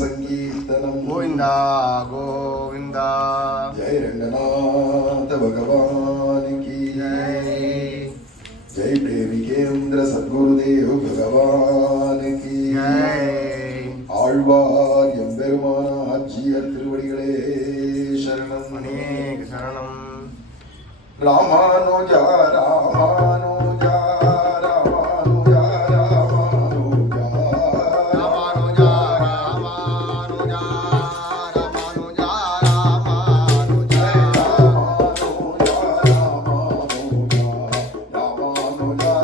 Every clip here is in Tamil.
संकीर्तनम गोविंदा गोविंदा। जय रंगनाथ भगवान की जय। जय प्रेमिकेन्द्र सद्गुरुदेव भगवान की जय। ஆழ்வார் எம்பெருமானார் ஜீயர் திருவடிகளே சரணம். அநேக சரணம். ராமானுஜா ராமானுஜா ராமானுஜா ராமானுஜா ராமானுஜா ராமானுஜா ராமானுஜா ராமானுஜா ராமானுஜா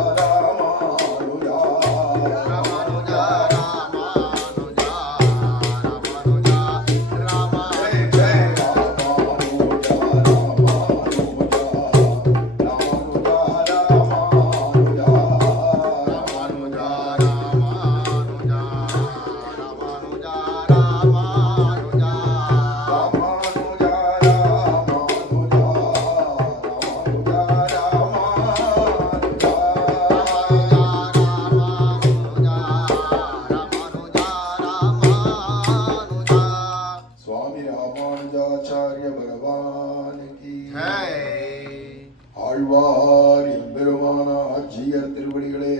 ராமானுஜா ராமானுஜா ராமானுஜா ராமானுஜா ராமானுஜா ராமானுஜா ஜெய ஜெய ராமானுஜா சுவாமி ராமானுஜாச்சாரிய பகவான் கி ஆழ்வார் எம்பெருமானார் ஜீயர் திருவடிகளே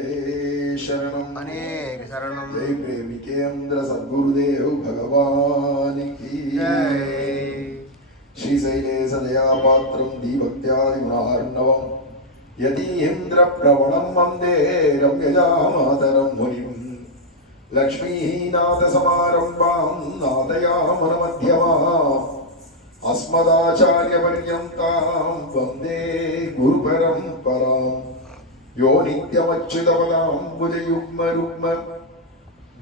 சரணம். அநேக சரணம். ஜெய் பிரேமிகேந்திர சத்குருதேவ் பகவான் கி ஜெய். ஸ்ரீசைலேச தயாபாத்திரம் தீபக்தியாதிகுணார்ணவம் யதீந்திர பிரவணம் வந்தே ரம்யஜாமாதரம் முனிம் லக்ஷ்மீநாத சமாரம்பாம் நாதயாமனமத்யமாம் अस्मदाचार्य पर्यन्तां वन्दे गुरुपरम्परां यो नित्यमच्युतपदाम्बुजयुग्मरुग्म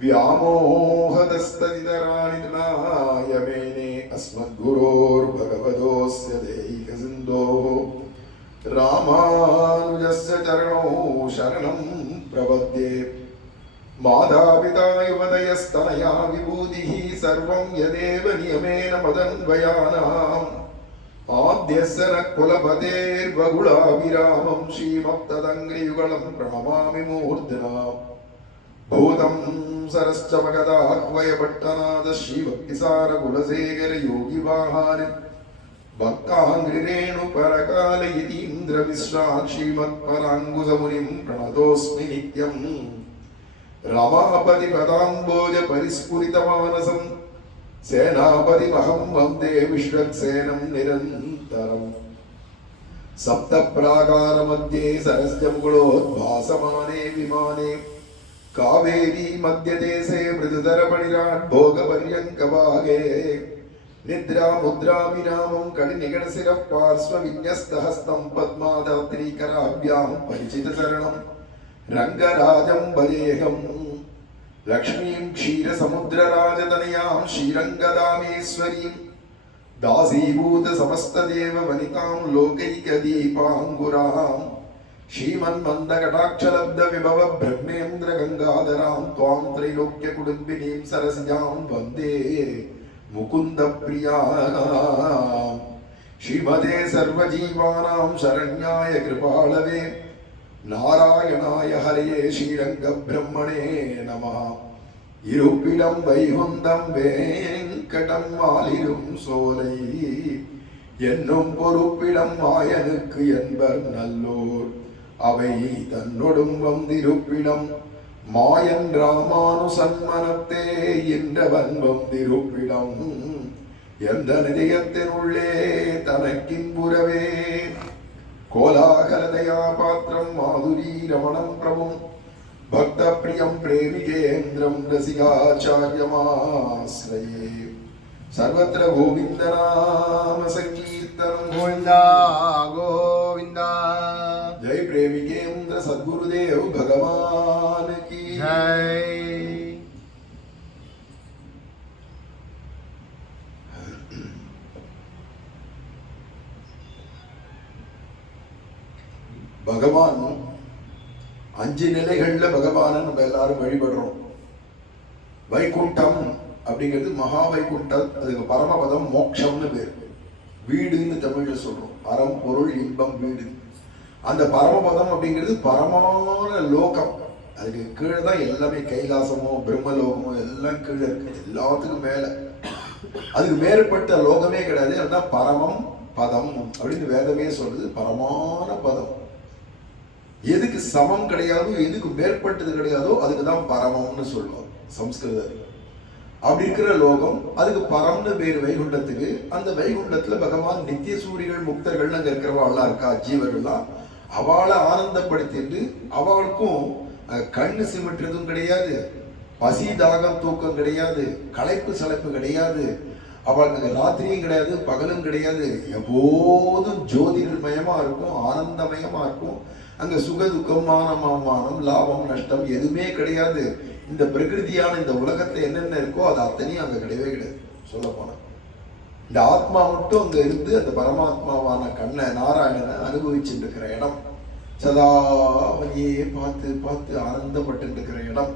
व्यामोहदस्तदितराणि तृणाय मेने अस्मद्गुरोर्भगवतोऽस्य दैकसिन्धोः रामानुजस्य चरणौ शरणं प्रपद्ये मातापिता युवतयस्तनया विभूतिः सर्वं यदेव नियमेन मदन्वयानाम् आद्यस्य न कुलपतेर्वगुलाभिरामं श्रीमत्तदङ्घ्रियुगलं प्रणमामि मूर्ध्ना भूतं सरश्च मगधाह्वयपट्टनाद श्रीभक्तिसार कुलशेखर योगिवाहान् भक्ताङ्घ्रिरेणुपरकाल यतीन्द्रमिश्रान् श्रीमत्पराङ्कुशमुनिं प्रणतोऽस्मि नित्यम् रमापति पदाम्बोज परिस्फुरितमानसं सेनापतिमहं वन्दे विश्वक्सेनं निरन्तरम् सप्तप्राकारमध्ये सरस्जम्बुलोद्भासमाने विमाने कावेरी मध्यदेशे मृदुतरपणिराट् भोगपर्यङ्कभागे निद्रामुद्राभिरामं कडिनिकटशिरः पार्श्वविन्यस्तहस्तं पद्मादात्रीकराभ्यां परिचितचरणम् रंगराजं भजेहं लक्ष्मीं क्षीरसमुद्रराजतनयां श्रीरङ्गदामेश्वरीं दासीभूत समस्तदेव वनितां लोकैकदीपाङ्गुरां श्रीमन्मन्दकटाक्षलब्ध विभव ब्रह्मेन्द्र गंगाधरां त्वां त्रैलोक्यकुटुम्बिनीं सरसिजां वन्दे मुकुन्दप्रियां श्रीमते सर्वजीवानां शरण्याय कृपालवे नारायणाय हरये श्रीरङ्गब्रह्मणे नमः இருப்பிடம் வைகுந்தம் வேங்கடம் ஆலிரும் சோலை என்னும் பொறுப்பிடம் மாயனுக்கு என்பர் நல்லோர் அவை தன்னொடும் வந்திருப்பிடம் மாயன் ராமானுசன்மனத்தே என்றவன் வந்திருப்பிடம் எந்த நிதயத்தினுள்ளே தனக்கின்புறவே கோலாகலதயா பாத்திரம் மாதுரி ரமணம் பிரபும் பக்த பிரியம் பிரேமிகேந்திரம் ரசிகாச்சாரியமாஸ்ரயே सर्वत्र गोविंद नाम संकीर्तनं गोविंदा गोविंदा। जय प्रेमिकेन्द्र सद्गुरुदेव भगवान की जय। பகவான் அஞ்சு நிலைகள்ல பகவானை நம்ம எல்லாரும் வழிபடுறோம். வைகுண்டம் அப்படிங்கிறது மகா வைகுண்டம், அதுக்கு பரமபதம் மோட்சம்னு பேர். வீடுன்னு தமிழ்ல சொல்றோம். அறம் பொருள் இன்பம் வீடு. அந்த பரமபதம் அப்படிங்கிறது பரமான லோகம். அதுக்கு கீழே தான் எல்லாமே, கைலாசமோ பிரம்மலோகமோ எல்லாம் கீழே இருக்கு, எல்லாத்துக்கும் மேல. அதுக்கு மேற்பட்ட லோகமே கிடையாது. அதுதான் பரமம் பதம் அப்படின்னு வேதமே சொல்றது. பரமான பதம். எதுக்கு சமம் கிடையாதோ, எதுக்கு மேற்பட்டது கிடையாதோ அதுக்கு தான் பரமம்னு சொல்லுவோம் சம்ஸ்கிருதம். அப்படி இருக்கிற லோகம், அதுக்கு பரம்னு பேர் வைகுண்டத்துக்கு. அந்த வைகுண்டத்துல பகவான் நித்திய சூரிகள் முக்தர்கள் அங்க இருக்கிறவாள்லாம் இருக்கா, ஜீவர்கள்லாம். அவளை ஆனந்தப்படுத்திட்டு அவளுக்கும் கண்ணு சிமிட்டுறதும் கிடையாது, பசி தாகம் தூக்கம் கிடையாது, களைப்பு சளைப்பு கிடையாது, அவளுக்கு ராத்திரியும் கிடையாது பகலும் கிடையாது. எப்போதும் ஜோதிர்மயமா இருக்கும், ஆனந்தமயமா இருக்கும். அங்க சுக துக்கம் மானம் லாபம் நஷ்டம் எதுவுமே கிடையாது. இந்த பிரகிருதியான இந்த உலகத்துல என்னென்ன இருக்கோ அது அத்தனையும் அங்க கிடையவே கிடையாது. சொல்ல போன இந்த ஆத்மா மட்டும் அங்க இருந்து அந்த பரமாத்மாவான கண்ண நாராயணனை அனுபவிச்சுட்டு இருக்கிற இடம், சதா அவனையே பார்த்து பார்த்து ஆனந்தப்பட்டு இருக்கிற இடம்.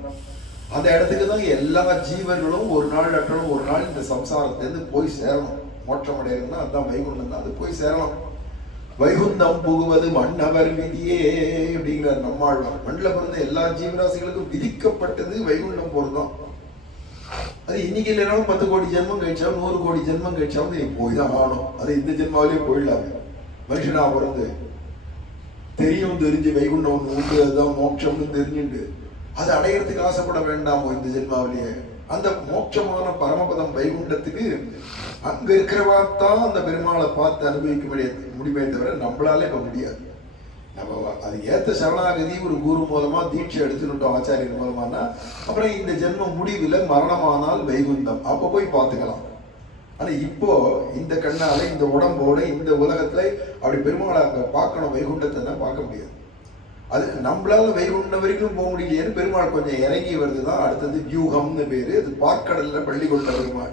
அந்த இடத்துக்கு தான் எல்லா ஜீவர்களும் ஒரு நாள் அற்றலும் ஒரு நாள் இந்த சம்சாரத்திலிருந்து போய் சேரணும். மோட்சம் அடையணும்னா அதுதான் வைகுண்டம் தான், அது போய் சேரணும். வைகுண்டம் புகுவது மன்னவர் விதியே அப்படிங்கிறார் நம்மாழ்வார். மண்ணில் பிறந்த எல்லா ஜீவராசிகளுக்கும் விதிக்கப்பட்டது வைகுண்டம் போறதுதான். அது இன்னைக்கு இல்லைனாலும் 10 கோடி ஜென்மம் கழிச்சாலும் 100 கோடி ஜென்மம் கழிச்சாலும் நீ போய் தான் ஆகணும். அது இந்த ஜென்மாவிலேயே போயிடலாமே. மனுஷனா பிறந்து தெரியும் தெரிஞ்சு வைகுண்டம் உண்டு, அதுதான் மோட்சம்னு தெரிஞ்சுட்டு அதை அடையிறதுக்கு ஆசைப்பட வேண்டாமோ இந்த ஜென்மாவிலேயே? அந்த மோட்சமான பரமபதம் வைகுண்டத்துக்கு அங்க இருக்கிறவா தான் அந்த பெருமாளை பார்த்து அனுபவிக்க முடியுமே தவிர நம்மளால இப்ப முடியாது. நம்ம அது ஏத்த சரணாகதி ஒரு குரு மூலமா தீட்சை எடுத்துட்டோம், ஆச்சாரியர் மூலமானா அப்புறம் இந்த ஜென்ம முடிவுல மரணமானால் வைகுண்டம் அப்ப போய் பார்த்துக்கலாம். ஆனா இப்போ இந்த கண்ணால இந்த உடம்போட இந்த உலகத்துல அப்படி பெருமாளை பார்க்கணும், வைகுண்டத்தை பார்க்க முடியாது. அது நம்மளால வைகுண்டம் வரைக்கும் போக முடியலையேன்னு பெருமாள் கொஞ்சம் இறங்கி வருதுதான். அடுத்தது வியூகம்னு பேரு. அது பார்க்கடல்ல பள்ளி கொண்ட பெருமாள்.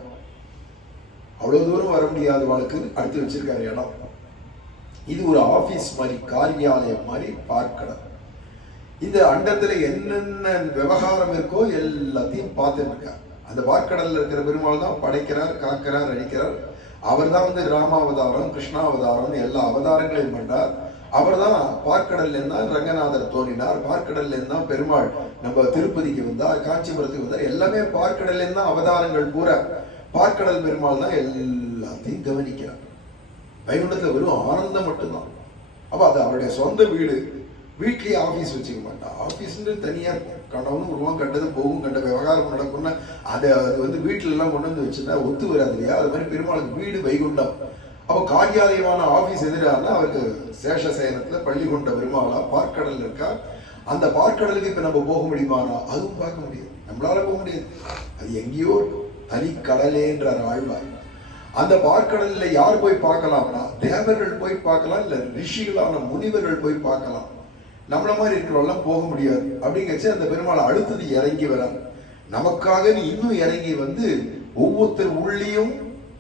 அவ்வளவு தூரம் வர முடியாத வாழ்க்கை அடுத்து வச்சிருக்காரு இடம். இது ஒரு ஆபீஸ் மாதிரி, காரியாலயம் மாதிரி பார்க்கடல். இந்த அண்டத்துல என்னென்ன விவகாரம் இருக்கோ எல்லாத்தையும் பார்த்துட்டு இருக்கார். அந்த பார்க்கடல்ல இருக்கிற பெருமாள் தான் படைக்கிறார், காக்கிறார், அழிக்கிறார். அவர் தான் ராமாவதாரம் கிருஷ்ணாவதாரம் எல்லா அவதாரங்களையும் பண்றார். அவர் தான் பார்க்கடல்ல இருந்தா ரங்கநாதர் தோன்றினார், பார்க்கடல்ல இருந்தா பெருமாள் நம்ம திருப்பதிக்கு வந்தார், காஞ்சிபுரத்துக்கு வந்தார். எல்லாமே பார்க்கடல்ல இருந்தா அவதாரங்கள் பூரா. பார்க்கடல் பெருமாள் தான் எல்லாத்தையும் கவனிக்கிறார். வைகுண்டத்துல வெறும் ஆனந்தம் மட்டும்தான். அப்ப அது அவருடைய சொந்த வீடு. வீட்லயே ஆபீஸ் வச்சுக்க மாட்டான். ஆபீஸ்ன்னு தனியா இருக்கும். கண்டவனும் உருவம் கண்டது போகும், கண்ட விவகாரம் நடக்கும்னா அது வீட்டுல எல்லாம் கொண்டு வந்து வச்சுருந்தா ஒத்து வராது இல்லையா? அது மாதிரி பெருமாளுக்கு வீடு வைகுண்டம். அப்போ காரியாலயமான ஆபீஸ் எதிரானா அவருக்கு சேஷசயனத்துல பள்ளி கொண்ட பெருமாளா பார்க்கடல் இருக்கா. அந்த பார்க்கடலுக்கு இப்ப நம்ம போக முடியுமானா அதுவும் பார்க்க முடியாது, நம்மளால போக முடியாது. அது எங்கேயோ தனி கடலேன்றார் ஆழ்வார். அந்த பார்க்கடல்ல யார் போய் பார்க்கலாம்னா தேவர்கள் போய் பார்க்கலாம், இல்ல ரிஷிகளான முனிவர்கள் போய் பார்க்கலாம். நம்மள மாதிரி இருக்கிறவெல்லாம் போக முடியாது. அப்படிங்கச்சு அந்த பெருமாள் அடுத்தது இறங்கி வரார். நமக்காக நீ இன்னும் இறங்கி வந்து ஒவ்வொருத்தர் உள்ளேயும்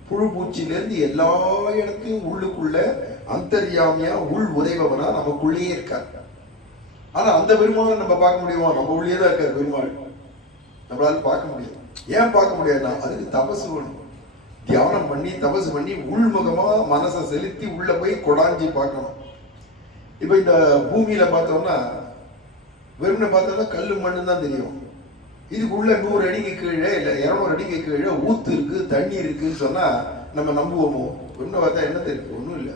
புழு பூச்சியிலேருந்து எல்லா இடத்தையும் உள்ளுக்குள்ள அந்தர்யாமியா உள் உதைவனா நமக்குள்ளேயே இருக்கார். ஆனா அந்த பெருமாளை நம்ம பார்க்க முடியுமா? நம்ம உள்ளே தான் இருக்கார் பெருமாள். நம்மளால பார்க்க முடியும். ஏன் பார்க்க முடியாதுன்னா அதுக்கு தபசு வேணும். தியானம் பண்ணி தபசு பண்ணி உள்முகமா மனசை செலுத்தி உள்ள போய் கொடாஞ்சி பார்க்கணும். இப்ப இந்த பூமியில பார்த்தோம்னா வெறும்னு பார்த்தோம்னா கல்லு மண்ணு தான் தெரியும். இதுக்குள்ள 100 அடிக்கு கீழே இல்ல 200 அடிக்கு கீழே ஊத்து இருக்கு, தண்ணி இருக்குன்னு சொன்னா நம்ம நம்புவோமோ? ஒண்ணு பார்த்தா என்ன தெரியும்? ஒண்ணும் இல்லை.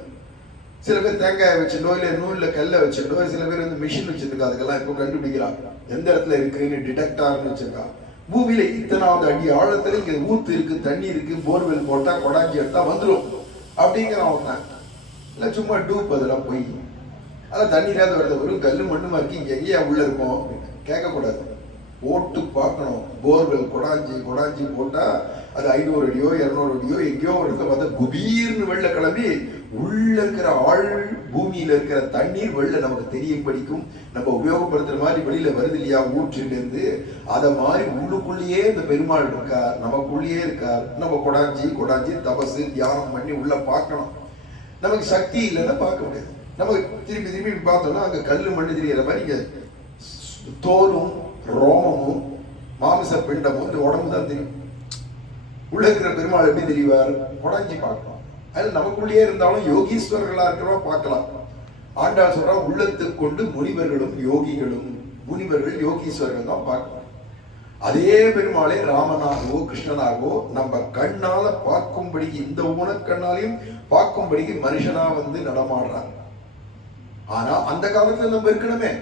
சில பேர் தேங்காயை வச்சுட்டோ இல்ல நூல்ல கல்லை வச்சுட்டோ, சில பேர் வந்து மிஷின் வச்சிருக்கா, அதுக்கெல்லாம் இப்போ கண்டுபிடிக்கிறாங்க எந்த இடத்துல இருக்குன்னு டிடெக்டார்னு வச்சிருக்கா. பூமியில இத்தனாவது அடி ஆழத்துல இங்க ஊத்து இருக்கு, தண்ணி இருக்கு, போர்வெல் போட்டா கொடாஞ்சி எடுத்தா வந்துடும் அப்படிங்கிறவங்க இல்ல சும்மா டூப் அதெல்லாம் போய் அதான் தண்ணி இல்லாத வருது. வெறும் கல்லு மண்ணுமா இருக்கு, இங்க எங்கேயா உள்ள இருக்கும் அப்படின்னு கேட்கக்கூடாது. போட்டு பார்க்கணும். போர்வெல் கொடாஞ்சி போட்டா அது 500 அடியோ 200 அடியோ எங்கேயோ ஒரு இடத்துல பார்த்தா குபீர்னு வெள்ள கிளம்பி உள்ள இருக்கிற ஆள் பூமியில இருக்கிற தண்ணீர் வெள்ள நமக்கு தெரியும் படிக்கும். நம்ம உபயோகப்படுத்துற மாதிரி வெளியில வருது இல்லையா ஊற்றில இருந்து, அத மாதிரி உள்ளுக்குள்ளேயே இந்த பெருமாள் இருக்கார், நமக்குள்ளேயே இருக்கார். நம்ம கொடாஞ்சி தபசு தியானம் பண்ணி உள்ள பார்க்கணும். நமக்கு சக்தி இல்லைன்னா பார்க்க முடியாது. நமக்கு திருப்பி பார்த்தோம்னா அங்க கல்லு மண்ணு தெரியற மாதிரி இங்க தோலும் ரோமமும் மாமிச பிண்டமும் இந்த உடம்பு தான் தெரியும். உள்ள இருக்கிற பெருமாள் எப்படி தெரிவார்? கொடாஞ்சி பார்க்கலாம். அது நமக்குள்ளேயே இருந்தாலும் யோகீஸ்வரர்களா இருக்கிறவா பார்க்கலாம். ஆண்டாள் சொல்றா உள்ளத்துக்கு கொண்டு முனிவர்களும் யோகிகளும் முனிவர்கள் யோகீஸ்வரர்கள் தான் பார்க்கணும். அதே பெருமாளை ராமனாகவோ கிருஷ்ணனாகவோ நம்ம கண்ணால பார்க்கும்படிக்கு, இந்த ஊனக்கண்ணாலையும் பார்க்கும்படிக்கு மனுஷனா வந்து நடமாடுறாங்க. ஆனா அந்த காலத்துல நம்ம இருக்கணுமே,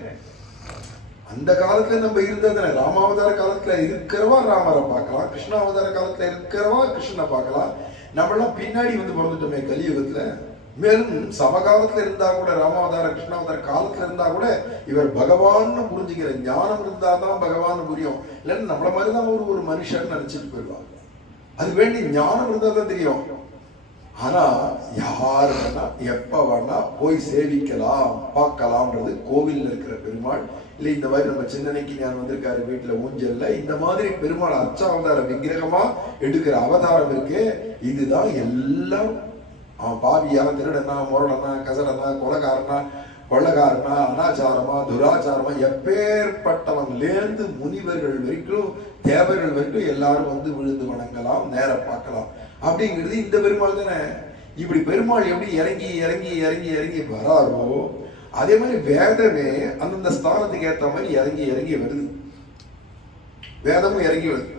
அந்த காலத்துல நம்ம இருந்ததுன ராமாவதார காலத்துல இருக்கிறவா ராமரை பார்க்கலாம், கிருஷ்ணாவதார காலத்துல இருக்கிறவா கிருஷ்ணனை பார்க்கலாம். நம்மளாம் பின்னாடி வந்து பிறந்துட்டோமே கலியுகத்துல. மேலும் சமகாலத்துல இருந்தா கூட, ராமாவதார கிருஷ்ணாவதார காலத்துல இருந்தா கூட இவர் பகவான்னு புரிஞ்சுக்கிற ஞானம் இருந்தா தான் பகவான் புரியும். இல்லைன்னா நம்மள மாதிரிதான் ஒரு மனுஷன் நினைச்சிட்டு போயிடுவாங்க. அது வேண்டி ஞானம் இருந்தா தான் தெரியும். ஆனா யார் வேணா எப்ப வேணா போய் சேவிக்கலாம் பார்க்கலாம்ன்றது கோவில்ல இருக்கிற பெருமாள். இல்லை இந்த மாதிரி நம்ம சிந்தனைக்கு ஞான் வந்திருக்காரு வீட்டுல ஊஞ்சல்ல, இந்த மாதிரி பெருமாள் அர்ச்சாவதார விக்கிரகமா எடுக்கிற அவதாரம் இருக்கு. இதுதான் எல்லாம் அவன் பாவியா, திருடனா, முரடனா, கசடனா, கொலகாரனா, கொள்ளக்காரனா, அனாச்சாரமா, துராச்சாரமா, எப்பேற்பட்டவன்லேருந்து முனிவர்கள் வரைக்கும் தேவர்கள் வரைக்கும் எல்லாரும் வந்து விழுந்து வணங்கலாம், நேர பார்க்கலாம் அப்படிங்கிறது இந்த பெருமாள் தானே. இப்படி பெருமாள் எப்படி இறங்கி இறங்கி இறங்கி இறங்கி வராரோ அதே மாதிரி வேதமே அந்தந்த ஸ்தானத்துக்கு ஏற்ற மாதிரி இறங்கி இறங்கி வருது. வேதமும் இறங்கி வருது.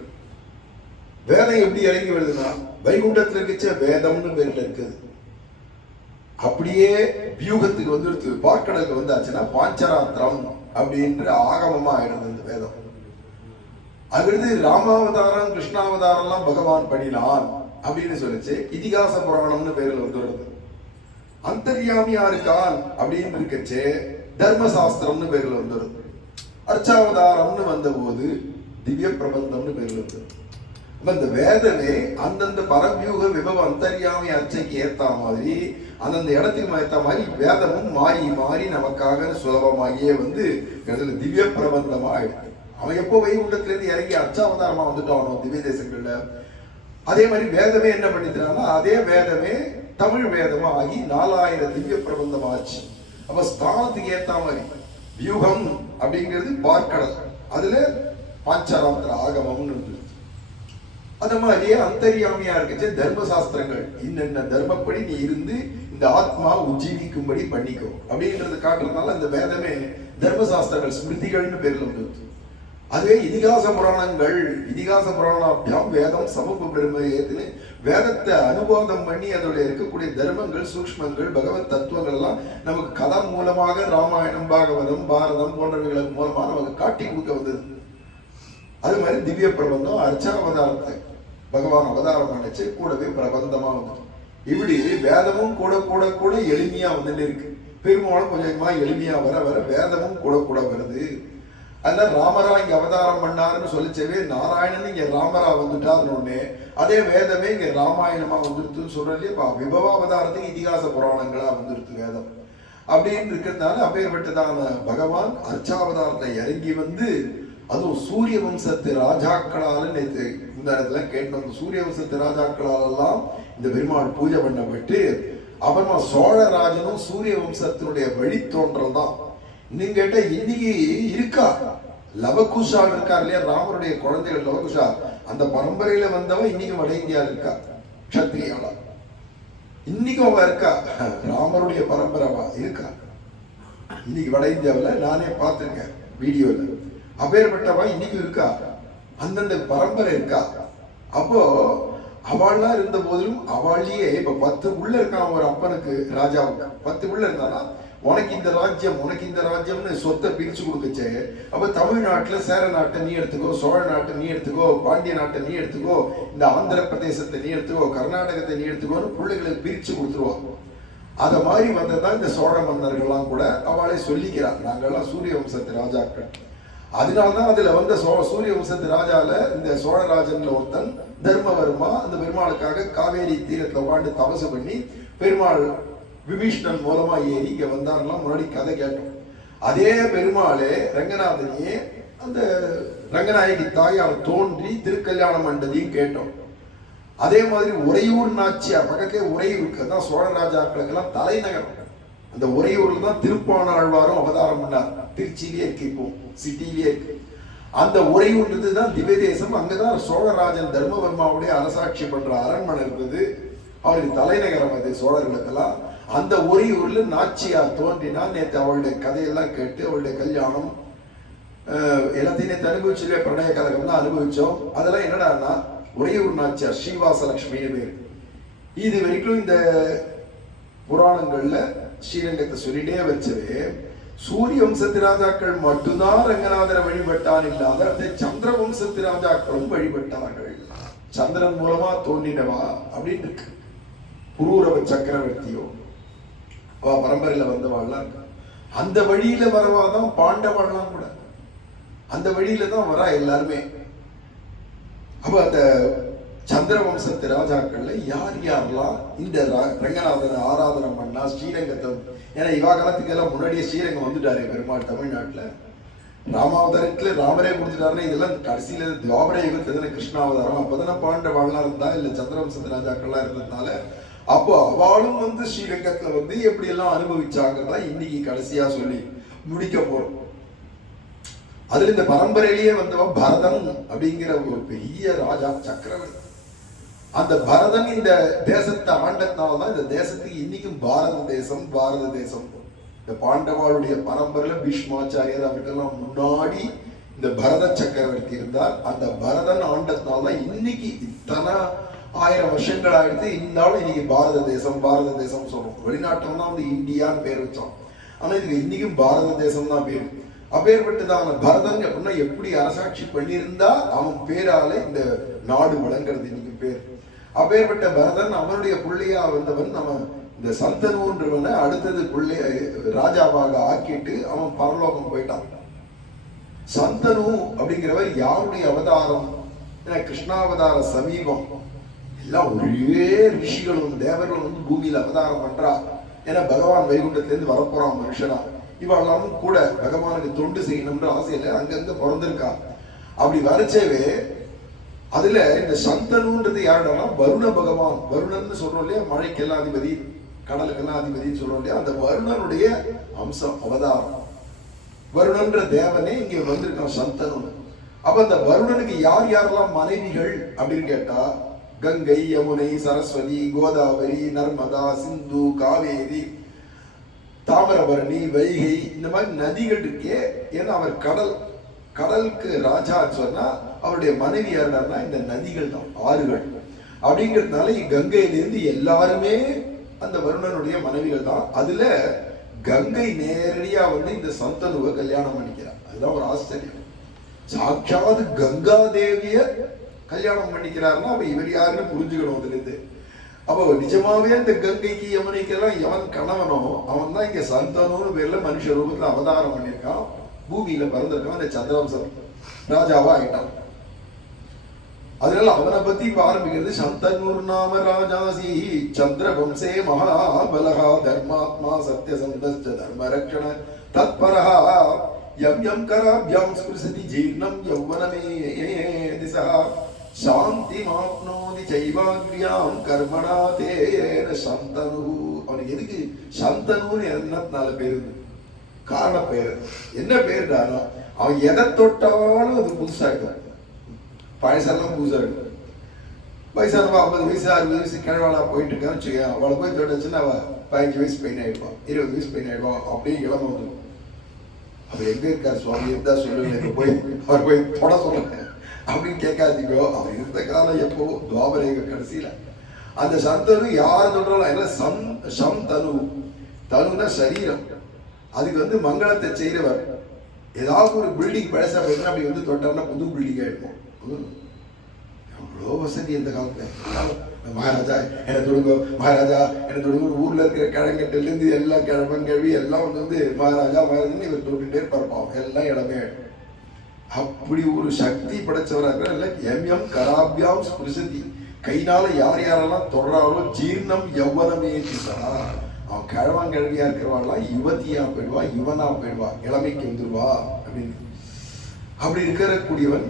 வேதம் எப்படி இறங்கி வருதுன்னா வைகுண்டத்துல இருந்துச்சு வேதம்னு பேர்ல இருக்குது. அப்படியே வியூகத்துக்கு வந்துடுது, பார்க்கடலுக்கு வந்தாச்சுன்னா பாஞ்சராத்திரம் அப்படின்ற ஆகமமா ஆயிடுது இந்த வேதம். அடுத்து ராமாவதாரம் கிருஷ்ணாவதாரம் எல்லாம் பகவான் பண்ணினான் அப்படின்னு சொல்லிச்சு இதிகாச புராணம்னு பேர்ல வந்துடுது. அந்தர்யாமியா இருக்கான் அப்படின்னு இருக்கச்சு தர்மசாஸ்திரம்னு பேர்ல வந்துடுது. அர்ச்சாவதாரம்னு வந்த போது திவ்ய பிரபந்தம்னு பேர்ல வந்துடுது. இந்த வேதனை அந்தந்த பரவியூக விபவ அந்தர்யாமி அர்ச்சைக்கு ஏத்த மாதிரி அந்தந்த இடத்துக்கு ஏற்ற மாதிரி வேதமும் மாறி மாறி நமக்காக சுலபமாகியே வந்து திவ்ய பிரபந்தமா ஆயிடுது. அவன் எப்போ வைகுண்டத்திலிருந்து இறங்கி அர்ச்சாவதாரமா வந்துட்டானோ திவ்ய தேசங்கள்ல, அதே மாதிரி வேதமே என்ன பண்ணிக்கிறான்னா அதே வேதமே தமிழ் வேதமா ஆகி 4000 திவ்ய பிரபந்தம் ஆச்சு. அப்ப ஸ்தானத்துக்கு ஏத்த மாதிரி வியூகம் அப்படிங்கிறது பார்க்கடல், அதுல பாஞ்சராத்திர ஆகமம்னு இருக்கு. அந்த மாதிரியே அந்தர்யாமியா இருக்குச்சு தர்மசாஸ்திரங்கள், இன்னென்ன தர்மப்படி நீ இருந்து இந்த ஆத்மா உஜ்ஜீவிக்கும்படி பண்ணிக்கோ அப்படின்றது காட்டுறதுனால அந்த வேதமே தர்மசாஸ்திரங்கள் ஸ்மிருதிகள்னு பேர்ல வந்துருது. அதுவே இதிகாச புராணங்கள், இதிகாச புராணாபியாம் வேதம் சமூக பெருமையேன்னு வேதத்தை அனுவாதம் பண்ணி அதோட இருக்கக்கூடிய தர்மங்கள் சூக்ஷ்மங்கள் பகவத் தத்துவங்கள் எல்லாம் நமக்கு கதை மூலமாக ராமாயணம் பாகவதம் பாரதம் போன்றவைகள் மூலமாக நமக்கு காட்டி கொடுக்க வந்தது. அது மாதிரி திவ்ய பிரபந்தம் அர்ச்சாவதாரத்தை பகவான் அவதாரம் நினைச்சு கூடவே பிரபந்தமா வந்து இப்படி வேதமும் கூட கூட கூட எளிமையா வந்துட்டு இருக்கு. பெருமாளும் கொஞ்சமா எளிமையா வர வர வேதமும் கூட கூட வருது. அதனால ராமரா இங்க அவதாரம் பண்ணாருன்னு சொல்லிச்சவே நாராயணன் இங்க ராமரா வந்துட்டாருன்னு அதே வேதமே இங்க ராமாயணமா வந்துருத்துன்னு சொல்றதுலயே விபவ அவதாரத்துக்கு இதிகாச புராணங்களா வந்துருத்து வேதம் அப்படின்னு இருக்கிறதுனால அப்பேற்பட்டதான பகவான் அர்ச்சாவதாரத்தை இறங்கி வந்து அதுவும் சூரிய வம்சத்து ராஜாக்களால நேற்று இந்த இடத்துல கேட்டோம். சூரிய வம்சத்து ராஜாக்களால் எல்லாம் இந்த பெருமாள் பூஜை பண்ணப்பட்டு அப்புறமா சோழராஜனும் சூரிய வம்சத்தினுடைய வழித்தோன்றல் தான். இன்னும் கேட்ட இன்னைக்கு இருக்கா லவகுஷா இருக்கார் இல்லையா, ராமருடைய குழந்தைகள் லவகுஷா, அந்த பரம்பரையில வந்தவன் இன்னைக்கு வட இந்தியாவில் இருக்கா கஷத்திரியாளா, இன்னைக்கும் அவ இருக்கா. ராமருடைய பரம்பரைவா இருக்கா இன்னைக்கு வட இந்தியாவில், நானே பார்த்திருக்கேன் வீடியோல. அப்பேற்பட்டவா இன்னைக்கு இருக்கா, அந்தந்த பரம்பரை இருக்கா. அப்போ அவள்லாம் இருந்த போதிலும் அவளையே இப்ப 10 உள்ள இருக்கான் ஒரு அப்பனுக்கு ராஜாவுக்கு 10 உள்ள இருந்தானா உனக்கு இந்த ராஜ்யம் உனக்கு இந்த ராஜ்யம்னு சொத்தை பிரிச்சு கொடுத்துச்சே. அப்ப தமிழ்நாட்டுல சேர நாட்டை நீ எடுத்துக்கோ, சோழ நாட்டை நீ எடுத்துக்கோ, பாண்டிய நாட்டை நீ எடுத்துக்கோ, இந்த ஆந்திர பிரதேசத்தை நீ எடுத்துக்கோ, கர்நாடகத்தை நீ எடுத்துக்கோன்னு பிள்ளைகளுக்கு பிரிச்சு கொடுத்துருவோம். அத மாதிரி வந்ததான் இந்த சோழ மன்னர்கள்லாம் கூட அவளை சொல்லிக்கிறார், நாங்கள்லாம் சூரிய வம்சத்து ராஜாக்கள். அதனால்தான் அதுல வந்த சூரிய வம்சத்து ராஜால இந்த சோழராஜன்ல ஒருத்தன் தர்மவர்மா அந்த பெருமாளுக்காக காவேரி தீரத்துல வாழ்ந்து தபசு பண்ணி பெருமாள் விபீஷ்ணன் மூலமா ஏறி இங்க வந்தாரெல்லாம் முன்னாடி கதை கேட்டோம். அதே பெருமாளே ரங்கநாதனையே அந்த ரங்கநாயகி தாயார் தோன்றி திருக்கல்யாணம் பண்ணதையும் கேட்டோம். அதே மாதிரி உறையூர் நாச்சியார் பக்கத்திலே உறையூர் இருக்கு, அதான் சோழராஜாக்களுக்கெல்லாம் தலைநகரம். அந்த உறையூர்ல தான் திருப்பாணாழ்வாரும் அவதாரம் பண்ணார். திருச்சியிலே இருக்கு, இப்போ சிட்டியிலே இருக்கு. அந்த உறையூர்ன்றது தான் திவ்ய தேசம். அங்கதான் சோழராஜன் தர்மவர்மாவுடைய அரசாட்சி பண்ற அரண்மனை இருந்தது. அவருக்கு தலைநகரம் அது சோழர்களுக்கெல்லாம். அந்த உறையூர்ல நாச்சியார் தோன்றினா நேற்று அவளுடைய கதையெல்லாம் கேட்டு அவளுடைய கல்யாணம் எல்லாத்தையும் அனுபவிச்சு இல்லையா, பிரணய கலகம்லாம் அனுபவிச்சோம். அதெல்லாம் என்னடான்னா ஒரே ஒரு நாச்சியார் ஸ்ரீவாச லட்சுமின்னு பேர். இது வரைக்கும் இந்த புராணங்கள்ல ஸ்ரீரங்கத்தை சொல்லிட்டே வச்சவே சூரிய வம்சத்து ராஜாக்கள் மட்டும்தான் ரங்கநாதரை வழிபட்டான் இல்லாத அந்த சந்திர வம்சத்து ராஜாக்களும் வழிபட்டார்கள். சந்திரன் மூலமா தோன்றினவா அப்படின்னு இருக்கு. புரூரவ சக்கரவர்த்தியோ அவ பரம்பரையில வந்தவாள்லாம் இருக்கு. அந்த வழியில வரவாதான் பாண்டவாள்லாம் கூட அந்த வழியில தான் வரா எல்லாருமே. அப்ப அந்த சந்திர வம்சத்து ராஜாக்கள்ல யார் யாரெல்லாம் இந்த ரங்கநாதனை ஆராதனை பண்ணா ஸ்ரீரங்கத்தை, ஏன்னா இவா காலத்துக்கு எல்லாம் முன்னாடியே ஸ்ரீரங்கம் வந்துட்டாரு பெருமாள் தமிழ்நாட்டுல. ராமாவதாரத்துல ராமரே கொடுத்துட்டாருன்னா இதெல்லாம் கடைசியில துவாபர யுகத்துல கிருஷ்ணாவதாரம். அப்பதானே பாண்டவாள்லாம் இருந்தா இல்ல சந்திர வம்சத்து ராஜாக்கள்லாம் இருந்ததுனால அப்போ அவளும் வந்து ஸ்ரீரங்கத்துல வந்து எப்படி எல்லாம் அனுபவிச்சாங்கறதா இன்னைக்கு கடைசியா சொல்லி முடிக்க போறோம். அதுல இந்த பரம்பரையிலேயே வந்தவன் பரதன் அப்படிங்கிற ஒரு பெரிய ராஜா சக்கரவர்த்தி. அந்த பரதன் இந்த தேசத்தை ஆண்டதுனால்தான் இந்த தேசத்துக்கு இன்னைக்கும் பாரத தேசம் பாரத தேசம். இந்த பாண்டவாளுடைய பரம்பரையில பீஷ்மாச்சாரியர் அவருக்கெல்லாம் முன்னாடி இந்த பரத சக்கரவர்த்தி இருந்தார். அந்த பரதன் ஆண்டதுனால்தான் இன்னைக்கு இத்தனை 1000 வருஷங்கள் ஆயிடுத்து. இருந்தாலும் இன்னைக்கு பாரத தேசம் சொல்றோம். வெளிநாட்டில் தான் வந்து இந்தியான்னு பேர் வச்சோம். ஆனா இதுக்கு இன்னைக்கும் பாரத தேசம் தான் பேர். அப்பேற்பட்டதான பரதன் அப்படின்னா எப்படி அரசாட்சி பண்ணியிருந்தா அவன் பேரால இந்த நாடு வழங்குறது இன்னைக்கு பேர். அப்பேற்பட்ட பரதன் அவனுடைய பிள்ளையா வந்தவன் நம்ம இந்த சந்தனுன்றவனை அடுத்தது பிள்ளைய ராஜாவாக ஆக்கிட்டு அவன் பரலோகம் போயிட்டான். சந்தனு அப்படிங்கிறவர் யாருடைய அவதாரம்? கிருஷ்ணாவதார சமீபம். எல்லாம் ஒரே ரிஷிகளும் தேவர்களும் வந்து பூமியில அவதாரம் பண்றா. ஏன்னா பகவான் வைகுண்டத்திலிருந்து வரப்போறான் மனுஷனா. இவெல்லாம் கூட பகவானுக்கு தொண்டு செய்யணும்ன்ற ஆசையில அங்கங்க பிறந்திருக்கா. அப்படி வரைச்சவே அதுல இந்த சந்தனுன்றது யாருன்னா வருண பகவான். வருணன் சொல்றோம் இல்லையா, மழைக்கெல்லாம் அதிபதி கடலுக்கெல்லாம் அதிபதினு சொல்றோம் இல்லையா, அந்த வருணனுடைய அம்சம் அவதாரம். வருணன்ற தேவனே இங்க வந்திருக்கான் சந்தனு. அப்ப அந்த வருணனுக்கு யார் யாரெல்லாம் மனைவிகள் அப்படின்னு கேட்டா கங்கை, யமுனை, சரஸ்வதி, கோதாவரி, நர்மதா, சிந்து, காவேரி, தாமிரபரணி, வைகை, இந்த மாதிரி நதிகள் இருக்கே. ஏன்னா அவர் கடலுக்கு ராஜா சொன்னா அவருடைய மனைவி யாருன்னா இந்த நதிகள் தான், ஆறுகள். அப்படிங்கிறதுனால கங்கையிலிருந்து எல்லாருமே அந்த வருணனுடைய மனைவிகள் தான். அதுல கங்கை நேரடியா வந்து இந்த சந்தனுவை கல்யாணம் பண்ணிக்கிறார். அதுதான் ஒரு ஆச்சரியம். சாட்சாத் கங்கா தேவிய கல்யாணம் பண்ணிக்கிறாருன்னா அப்ப இவர் யாருன்னு புரிஞ்சுக்கணும் அதுல இருந்து. அப்போ நிஜமாவே இந்த கங்கைக்கு யமுனைக்கெல்லாம் எவன் கணவனோ அவன் தான் இங்க சந்தனு பேர்ல மனுஷ ரூபத்துல அவதாரம் பண்ணியிருக்கான். பூமியில பிறந்திருக்கான். இந்த சந்திரவம்சம் ராஜாவா ஆயிட்டான். அதனால அவனை பத்தி இப்ப ஆரம்பிக்கிறது. சந்தனூர் நாம ராஜாசி சந்திரவம்சே மகாபலகா தர்மாத்மா சத்யசந்தஸ்ச தர்மரக்ஷண தத்பரஹா யம் யம் கராப்யாம் ஸ்பிருசதி ஜீர்ணம் யௌவனமே திசா சாந்தி மாப்னோதி சைவாக்ரியாம் கர்மணா தேன சந்தனு. அவனுக்கு எதுக்கு சந்தனுன்னு என்னத்தினால பேரு? காரண பேரு. என்ன பேருடானா அவன் எதை தொட்டாலும் அது புதுசாகிடும். பழசெல்லாம் புதுசாகிடும். வயசானவா 50 வயசு 60 வயசு கிழவாளா போயிட்டு இருக்கான்னு வச்சுக்க, அவளை போய் தொட்டுச்சுன்னா அவ 15 வயசு பெயின் ஆயிடுவான், 20 வயசு பெயின் ஆயிடுவான். அப்படியே இளம வந்துடும். அவர் எங்க இருக்கார் சுவாமி இருந்தா சொல்லுங்க, போய் அவர் போய் தொட சொல்லுங்க அப்படின்னு கேட்காதீங்கோ. அவர் இருந்த காலம் எப்போ துவாபரேக கடைசியில. அந்த சந்தனு யார் சொல்றாலும் சந்தனு, தனுனா சரீரம். அதுக்கு வந்து மங்களத்தை செய்யறவர். ஏதாவது ஒரு பில்டிங் பழசா போயிட்டு அப்படி வந்து தொட்டார்னா புது பில்டிங் ஆயிடுவோம். எவ்வளோ வசதி இந்த காலத்துல. மகாராஜா என்ன தொடுங்க, மகாராஜா என்ன தொடுங்க. ஊர்ல இருக்கிற கிழங்கட்டுல இருந்து எல்லா கிழமங்கழுவி எல்லாம் வந்து மகாராஜா மகாராஜன்னு இவர் தொட்டுட்டே இருப்பான். எல்லாம் இடமே ஆயிடும். அப்படி ஒரு சக்தி படைச்சவராக எம் எம் கராபியாம் ஸ்பிருசதி. கைனால யார் யாரெல்லாம் தொடராலும் ஜீர்ணம் யௌவனமே திசா. அவன் கிழவாங்கிழவியா இருக்கிறவாள்லாம் யுவதியா போயிடுவா, யுவனா போயிடுவா, இளமைக்கு வந்துடுவா அப்படின்னு. அப்படி இருக்கக்கூடியவன்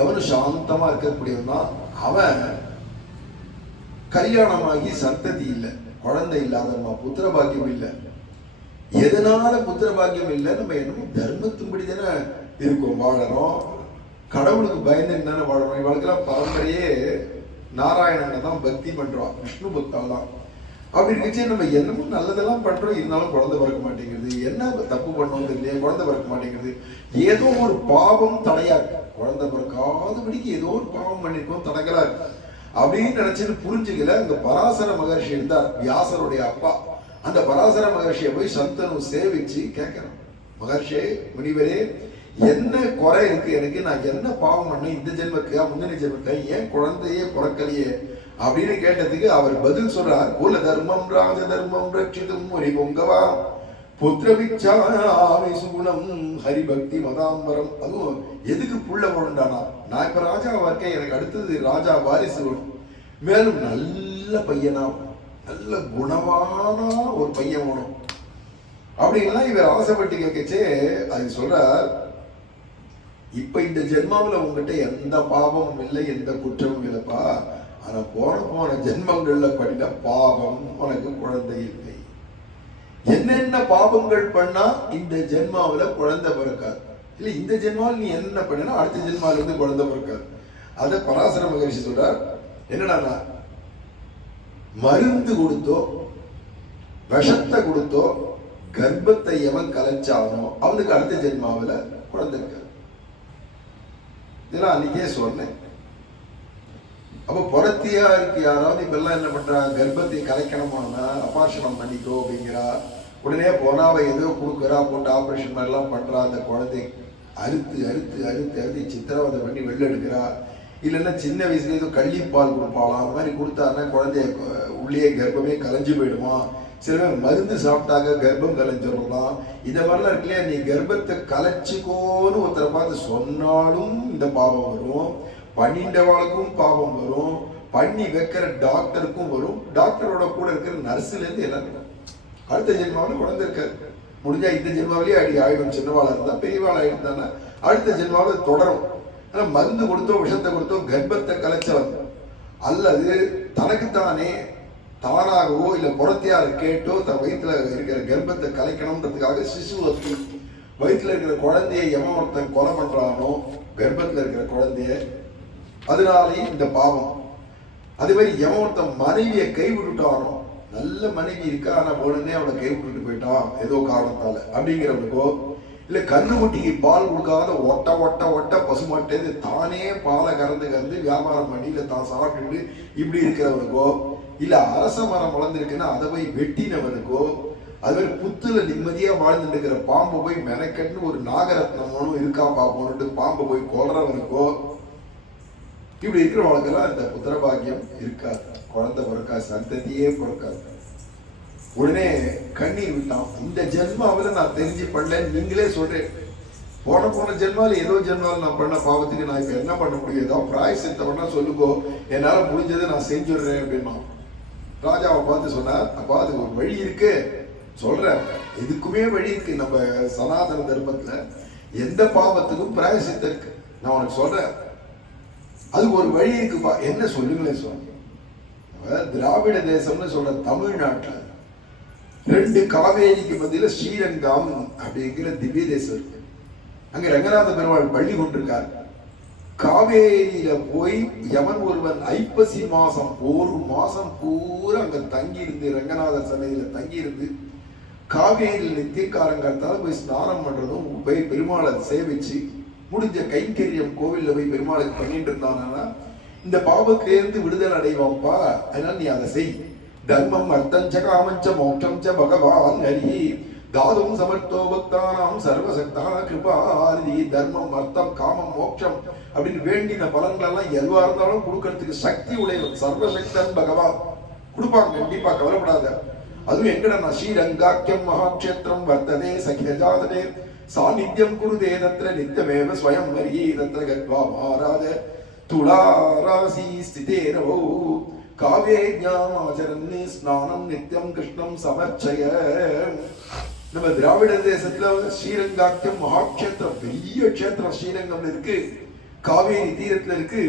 எவனு சாந்தமா இருக்கக்கூடியவன் தான் அவன். கல்யாணமாகி சந்ததி இல்லை, குழந்தை இல்லாதம்மா, புத்திர பாக்கியம் இல்லை. எதனால புத்திர பாக்கியம் இல்லை? நம்ம என்னமோ தர்மத்தின்படி தானே இருக்கோம், வாழறோம். கடவுளுக்கு பயந்து தானே வாழறோம். இவளுக்கெல்லாம் பரம்பரையே நாராயணனை தான் பக்தி பண்றான், விஷ்ணு பக்தால் தான். அப்படி இருந்துச்சு நம்ம என்னமோ நல்லதெல்லாம் பண்றோம், இருந்தாலும் குழந்தை பிறக்க மாட்டேங்கிறது. என்ன தப்பு பண்ணோம் இல்லையா, குழந்தை பிறக்க மாட்டேங்கிறது. ஏதோ ஒரு பாவம் தடையா இருக்கு, குழந்தை பிறக்காதபடிக்கு ஏதோ ஒரு பாவம் பண்ணிருக்கோம், தடைகளா இருக்கு அப்படின்னு நினைச்சிட்டு புரிஞ்சுக்கல. அந்த பராசர மகர்ஷி இருந்தார், வியாசருடைய அப்பா. அந்த பராசர மகர்ஷியை போய் சந்தனு சேவிச்சு கேட்கிறோம், மகர்ஷே, முனிவரே, என்ன குறை இருக்கு எனக்கு, நான் என்ன பாவம் பண்ண, இந்த ஜென்மக்கா முந்தின ஜென்மக்கா, ஏன் குழந்தையே பிறக்கலையே அப்படின்னு கேட்டதுக்கு அவர் பதில் சொல்றார், குல தர்மம் ராஜ தர்மம் ரட்சிதும் முனி பொங்கவா புத்திரவிச்சாமி சுகுணம் ஹரிபக்தி மதாம்பரம். அதுவும் எதுக்கு புள்ள வேணும்டானா, நான் இப்ப ராஜாவா இருக்கேன், எனக்கு அடுத்தது ராஜா வாரிசு வேணும், மேலும் நல்ல பையனா, நல்ல குணமான ஒரு பையன் வேணும் அப்படின்லாம் இவர் ஆசைப்பட்டு கேட்கச்சே அது சொல்றார், இப்ப இந்த ஜென்மாவில் உங்ககிட்ட எந்த பாவமும் இல்லை, எந்த குற்றமும் இல்லைப்பா. ஆனா போன ஜென்மங்கள்ல பண்ணின பாவம், உனக்கு குழந்தை இல்லை. என்னென்ன பாவங்கள் பண்ணா இந்த ஜென்மாவில குழந்தை பிறக்காது, இல்ல இந்த ஜென்மாவில் நீ என்ன பண்ணினா அடுத்த ஜென்மாவில இருந்து குழந்தை பிறக்காது. அத பராசர மகரிஷி சொல்றார், என்னடா, மருந்து கொடுத்தோ விஷத்தை கொடுத்தோ கர்ப்பத்தை எவன் கலைச்சானோ அவனுக்கு அடுத்த ஜென்மாவில குழந்தை இருக்காது. இதெல்லாம் அன்னைக்கே சொன்னேன். அப்ப புறத்தியா இருக்கு யாராவது இப்ப எல்லாம் என்ன பண்றா, கர்ப்பத்தை கலைக்கணுமானா அபார்ஷனம் பண்ணிக்கோ அப்படிங்கிறா, உடனே போனாவை ஏதோ கொடுக்குறா, போட்டு ஆபரேஷன் மாதிரிலாம் பண்றா, அந்த குழந்தை அறுத்து அறுத்து அறுத்து அறுத்து சித்திரவதை பண்ணி வெளில எடுக்கிறா. இல்லைன்னா சின்ன வயசுல ஏதோ கள்ளிப்பால் கொடுப்பாளாம், அந்த மாதிரி கொடுத்தாருன்னா குழந்தைய உள்ளே கர்ப்பமே கலைஞ்சு போயிடுமா. சில பேர் மருந்து சாப்பிட்டாக்க கர்ப்பம் கலைஞ்சிடலாம். இதை மாதிரிலாம் இருக்கு இல்லையா, நீ கர்ப்பத்தை கலைச்சிக்கோன்னு ஒருத்தரை பார்த்து சொன்னாலும் இந்த பாவம் வரும், பண்ணிண்டவாளுக்கும் பாவம் வரும், பண்ணி வைக்கிற டாக்டருக்கும் வரும், டாக்டரோட கூட இருக்கிற நர்ஸுல இருந்து எல்லாருக்கும் அடுத்த ஜென்மாவில் குழந்தை இருக்காது. முடிஞ்சா இந்த ஜென்மாவிலேயே அடி ஆயிடும், சின்னவாளா இருந்தா பெரியவாள் ஆயிடுந்தானே அடுத்த ஜென்மாவில் தொடரும். ஆனா மருந்து கொடுத்தோ விஷத்தை கொடுத்தோ கர்ப்பத்தை கலைச்சவன் அல்லது தனக்குத்தானே தானாகவோ இல்ல புறத்தையார கேட்டோ தன் வயிற்றுல இருக்கிற கர்ப்பத்தை கலைக்கணும்ன்றதுக்காக சிசுவத்து வயிற்றுல இருக்கிற குழந்தைய எவன் ஒருத்தன் கொலை பண்றானோ கர்ப்பத்துல இருக்கிற குழந்தைய, அதனாலேயும் இந்த பாவம். அதே மாதிரி எவன் ஒருத்தன் மனைவியை கைவிட்டுட்டானோ, நல்ல மனைவி இருக்கா ஆனா உடனே அவனை கைவிட்டுட்டு போயிட்டான் ஏதோ காரணத்தால அப்படிங்கிறவனுக்கோ, இல்ல கண்ணுக்குட்டிக்கு பால் கொடுக்காத ஒட்ட ஒட்ட ஒட்ட பசுமாட்டேது தானே பாலை கறந்து வியாபாரம் பண்ணி இல்ல தான் சாப்பிட்டுட்டு இப்படி இருக்கிறவனுக்கோ, இல்ல அரச மரம் வளர்ந்துருக்குன்னா அதை போய் வெட்டினவனுக்கோ, அது மாதிரி புத்துல நிம்மதியா வாழ்ந்துட்டு இருக்கிற பாம்பை போய் மெனக்கட்டு ஒரு நாகரத்னமும் இருக்கா பாப்போன்னுட்டு பாம்பை போய் கொல்றவனுக்கோ, இப்படி இருக்கிறவனுக்கெல்லாம் இந்த புத்திரபாகியம் இருக்காது, குழந்தை பிறக்காது, சந்ததியே பிறக்காது. உடனே கண்ணீர் விட்டான், இந்த ஜென்மாவில் நான் தெரிஞ்சு பண்ணலன்னு நீங்களே சொல்றேன், போன ஜென்மாவில் ஏதோ ஜென்மாவில் நான் பண்ண பாவத்துக்கு நான் இப்ப என்ன பண்ண முடியும், ஏதாவது பிராயசித்த பண்ணா சொல்லுங்கோ, என்னால முடிஞ்சதை நான் செஞ்சுடுறேன் அப்படின்னா. ராஜாவை பார்த்து சொன்னார், அப்பா அது ஒரு வழி இருக்கு சொல்றேன், இதுக்குமே வழி இருக்கு, நம்ம சனாதன தர்மத்துல எந்த பாவத்துக்கும் பிராயசித்தம் இருக்கு, நான் உனக்கு சொல்றேன், அதுக்கு ஒரு வழி இருக்குப்பா, என்ன சொல்லுங்களேன் சொன்ன. திராவிட தேசம்னு சொல்ற தமிழ்நாட்டில் 2 காவேரிக்கு மத்தியில ஸ்ரீரங்கம் அப்படிங்கிற திவ்ய தேசம் இருக்கு. அங்க ரங்கநாத பெருமாள் பள்ளி கொண்டிருக்கார். காவேரியில போய் எவன் ஒருவன் ஐப்பசி மாசம் 1 மாசம் பூரா அங்க தங்கி இருந்து ரங்கநாதர் சன்னதியில தங்கி இருந்து காவேரியில் நித்தியக்காரங்காலத்தால போய் ஸ்நானம் பண்றதும் போய் பெருமாளை சேவிச்சு முடிஞ்ச கைங்கரியம் கோவில்ல போய் பெருமாளுக்கு பண்ணிட்டு இருந்தானா இந்த பாவத்திலிருந்து விடுதலை அடைவான்ப்பா. அதனால நீ அதை செய். தர்மம் அர்த்தஞ்ச காமஞ்ச மோட்சம் ச பகவான் ஹரி தாதும் சமர்த்தோ பக்தானாம் சர்வசக்தா கிருபாநிதி. தர்மம் அர்த்தம் காமம் மோட்சம் அப்படின்னு வேண்டின பலன்கள் எல்லாம் எதுவா இருந்தாலும் கொடுக்கறதுக்கு சக்தி உடையவன் சர்வசக்தன் பகவான் கொடுப்பாங்க, கண்டிப்பா கவலைப்படாத. அதுவும் எங்கடா ஸ்ரீரங்காக்கியம் மகாக்ஷேத்திரம் வர்த்ததே சகியஜாதனே சாநித்தியம் குருதே தத்ர நித்யமேவ ஸ்வயம் ஹரி தத்ர கத்வா மாராஜ துளாராசி ஸ்திதே நவோ காவேரியாமாச்சரன்னே ஸ்நானம் நித்யம் கிருஷ்ணம் சமர்ச்சய. நம்ம திராவிட தேசத்துல ஸ்ரீரங்காக்கியம் மகாக்ஷேத்திரம் பெரிய க்ஷேத்திரம் ஸ்ரீரங்கம் இருக்கு, காவேரி தீரத்துல இருக்கு.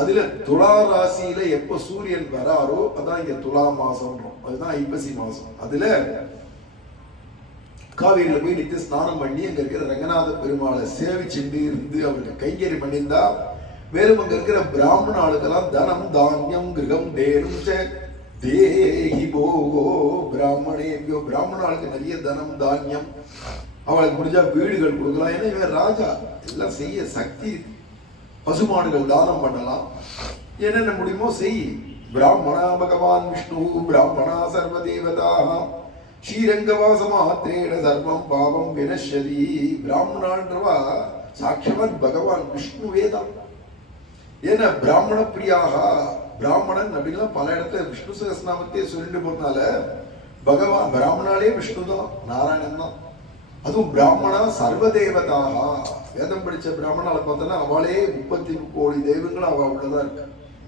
அதுல துலா ராசியில எப்ப சூரியன் வராரோ அதான் இங்க துலா மாசம், அதுதான் ஐப்பசி மாசம். அதுல காவேரியில போய் நித்திய ஸ்நானம் பண்ணி அங்க இருக்கிற ரங்கநாத பெருமாளை சேவிச்சுட்டு இருந்து அவருக்கு கைங்கறி பண்ணியிருந்தா, மேலும் அங்க இருக்கிற பிராமண ஆளுக்கெல்லாம் தனம் தானியம் கிரகம் தேனும் தேஹி போகோ பிராமணேபியோ, பிராமணாளுக்கு நிறைய தனம் தானியம், அவளுக்கு முடிஞ்சா வீடுகள் கொடுக்கலாம். ஏன்னா இவன் ராஜா, எல்லாம் செய்ய சக்தி இருக்கு. பசுமாடுகள் தானம் பண்ணலாம், என்னென்ன முடியுமோ செய். பிராமணா பகவான் விஷ்ணு பிராமணா சர்வதேவதா ஸ்ரீரங்கவாசமாத்திரேட சர்வம் பாவம் வினஷ்யதி. பிராமணான்றவா சாட்சவன் பகவான் விஷ்ணுவே தான். ஏன்னா பிராமண பிரியாக, பிராமணன் அப்படின்னா பல இடத்துல விஷ்ணு சகஸ்ரநாமத்தையே சொல்லிட்டு போறதுனால பகவான் பிராமணாலே விஷ்ணு தான், நாராயணன் தான். அதுவும் பிராமணா சர்வதேவதாக, வேதம் படிச்ச பிராமணால பார்த்தோன்னா அவளே 30 கோடி தெய்வங்களும் அவ உள்ளதான் இருக்கு.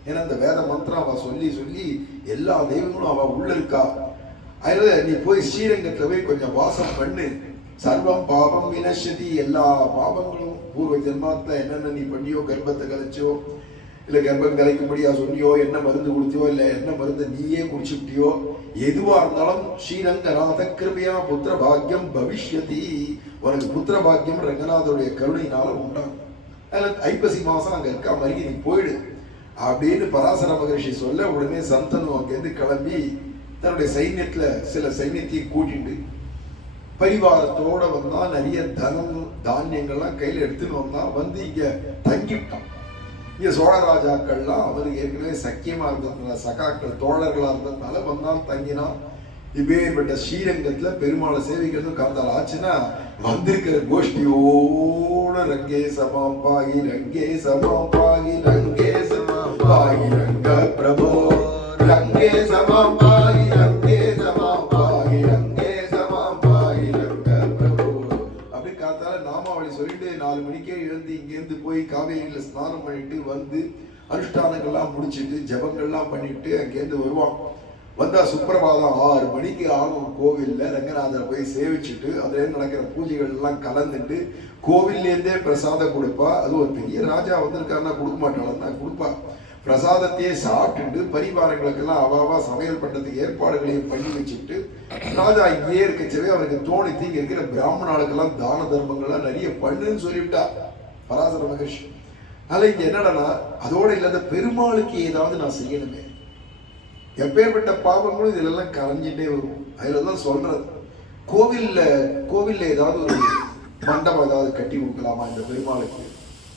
ஏன்னா அந்த வேத மந்திரம் அவ சொல்லி சொல்லி எல்லா தெய்வங்களும் அவ உள்ள இருக்கா. அதனால நீ போய் ஸ்ரீரங்கத்துல போய் கொஞ்சம் வாசம் பண்ணு. சர்வம் பாபம் வினஷ்யதி, எல்லா பாவங்களும் பூர்வ ஜென்மாத்துல என்னென்ன நீ பண்ணியோ, கர்ப்பத்தை கலைச்சோ, இல்ல கர்ப்பம் கலைக்கும்படியா சொன்னியோ, என்ன மருந்து குடிச்சியோ, இல்ல என்ன மருந்து நீயே குடிச்சுட்டியோ, எதுவா இருந்தாலும் ஸ்ரீரங்கநாத கிருபையா புத்திர பாக்கியம் பவிஷ்யதி, உனக்கு புத்திர பாக்கியம் ரங்கநாதருடைய கருணையினால உண்டாகும். அதுல ஐப்பசி மாசம் அங்க இருக்கா மாதிரி நீ போயிடு அப்படின்னு பராசர மகரிஷி சொல்ல, உடனே சந்தனு அங்கிருந்து கிளம்பி தன்னுடைய சைன்யத்துல சில சைன்யத்தையும் கூட்டிட்டு பரிவாரத்தோட வந்தா, நிறைய தனம் தானியங்கள்லாம் கையில எடுத்துன்னு வந்தான். வந்து இங்க தங்கிவிட்டான். இங்க சோழ ராஜாக்கள்லாம் அவருக்கு ஏற்கனவே சக்கியமா இருந்ததுனால, சகாக்கள் தோழர்களா இருந்ததுனால வந்தான், தங்கினான். இப்பேற்பட்ட ஸ்ரீரங்கத்துல பெருமாளை சேவிக்கிறதும் காத்தால் ஆச்சுன்னா வந்திருக்கிற கோஷ்டியோட ரங்கே சமாம்பாகி ரங்கே சமாம்பாகி ரங்கே சமாம்பாகி ரங்க பிரபோ ரங்கே சமாம்பாகி ரங்கே சமாம்பாகி ரங்கே சமாம்பாகி ரங்க பிரபோ அப்படி காத்தால நாமாவளி சொல்லிட்டு 4 மணிக்கே எழுந்து இங்கேருந்து போய் காவேரியில ஸ்நானம் பண்ணிட்டு வந்து அனுஷ்டானங்கள்லாம் முடிச்சுட்டு ஜபங்கள்லாம் பண்ணிட்டு அங்கேருந்து வருவான். வந்தா சுப்பிரபாதம் 6 மணிக்கு ஆகும். கோவில்ல ரங்கநாதரை போய் சேவிச்சுட்டு அதுல நடக்கிற பூஜைகள் எல்லாம் கலந்துட்டு கோவில்லேருந்தே பிரசாதம் கொடுப்பா. அது ஒரு பெரிய ராஜா வந்திருக்காருன்னா கொடுக்க மாட்டாளா, கொடுப்பா. பிரசாதத்தையே சாப்பிட்டுட்டு பரிவாரங்களுக்கெல்லாம் அவாவா சமையல் பண்றதுக்கு ஏற்பாடுகளையும் பண்ணி வச்சுட்டு ராஜா இங்கேயே இருக்கச்சவே அவருக்கு தோணித்து இங்க இருக்கிற பிராமணாளுக்கெல்லாம் தான தர்மங்கள்லாம் நிறைய பண்ணுன்னு சொல்லிவிட்டா பராசர மகர்ஷி. அதனால இங்க என்னடனா அதோட இல்லாத பெருமாளுக்கு ஏதாவது நான் செய்யணுமே, எப்பேற்பட்ட பாவங்களும் இதுல கரைஞ்சிட்டே வரும். அதுலதான் சொல்றது, கோவில்ல ஏதாவது ஒரு மண்டபம் ஏதாவது கட்டி கொடுக்கலாமா இந்த பெருமாளுக்கு,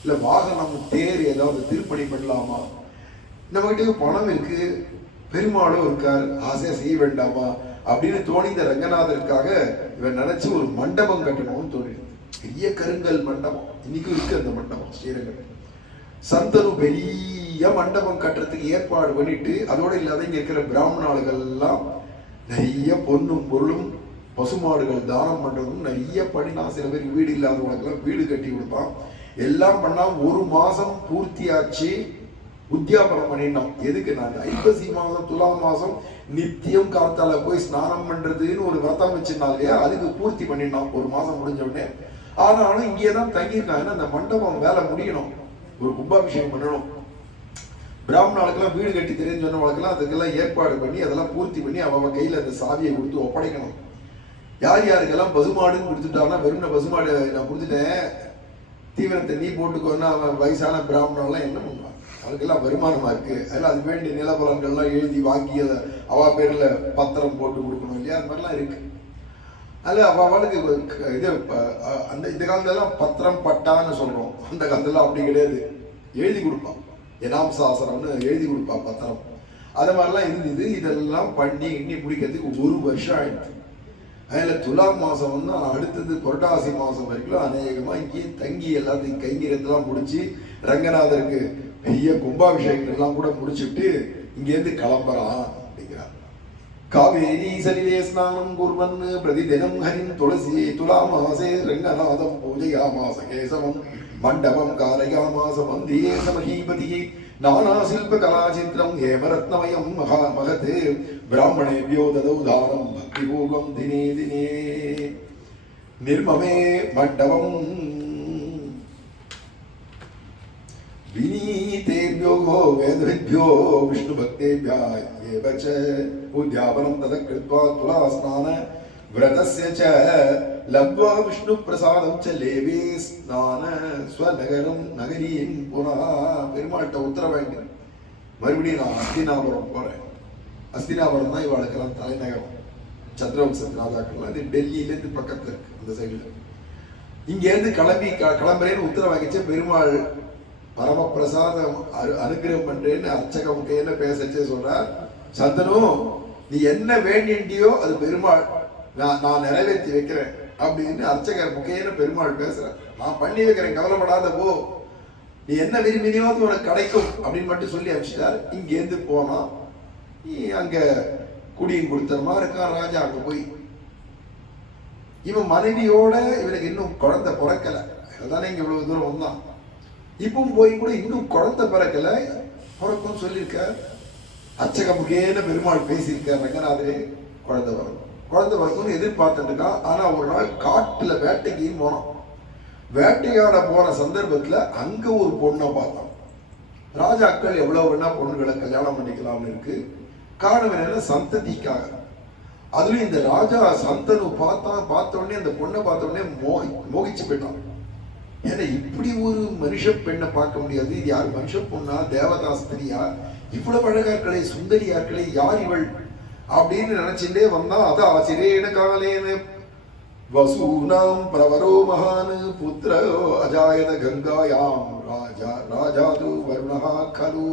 இல்ல வாகனம் தேர் ஏதாவது திருப்பணி பண்ணலாமா, நம்மகிட்ட பணம் இருக்கு, பெருமாளும் இருக்கார், ஆசையா செய்ய வேண்டாமா அப்படின்னு தோணி இந்த ரங்கநாதருக்காக இவன் நினைச்சு ஒரு மண்டபம் கட்டணும்னு தோணிடுது. பெரிய கருங்கல் மண்டபம் இன்னைக்கும் இருக்கு அந்த மண்டபம் ஸ்ரீரங்கம். சந்தனு பெரிய மண்டபம் கட்டுறதுக்கு ஏற்பாடு பண்ணிட்டு அதோட இல்லாத இங்க இருக்கிற பிராமணாளுகள் எல்லாம் நிறைய பொண்ணும் பொருளும் பசுமாடுகள் தானம் பண்றதும் நிறைய பண்ணினா. சில பேருக்கு வீடு இல்லாதவங்களுக்கெல்லாம் வீடு கட்டி கொடுப்பான். எல்லாம் பண்ணா 1 மாசம் பூர்த்தியாச்சு. உத்தியாபனம் பண்ணிடணும். எதுக்கு நான் ஐப்பசி மாசம் துலா மாசம் நித்தியம் காத்தால போய் ஸ்நானம் பண்றதுன்னு ஒரு விரதம் வச்சிருந்தா இல்லையா, அதுக்கு பூர்த்தி பண்ணிடணும் 1 மாசம் முடிஞ்ச உடனே. ஆனாலும் இங்கேதான் தங்கியிருக்காங்க. அந்த மண்டபம் வேலை முடியணும், ஒரு கும்பாபிஷேகம் பண்ணணும். பிராமணாளுக்கெல்லாம் வீடு கட்டி தெரிஞ்சு சொன்னவங்களுக்கெல்லாம் அதுக்கெல்லாம் ஏற்பாடு பண்ணி அதெல்லாம் பூர்த்தி பண்ணி அவன் கையில அந்த சாவியை கொடுத்து ஒப்படைக்கணும். யார் யாருக்கெல்லாம் பசுமாடுன்னு கொடுத்துட்டாங்கன்னா, வெறும் பசுமாடு நான் கொடுத்துட்டேன் தீவிரத்தை நீ போட்டுக்கோன்னா அவன் வயசான பிராமணெல்லாம் என்ன பண்ணுவான், அதுக்கெல்லாம் வருமானமா இருக்கு. அதெல்லாம் அது வேண்டிய நிலபலங்கள்லாம் எழுதி வாங்கி அதை அவ பேர்ல பத்திரம் போட்டு கொடுக்கணும் இல்லையா, அது மாதிரிலாம் இருக்கு. அதில் அவளுக்கு இது அந்த இந்த காலத்துலலாம் பத்திரம் பட்டான்னு சொல்றோம், அந்த காலத்துல அப்படி கிடையாது, எழுதி கொடுப்பான். எனாம் சாசனம்னு எழுதி கொடுப்பா பத்திரம். அது மாதிரிலாம் இருந்தது. இதெல்லாம் பண்ணி எண்ணி பிடிக்கிறதுக்கு 1 வருஷம் ஆயிடுச்சு. அதில் துலாம் மாசம் வந்து அடுத்தது புரட்டாசி மாசம் வரைக்கும் அநேகமா இங்கேயே தங்கி எல்லாத்தையும் கைங்கரியத்தெல்லாம் முடிச்சு ரங்கநாதருக்கு பெரிய கும்பாபிஷேகங்கள்லாம் கூட முடிச்சுட்டு இங்கேருந்து கிளம்புறான் அப்படிங்கிறார். காவேரி சலிலே ஸ்நானம் குர்வன் பிரதிதினம் ஹரின் துளசி துலாமாசே ரங்கநாதம் பூஜையாமாச கேசவம் மண்டபம் காரயாமாச மந்தியே சமஹீபதியை நானா சில்ப கலாச்சித்திரம் ஹேமரத்னமயம் மகத் பிராமணேபியோ ததௌ தானம் பக்திபூர்வம் தினே தினே நிர்மமே மண்டபம் வினீதேभ्यो वेदविद्भ्यो विष्णुभक्तेभ्यः एव च उद्यापनं ततः कृत्वा तुलास्नान व्रतस्य च लब्ध्वा विष्णुप्रसादं च लेवे स्नान स्वनगरं नगरीं पुनः. பெருமாள்கிட்ட உத்தரவு வாங்கி மறுபடியும் நான் அஸ்தினாபுரம் போறேன், அஸ்தினாபுரம் தான் இவாளுக்கெல்லாம் தலைநகரம். சந்திரவம்சத்து ராஜாக்கள்லாம் இது டெல்லியிலேருந்து பக்கத்தில் இருக்கு அந்த சைடில். இங்கேருந்து கிளம்புறேன்னு உத்தரவாகிச்ச பெருமாள் பரமபிரசாதம் அனுகிரகம் பண்றேன்னு அர்ச்சக முக்கையன்னு பேசச்சே சொல்றார், சந்தனு நீ என்ன வேண்டியோ அது பெருமாள் நான் நிறைவேற்றி வைக்கிறேன் அப்படின்னு அர்ச்சகர் முக்கையன்னு பெருமாள் பேசுறேன். நான் பண்ணி வைக்கிறேன், கவலைப்படாத போ, நீ என்ன விரும்பினியோ அது உனக்கு கிடைக்கும் அப்படின்னு மட்டும் சொல்லி அனுப்பிச்சிட்டார். இங்கேருந்து போனா அங்க குடியின் கொடுத்தனமா இருக்கான் ராஜா. அங்க போய் இவன் மனைவியோட இவனுக்கு இன்னும் குழந்தை பிறக்கல, அதுதானே இங்க இவ்வளவு தூரம் வந்தான். இப்பவும் போய் கூட இன்னும் குழந்தை பிறக்கல, பிறக்கும் சொல்லியிருக்க. அச்சகமுகேன பெருமாள் பேசியிருக்க, ரங்கநாதரே குழந்தை வரும் குழந்தை பிறக்கும்னு எதிர்பார்த்துட்டு இருக்கான். ஆனா ஒரு நாள் காட்டுல வேட்டைக்கு போனோம். வேட்டையாட போற சந்தர்ப்பத்துல அங்க ஒரு பொண்ணை பார்த்தோம். ராஜாக்கள் எவ்வளவு வேணா பொண்ணுகளை கல்யாணம் பண்ணிக்கலாம்னு இருக்கு. காரணம் என்னன்னா சந்ததிக்காக. அதுலயும் இந்த ராஜா சந்தனு பார்த்த உடனே அந்த பொண்ணை பார்த்த உடனே மோகிச்சு போயிட்டான். ஏன்னா இப்படி ஒரு மனுஷ பெண்ணை பார்க்க முடியாது. இது யார் மனுஷ பொண்ணா, தேவதாஸ்திரியா, இவ்வளவு அழகாக்களே, சுந்தரியாக்களே, யார் இவள் அப்படின்னு நினைச்சுட்டே வந்தா. அதான் ஆசிரியன காலேன வசூனாம் பிரவரோ மகான் புத்திரோ அஜாயத கங்காயாம் ராஜா ராஜாது வருணஹா கலு.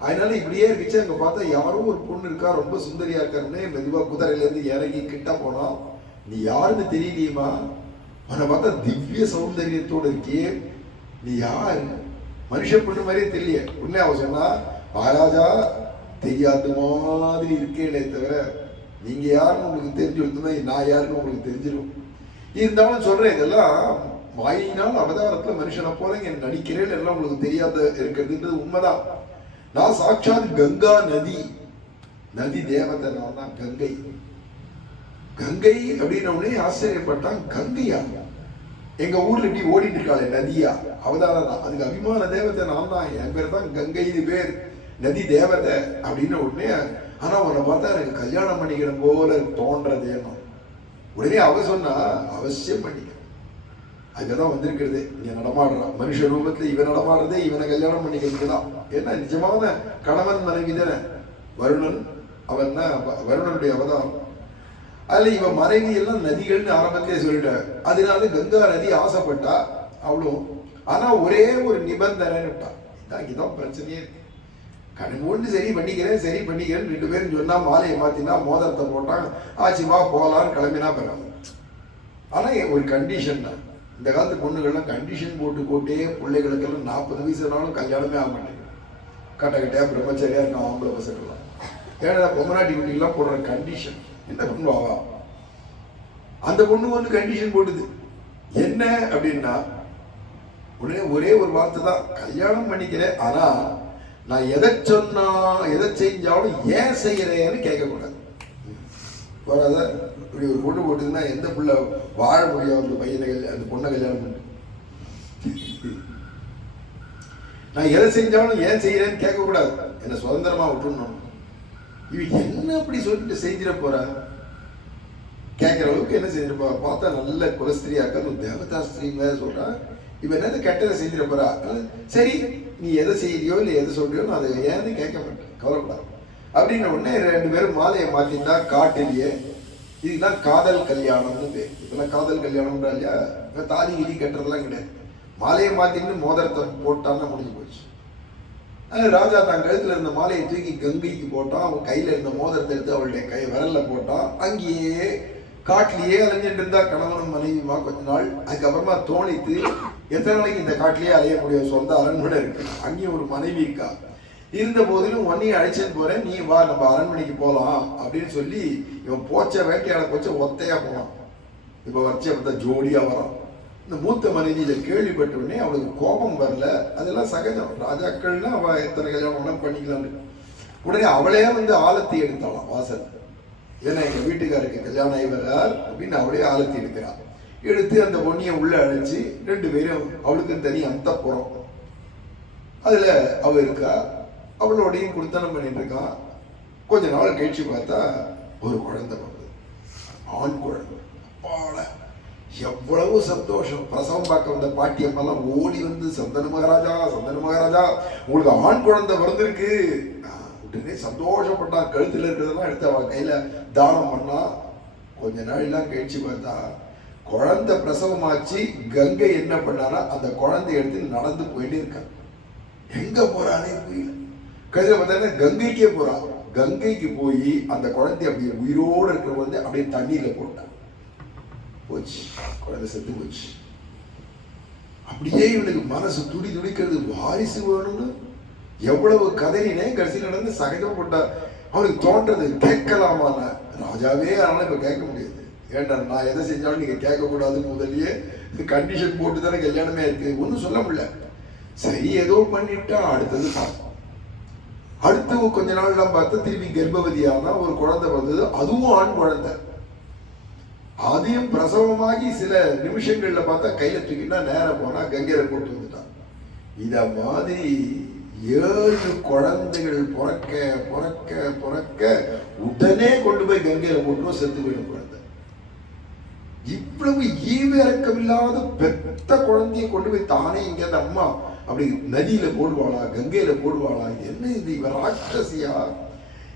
அதனால இப்படியே இருந்துச்சு. அங்க பார்த்தா யாரோ ஒரு பொண்ணு இருக்கா, ரொம்ப சுந்தரியா இருக்காருன்னு மெதுவா குதிரையில இருந்து இறங்கி கிட்ட போனா, நீ யாருன்னு தெரியலையுமா, உன்னை பார்த்தா திவ்ய சௌந்தரியத்தோட இருக்கியே, நீ யாரு, மனுஷ பொண்ணு மாதிரியே தெரியல. உடனே அவ சொன்னா, மகாராஜா தெரியாத மாதிரி இருக்கேனே தவிர நீங்க யாருன்னு உங்களுக்கு தெரிஞ்சு கொடுத்தா நான் யாருன்னு உங்களுக்கு தெரிஞ்சிடும். இருந்தாலும் சொல்றேன், இதெல்லாம் மாயினால் அவதாரத்துல மனுஷனை போல இங்க நடிக்கிறேன் எல்லாம் உங்களுக்கு தெரியாத இருக்கிறதுன்றது உண்மைதான். நான் சாட்சாத் கங்கா நதி, நதி தேவதை நான் தான், கங்கை. கங்கை அப்படின்ன உடனே ஆச்சரியப்பட்டான், கங்கையா, எங்க ஊர்ல இப்படி ஓடிட்டு இருக்காளே நதியா, அவதாரம் தான், அதுக்கு அபிமான தேவதை நான் தான், என் பேர் தான் கங்கை, இது பேர் நதி தேவதை அப்படின்னு உடனே. ஆனா உன்னை பார்த்தா எனக்கு கல்யாணம் பண்ணிக்கிற போல தோன்றது. உடனே அவ சொன்னா, அவசியம் பண்ணிக்க, அதுதான் வந்திருக்கிறது. இங்க நடமாடுறான் மனுஷ ரூபத்துல, இவன் நடமாடுறதே இவனை கல்யாணம் பண்ணிக்கிறதுக்கு தான். ஏன்னா நிஜமான கணவன் மனைவி தானே வருணன், அவன் வருணனுடைய அவதாரம். அதுல இவன் மனைவி எல்லாம் நதிகள்னு ஆரம்பத்திலே சொல்லிட்டார். அதனால கங்கா நதி ஆசைப்பட்டா அவளும். ஆனா ஒரே ஒரு நிபந்தனைன்னு விட்டான். இதான் பிரச்சனையே இருக்கு. கண்மூண்டு சரி பண்ணிக்கிறேன் 2 பேரும் சொன்னா, மாலையை மாத்தினா, மோதிரத்தை போட்டான், ஆச்சுவா போலான்னு கிளம்பினா பெறாங்க. ஆனா ஒரு கண்டிஷன் தான். இந்த காலத்து பொண்ணுகள்லாம் கண்டிஷன் போட்டே பிள்ளைகளுக்கெல்லாம் 40 வயசுனாலும் கல்யாணமே ஆக மாட்டேங்குது. கட்டக்கட்டையா பிரம்மச்சரியா இருக்கான் ஆம்பளை பசங்கள்லாம். ஏன்னா பொம்மநாட்டி குட்டிலாம் போடுற கண்டிஷன் என்ன பண்ணுவாவா, அந்த பொண்ணு ஒன்று கண்டிஷன் போடுது. என்ன அப்படின்னா, உடனே ஒரே ஒரு வார்த்தை தான், கல்யாணம் பண்ணிக்கிறேன், ஆனா நான் எதை சொன்னா எதை செஞ்சாலும் ஏன் செய்யறேன்னு கேட்கக்கூடாது. வராத இப்படி ஒரு பொண்ணு போட்டுதுன்னா எந்த பிள்ளை வாழ முடியும், அந்த பையனை அந்த பொண்ணை கல்யாணம் பண்ணி. நான் எதை செஞ்சாலும் ஏன் செய்யறேன்னு கேட்கக்கூடாது, என்ன சுதந்திரமா விட்டுணும். இவ என்ன அப்படி சொல்லிட்டு செஞ்சிட போறா, கேட்கிற அளவுக்கு என்ன செஞ்சிருப்பா. பார்த்தா நல்ல குலஸ்திரியா இருக்காது, ஒரு தேவதாஸ்திரிங்க சொல்றா. இவ என்னது கெட்டதை செஞ்சிட போறா. சரி நீ எதை செய்யறியோ இல்லை எதை சொல்றியோ நான் அதை ஏன்னு கேட்க மாட்டேன், கவலைப்படாது அப்படின்ன உடனே 2 பேரும் மாலையை மாத்திட்டா காட்டிலேயே. இதுதான் காதல் கல்யாணம்னு பேர். இப்பெல்லாம் காதல் கல்யாணம்ன்றா இல்லையா, தாலி கிதி கட்டுறதுலாம் கிடையாது. மாலையை மாத்தின்னு மோதிரத்தை போட்டான்னு முடிஞ்சு போச்சு. ராஜா தான் கழுத்துல இருந்த மாலையை தூக்கி கங்கைக்கு போட்டான். அவன் கையில இருந்த மோதிரத்தை எடுத்து அவளுடைய கை விரல்ல போட்டான். அங்கேயே காட்டிலேயே அலைஞ்சிட்டு இருந்தா கணவனும் மனைவியுமா கொஞ்ச நாள். அதுக்கப்புறமா தோணித்து, எத்தனை நாளைக்கு இந்த காட்டிலேயே அலையக்கூடிய சொந்த அரண்மனை இருக்கு, அங்கேயும் ஒரு மனைவி இருக்கா. இருந்த போதிலும் உன்னையும் அழைச்சிட்டு போறேன், நீ வா நம்ம அரண்மனைக்கு போலாம் அப்படின்னு சொல்லி இவன் வேட்டையாட போச்ச ஒத்தையா போனான். இப்ப வச்சு அப்பதான் ஜோடியா வரான். இந்த மூத்த மனைவி இதை கேள்விப்பட்ட உடனே அவளுக்கு கோபம் வரல. அதெல்லாம் சகஜம், ராஜாக்கள்னா அவ எத்தனை கல்யாணம் பண்ணிக்கலான்னு. உடனே அவளே ஆலத்தி எடுத்தாளாம் வாசல். ஏன்னா எங்க வீட்டுக்காருக்கு கல்யாணம் ஆகி வர்றார் அப்படின்னு அவளே ஆலத்தி எடுக்கிறாள். எடுத்து அந்த பொண்ணியை உள்ள அழைச்சி 2 பேரும், அவளுக்கு தனி அந்த புறம், அதுல அவ இருக்கா, அவளோடையும் குடுத்தனம் பண்ணிட்டு இருக்கான். கொஞ்ச நாள் கழிச்சு பார்த்தா ஒரு குழந்தை வருது, ஆண் குழந்தை. அப்பாட எவ்வளவு சந்தோஷம். பிரசவம் பார்க்க வந்த பாட்டியம்மெல்லாம் ஓடி வந்து, சந்தன மகாராஜா உங்களுக்கு ஆண் குழந்தை பிறந்திருக்கு, உடனே சந்தோஷப்பட்டா. கழுத்துல இருக்கிறதெல்லாம் எடுத்து அவன் கையில தானம் பண்ணா. கொஞ்ச நாள்லாம் கழிச்சு பார்த்தா குழந்தை பிரசவமாச்சு. கங்கை என்ன பண்ணானா அந்த குழந்தைய எடுத்து நடந்து போயிட்டே இருக்கான். எங்க போறானே புரியல. கழுத்துல பார்த்தா கங்கைக்கே போறான். கங்கைக்கு போய் அந்த குழந்தை அப்படியே உயிரோடு இருக்கிற குழந்தை அப்படியே தண்ணியில போட்டான். போச்சு, குழந்தை செத்து போச்சு. அப்படியே இவனுக்கு மனசு துடி துடிக்கிறது. வாரிசு வேணும்னு எவ்வளவு கதறினே கடைசியில் நடந்து சகஜப்பட்ட. அவனுக்கு தோன்றது கேட்கலாமான ராஜாவே. அதனால இப்ப கேட்க முடியாது. ஏன்டா நான் எதை செஞ்சாலும் நீங்க கேட்க கூடாதுன்னு முதல்லயே இந்த கண்டிஷன் போட்டு தானே கல்யாணமே இருக்கு. ஒன்னும் சொல்ல முடியல. சரி ஏதோ பண்ணிட்டா அடுத்தது பார்ப்போம். அடுத்து கொஞ்ச நாள்லாம் பார்த்து திரும்பி கர்ப்பவதியானா ஒரு குழந்தை வந்தது. அதுவும் ஆண் குழந்தை. அதையும் பிரசவமாகி சில நிமிஷங்கள்ல பார்த்தா கையில தூக்கிட்டா நேரம் போனா கங்கையில போட்டு வந்துட்டான். இத மாதிரி 7 குழந்தைகள் பிறக்க பிறக்க பிறக்க உடனே கொண்டு போய் கங்கையில போட்டுரும். செத்து போயிடும் குழந்தை. இவ்வளவு ஈவிரக்கமில்லாத பெத்த குழந்தைய கொண்டு போய் தானே எங்கேயாவது அம்மா அப்படி நதியில போடுவாளா, கங்கையில போடுவாளா? என்ன இது, இவன் ராட்சசியா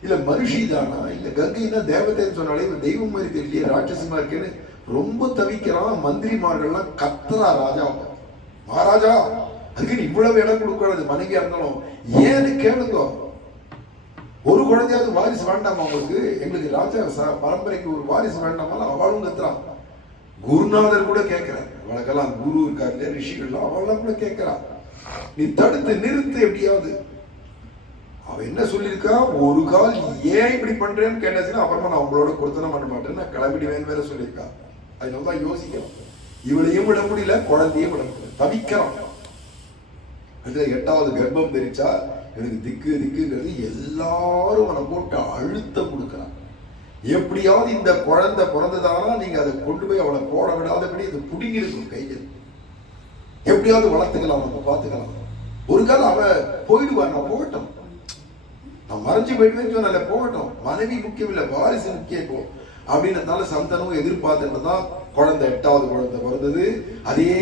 இல்ல மனுஷிதானா? இல்ல கங்கைன்னா தேவதைன்னு சொன்னாலே இவன் தெய்வம் மாதிரி தெரியலையே, ராட்சசிமா இருக்கேன்னு ரொம்ப தவிக்கிறான். மந்திரிமார்கள்லாம் கத்துறா ராஜா, மகாராஜா அதுக்கு இவ்வளவு இடம் கொடுக்கறது மனைவியா இருந்தாலும் ஏன்னு கேளுங்க. ஒரு குழந்தையாவது வாரிசு வேண்டாமா உங்களுக்கு? எங்களுக்கு ராஜா பரம்பரைக்கு ஒரு வாரிசு வேண்டாமா? அவளும் கத்துறான். குருநாதர் கூட கேட்கிறார். அவளுக்கெல்லாம் குரு இருக்காரு, ரிஷிகள்லாம் அவெல்லாம் கூட கேட்கிறான். நீ தடுத்து நிறுத்து எப்படியாவது. அவன் என்ன சொல்லியிருக்கா, ஒரு கால் ஏன் இப்படி பண்றேன்னு கேட்டாச்சுன்னா அப்புறமா நான் அவங்களோட கொடுத்தன பண்ண மாட்டேன், நான் கிளம்பிடுவேன்னு வேற சொல்லியிருக்கா. அதனாலதான் யோசிக்கிறோம். இவளையும் விட முடியல, குழந்தையும் விட முடியல, தவிக்கிறான். அதுல 8வது கர்ப்பம் தெரிச்சா எனக்கு திக்கு திக்குங்கிறது. எல்லாரும் அவனை போட்டு அழுத்தம் கொடுக்கிறான். எப்படியாவது இந்த குழந்தை பிறந்ததானா நீங்க அதை கொண்டு போய் அவளை போட விடாதபடி இது புடுங்கி இருக்கும் கையில். எப்படியாவது வளர்த்துக்கலாம், நம்ம பார்த்துக்கலாம். ஒரு காலம் அவன் போயிடுவான், நான் போகட்டும், நான் மறைஞ்சு போயிடுவேன்னு சொன்னால போகட்டும், மனைவி முக்கியம் இல்லை, வாரிசு முக்கியம் இப்போ அப்படின்றதுனால சந்தனும் எதிர்பார்த்துதான் குழந்தை 8வது குழந்தை பிறந்தது. அதே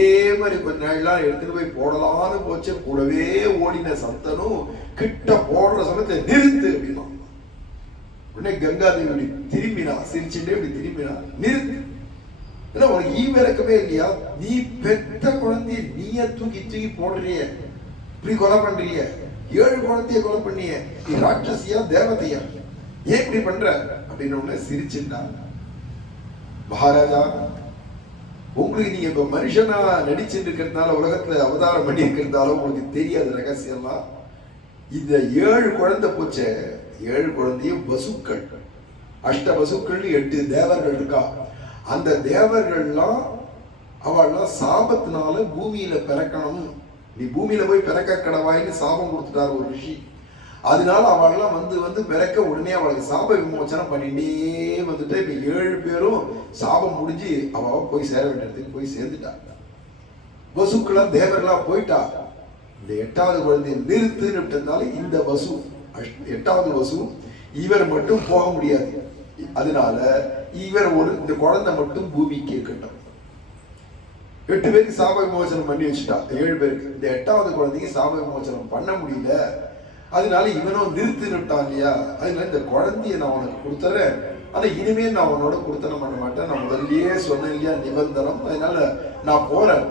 மாதிரி கொஞ்ச நாள்லாம் எடுத்துட்டு போய் போடலான்னு போச்சு. கூடவே ஓடின சந்தனும் கிட்ட போடுற சமயத்தை நிறுத்து அப்படின்னா உடனே கங்காதேவி திரும்பினா, சிரிச்சுட்டே இப்படி திரும்பினா, நிறுத்து, இல்ல உனக்கு ஈவிரக்கமே இல்லையா? நீ பெத்த குழந்தைய நீய தூக்கி தூக்கி போடுறிய, இப்படி கொலை பண்றிய, 7 குழந்தைய கொலை பண்ணிய, நீ ராட்சசியா தேவதையா, ஏன் இப்படி பண்ற அப்படின்னு உடனே சிரிச்சுட்டான். மகாராஜா உங்களுக்கு நீங்க இப்ப மனுஷனா நடிச்சுட்டு இருக்கிறதுனால, உலகத்துல அவதாரம் பண்ணி இருக்கிறதால உங்களுக்கு தெரியாத ரகசியம்லாம். இந்த 7 குழந்தை போச்ச, 7 குழந்தையும் வசுக்கள், அஷ்ட வசுக்கள் 8 தேவர்கள் இருக்கா. அந்த தேவர்கள்லாம் அவள்லாம் சாபத்தினால பூமியில பிறக்கணும், நீ பூமியில போய் பிறக்க கடவாயின்னு சாபம் கொடுத்துட்டாரு ஒரு ரிஷி. அதனால அவள்லாம் வந்து பிறக்க உடனே அவளுக்கு சாப விமோச்சனம் பண்ணிட்டே வந்துட்டு இப்ப 7 பேரும் சாபம் முடிஞ்சு அவ போய் சேர வேண்டியதுக்கு போய் சேர்ந்துட்டா. வசுக்களா தேவர்களா போயிட்டா. இந்த 8வது குழந்தைய நிறுத்துனால இந்த வசு 8வது வசு இவர் மட்டும் போக முடியாது. அதனால இவர் இந்த குழந்தை மட்டும் பூமிக்கு இருக்கட்டும். 8 பேருக்கு சாப விமோசனம் பண்ணி வச்சுட்டா. 7 பேருக்கு இந்த 8வது குழந்தைக்கு சாப விமோசனம் பண்ண முடியல. அதனால இவனும் நிறுத்தினுட்டான் இல்லையா. அதனால இந்த குழந்தைய நான் உனக்கு கொடுத்துறேன், ஆனா இனிமேல் நான் உன்னோட கொடுத்தன பண்ண மாட்டேன், நான் முதல்லயே சொன்னேன் இல்லையா நிபந்தனம், அதனால நான் போறேன்.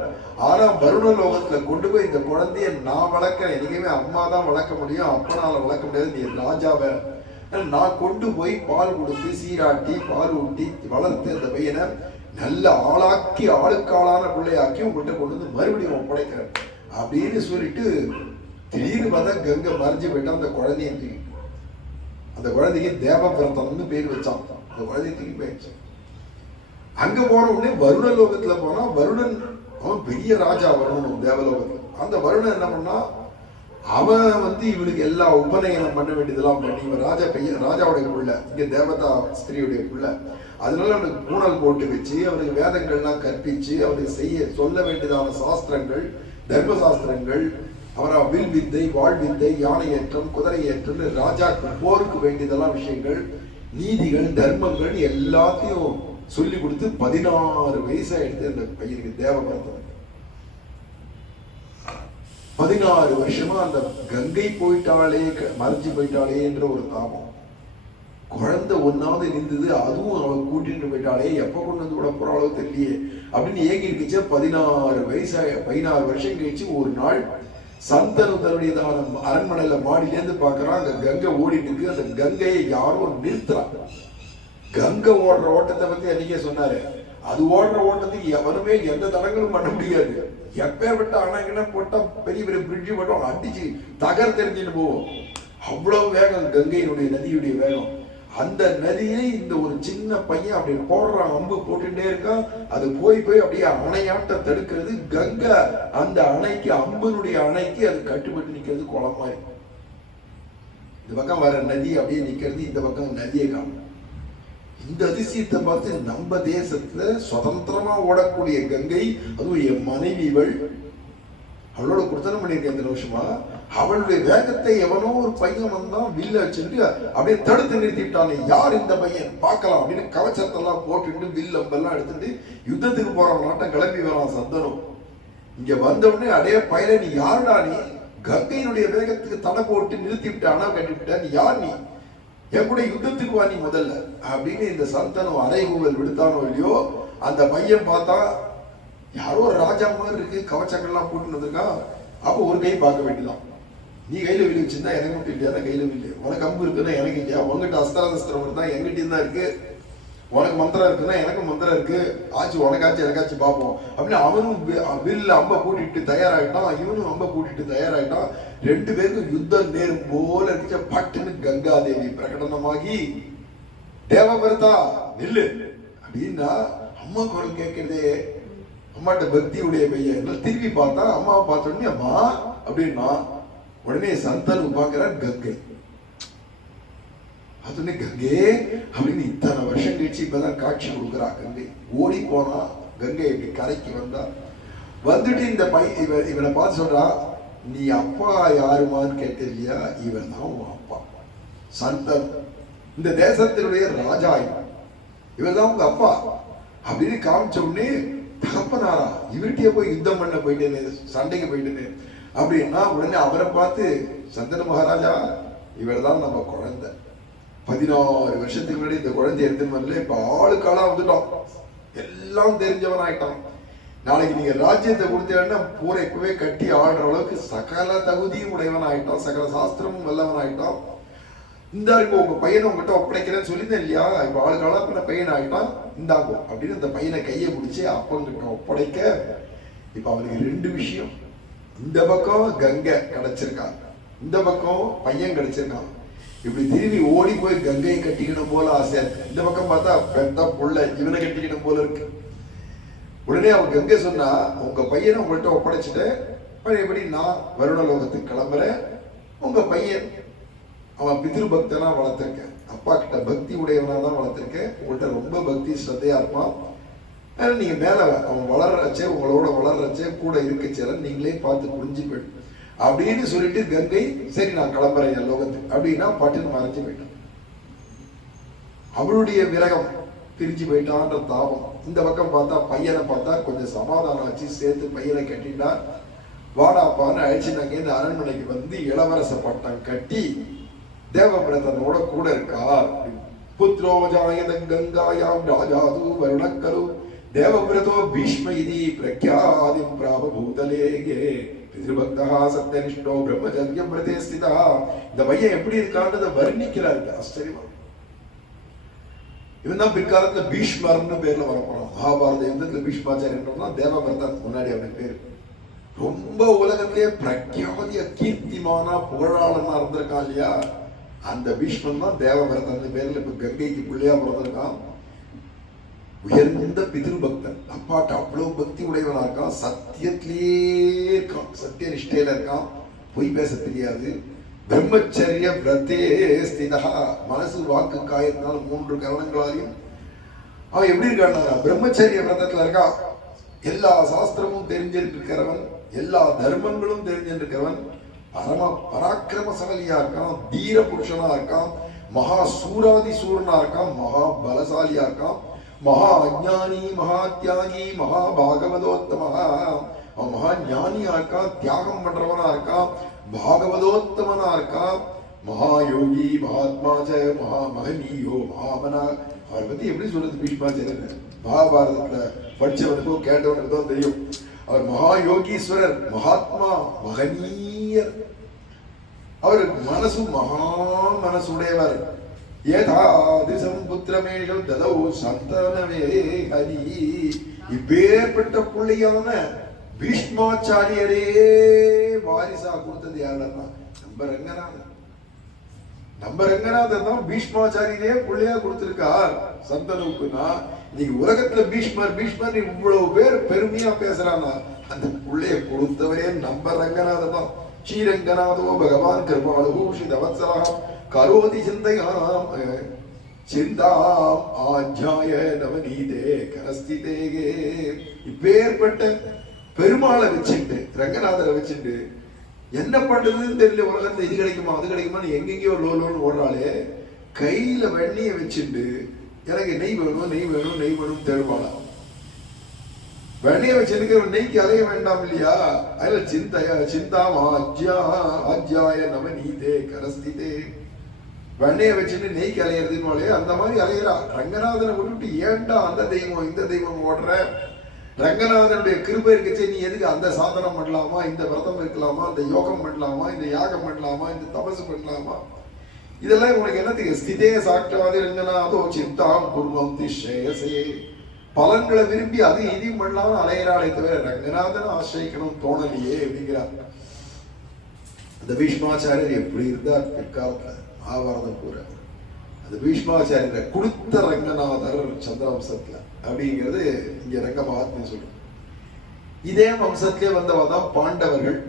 ஆனா வருண லோகத்துல கொண்டு போய் இந்த குழந்தைய நான் வளர்க்கிறேன். எனக்குமே அம்மா தான் வளர்க்க முடியும், அப்பனால வளர்க்க முடியாது, நீ ராஜா வேற. நான் கொண்டு போய் பால் கொடுத்து சீராட்டி பால் ஊட்டி வளர்த்து அந்த பையனை நல்ல ஆளாக்கி ஆளுக்காளான பிள்ளையாக்கி உங்கள்கிட்ட கொண்டு வந்து மறுபடியும் ஒப்படைக்கிறேன் அப்படின்னு சொல்லிட்டு திடீர்னு பார்த்தா கங்கை மறைஞ்சு போயிட்டா. அந்த குழந்தைய தூக்கி, அந்த குழந்தைக்கு தேவபிரதம்னு பேர் வச்சான். அந்த குழந்தைய தூக்கி போயிடுச்சு. அங்க போன உடனே வருண லோகத்துல போனா வருணன் அவன் பெரிய ராஜா. வருணன் தேவலோகத்துல அந்த வருணன் என்ன பண்ணா, அவன் இவனுக்கு எல்லா உபநயனம் பண்ண வேண்டியதெல்லாம் பண்ணி, இவன் ராஜா பையன், ராஜாவுடைய புள்ள, இங்க தேவதா ஸ்திரீயுடைய புள்ள. அதனால அவனுக்கு பூணல் போட்டு வச்சு அவனுக்கு வேதங்கள்லாம் கற்பிச்சு அவனுக்கு சொல்ல வேண்டியதான சாஸ்திரங்கள், தர்ம சாஸ்திரங்கள், அவரா வில் வித்தை, வாழ் வித்தை, யானை ஏற்றம், குதிரை ஏற்றம், ராஜாக்கு போருக்கு வேண்டியதெல்லாம் விஷயங்கள், நீதிகள், தர்மங்கள் எல்லாத்தையும் சொல்லி கொடுத்து 16 வயசா எடுத்து அந்த பையனுக்கு தேவபரதம். 16 வருஷமா அந்த கங்கை போயிட்டாளே, மறைஞ்சு போயிட்டாளே என்ற ஒரு தாபம். குழந்தை ஒன்னாவது இருந்தது, அதுவும் அவ கூட்டிட்டு போயிட்டாலே, எப்ப கொண்டு வந்து விட போற அளவு தெரியலையே அப்படின்னு ஏங்கி இருந்துச்சு. 16 வருஷம் கழிச்சு ஒரு நாள் சந்தனு தன்னுடையதான அரண்மனையில மாடியிலேருந்து பாக்குறான், அங்க கங்கை ஓடிட்டு இருக்கு. அந்த கங்கையை யாரும் நிறுத்துறான். கங்கை ஓடுற ஓட்டத்தை பத்தி அன்னைக்கே சொன்னாரு. அது ஓடுற ஓட்டத்துக்கு எவனுமே எந்த தடங்களும் பண்ண முடியாது. எப்பேற்பட்ட அணைகளை போட்டா பெரிய பெரிய பிரிட்ஜ் போட்டோம் அடிச்சு தகர் தெரிஞ்சுட்டு போவோம். அவ்வளவு வேகம் கங்கையினுடைய நதியுடைய வேகம். அந்த நதியை இந்த ஒரு சின்ன பையன் அப்படி போடுறான், அம்பு போட்டுட்டே இருக்கான். அது போய் போய் அப்படியே அணையாட்ட தடுக்கிறது. கங்கை அந்த அணைக்கு, அம்பனுடைய அணைக்கு அது கட்டுப்பட்டு நிக்கிறது குளம் மாதிரி. இந்த பக்கம் வர நதி அப்படியே நிக்கிறது, இந்த பக்கம் நதியை காணும். இந்த அதிசயத்தை பார்த்து நம்ம தேசத்துல சுதந்திரமா ஓடக்கூடிய கங்கை, அதுவும் என் மனைவிகள் அவளோட குடுத்தனம் பண்ணியிருக்கேன் இந்த வருஷமா, அவளுடைய வேகத்தை எவனோ ஒரு பையன் வந்தான் வில்ல வச்சுட்டு அப்படியே தடுத்து நிறுத்திட்டான். யார் இந்த பையன் பார்க்கலாம் அப்படின்னு கவச்சத்தெல்லாம் போட்டுட்டு வில் அம்பெல்லாம் எடுத்துட்டு யுத்தத்துக்கு போற நாட்டம் கிளம்பி வரான் சந்தனம். இங்க வந்தவுடனே அடே பையன், நீ யாருடா? நீ கங்கையினுடைய வேகத்துக்கு தடை போட்டு நிறுத்தி விட்ட, அணை கட்டிவிட்ட, நீ யார்? நீ என் கூட யுத்தத்துக்கு வா நீ முதல்ல அப்படின்னு இந்த சந்தனம் அறைகூவல் விடுத்தானோ இல்லையோ, அந்த பையன் பார்த்தா யாரோ ஒரு ராஜா மாதிரி இருக்கு, கவச்சங்கள்லாம் போட்டு வந்திருக்கான். அப்போ ஒரு கை பார்க்க வேண்டியதான். நீ கையில வில்லு வச்சிருந்தா எனக்கு மட்டும் இல்லையா? கையில வில்லு. உனக்கு அம்பு இருக்குன்னா எனக்கு இல்லையா? உங்ககிட்ட அஸ்திரம் இருந்தா எங்கிட்ட தான் இருக்கு. உனக்கு மந்திரம் இருக்குன்னா எனக்கும் மந்திரம் இருக்கு. ஆச்சு உனக்காச்சும் எனக்காச்சும் பார்ப்போம் அப்படின்னு அவனும் வில்ல அம்ப கூட்டிட்டு தயாராகிட்டான், இவனும் அம்ப கூட்டிட்டு தயாராகிட்டான். ரெண்டு பேருக்கும் யுத்தம் நேரும் போல இருந்துச்சு. பட்டுன்னு கங்காதேவி பிரகடனமாகி, தேவபரதா நில்லு அப்படின்னா அம்மா குரல் கேட்கிறதே. அம்மாட்ட பக்தியுடைய பையன் திரும்பி பார்த்தா, அம்மாவை பார்த்த உடனே அம்மா அப்படின்னா உடனே சந்தனு பார்க்கிறார் கங்கை. அதுன்னு கங்கை அப்படின்னு இத்தனை வருஷம் கழிச்சு இப்பதான் காட்சி கொடுக்குறா கங்கை. ஓடி போனா கங்கை இப்படி கரைக்கு வந்தா. வந்துட்டு இந்த இவனை பார்த்து சொல்றா, நீ அப்பா யாருமான்னு கேட்ட இல்லையா? இவன் தான் உன் அப்பா சந்தன், இந்த தேசத்தினுடைய ராஜா, இவன் தான் உங்க அப்பா அப்படின்னு காமிச்ச உடனே தகப்பனாரா, இவர்கிட்டயே போய் யுத்தம் பண்ண போயிட்டேன்னு, சண்டைக்கு போயிட்டேன்னு அப்படின்னா உடனே அவரை பார்த்து, சந்தன மகாராஜா இவர் தான் நம்ம குழந்தை. 16 வருஷத்துக்கு முன்னாடி இந்த குழந்தை எடுத்துன்னு வரல, இப்ப ஆளுக்காளா வந்துட்டோம், எல்லாம் தெரிஞ்சவன் ஆயிட்டான். நாளைக்கு நீங்க ராஜ்யத்தை கொடுத்தீங்கன்னா பூரை இப்பவே கட்டி ஆடுற அளவுக்கு சகல தகுதியும் உடையவன் ஆயிட்டான், சகல சாஸ்திரமும் வல்லவன் ஆயிட்டான். இந்த இப்போ உங்க பையனை உங்ககிட்ட ஒப்படைக்கிறேன்னு சொல்லியிருந்தேன் இல்லையா? இப்ப ஆளுக்காளா இப்ப பையன் ஆயிட்டான், இந்தாகும் அப்படின்னு அந்த பையனை கையை பிடிச்சி அப்பங்கிட்ட ஒப்படைக்க, இப்ப அவனுக்கு 2 விஷயம். இந்த பக்கம் கங்கை கிடைச்சிருக்கான், இந்த பக்கம் பையன் கிடைச்சிருக்கான். இப்படி திரும்பி ஓடி போய் கங்கையை கட்டிக்கணும் போல ஆசையா இருக்கு. இந்த பக்கம் பார்த்தா பெத்தா புள்ள இவனை கட்டிக்கணும் போல இருக்கு. உடனே அவன் கங்கை சொன்னா, உங்க பையனை உங்கள்கிட்ட ஒப்படைச்சிட்டேன், எப்படி நான் வருண லோகத்துக்கு கிளம்புறேன். உங்க பையன் அவன் பிதிரு பக்தனா வளர்த்திருக்கேன், அப்பா கிட்ட பக்தி உடையவனா தான் வளர்த்திருக்கேன், உங்கள்கிட்ட ரொம்ப பக்தி ஸ்ரத்தையா இருப்பான். நீங்க மேல அவன் வளர்றச்சே, உங்களோட வளர்றச்சே கூட இருக்கச்சேல நீங்களே பார்த்து புரிஞ்சு போயிடும் அப்படின்னு சொல்லிட்டு கங்கை சரி நான் கிளம்புறேன் என் லோகத்துக்கு அப்படின்னா பட்டுன்னு மறைஞ்சு போயிட்டான். அவளுடைய விரகம் பிரிஞ்சு போயிட்டான்ற தாபம். இந்த பக்கம் பார்த்தா பையனை பார்த்தா கொஞ்சம் சமாதானம் வச்சு சேர்த்து பையனை கட்டிட்டா. வாடாப்பான்னு அழைச்சு நாங்க இந்த அரண்மனைக்கு வந்து இளவரச பட்டம் கட்டி தேவபிரதனோட கூட இருக்கார். புத்ரோஜாயத கங்காயாம் ராஜாது வருணக்கரு தேவபிரதோ பீஷ்ம இதி பிரக்யாதிம் பிராப பூதலேகே பிதிருபக்தா சத்யனிஷ்டோ பிரம்மச்சரியம் பிரதே ஸ்திதா. இந்த பையன் எப்படி இருக்கான்றதை வர்ணிக்கிறாரு. ஆச்சரியமா. இவன் தான் பிற்காலத்துல பீஷ்மர்னு பேர்ல வரப்போறான். மகாபாரத யுத்தத்துல பீஷ்மாச்சாரியன்றா தேவபிரதன் முன்னாடி அவன் பேரு. ரொம்ப உலகத்திலே பிரக்யாதிய கீர்த்திமானா புகழாளனா இருந்திருக்கான் இல்லையா? அந்த பீஷ்மன் தான் தேவபிரதன் பேர்ல இப்ப கங்கைக்கு பிள்ளையா பிறந்திருக்கான். உயர்ந்த பிதிரு பக்தன், அப்பாட்ட அவ்வளவு பக்தி உடையவனா இருக்கான், சத்தியத்திலேயே இருக்கான், சத்திய நிஷ்டையில இருக்கான், பொய் பேச தெரியாது. பிரம்மச்சரிய விரதே ஸ்திதா, மனசு வாக்கு காயத்தினால 3 கரணங்களாலையும் அவன் எப்படி இருக்கான்னா பிரம்மச்சரிய விரதத்துல இருக்கான். எல்லா சாஸ்திரமும் தெரிஞ்சிருக்கிறவன், எல்லா தர்மங்களும் தெரிஞ்சிருக்கிறவன், பரம பராக்கிரமசாலியா இருக்கான், தீர புருஷனா இருக்கான், மகா சூராதி சூரனா இருக்கான், மகா பலசாலியா இருக்கான், மகா அஜ்ஞானி, மகா தியாகி, மகா பாகவதோத்தம, அவன் மகா ஞானியா இருக்கான், தியாகம் பண்றவனா இருக்கான், பாகவதோத்தமனா இருக்கான், மகாயோகி மகாத்மாஜ மகனீயோ மகாமனா. அவரை பத்தி எப்படி சொல்றது பீஷ்மாச்சாரியர்? மகாபாரதத்துல படிச்சவனுக்கோ கேட்டவனுக்கோ தெரியும். அவர் மகா யோகீஸ்வரர், மகாத்மா, மகனீயர். அவர் மனசு மகா மனசுடையவர். ஏதாதிசம் புத்திரமேஷம் ததோ சந்தனமே ஹரி. இப்பேற்பட்ட பிள்ளையான பீஷ்மாச்சாரியரே வாரிசா கொடுத்தது யாருன்னா நம்ம ரங்கநாதன். நம்ம ரங்கநாதன் தான் பீஷ்மாச்சாரியரே பிள்ளையா கொடுத்திருக்கார் சந்தனுக்குன்னா. இன்னைக்கு உலகத்துல பீஷ்மர் பீஷ்மர் இவ்வளவு பேர் பெருமையா பேசுறானா அந்த பிள்ளைய கொடுத்தவரே நம்ம ரங்கநாதன் தான். ஸ்ரீரங்கநாதோ பகவான் கிருபாலு ஸ்ரீதவத்சலா கரோதி சிந்தையாம் சிந்தாம் ஆஜ்ஞாய நவநீதே கரஸ்திதேகே. இப்பேற்பட்ட பெருமாளை வச்சுட்டு ரங்கநாதரை வச்சுட்டு என்ன பண்றதுன்னு தெரியல. உலகத்துல இது கிடைக்குமா அது கிடைக்குமான்னு எங்கெங்கயோ லோன்னு ஓடுறாளே. கையில வெண்ணிய வச்சுட்டு எனக்கு நெய் வேணும் நெய் வேணும் நெய் வேணும் தேடுவாளா? வெண்ணிய வச்சிருக்கிற நெய்க்கு அலைய வேண்டாம் இல்லையா? அதுல சிந்தாம் ஆஜ்ஞாய நவநீதே கரஸ்திதே. வெண்ணைய வச்சுட்டு நெய்க்கு அலையிறதுன்னு அந்த மாதிரி அலையிறா. ரங்கநாதனை விட்டுட்டு ஏன்டா அந்த தெய்வம் இந்த தெய்வம் ஓடுற? ரங்கநாதனுடைய கிருபை இருக்கச்சே நீ எதுக்கு அந்த சாதனம் பண்ணலாமா, இந்த விரதம் இருக்கலாமா, இந்த யோகம் பண்ணலாமா, இந்த யாகம் பண்ணலாமா, இந்த தபசு பண்ணலாமா? இதெல்லாம் உனக்கு என்னத்துக்கு? ஸ்திதே சாட்சாதி ரங்கநாதோ சித்தாம் குர்வந்தி ஸ்ரேயசே. பலன்களை விரும்பி அது இதையும் பண்ணலாம அலையிறாளே தவிர ரங்கநாதனை ஆசிரியக்கணும் தோணலையே அப்படிங்கிறார். அந்த பீஷ்மாச்சாரியர் எப்படி இருந்தார் பிற்காலத்துல மகாபாரதம் பூரா. அந்த பீஷ்மாச்சாரியரை கொடுத்த ரங்கநாதர் சந்திரவம்சத்துல அப்படிங்கிறது இங்க ரங்க மகாத்மியம் சொல்றோம். இதே வம்சத்திலே வந்தவதான் பாண்டவர்கள்.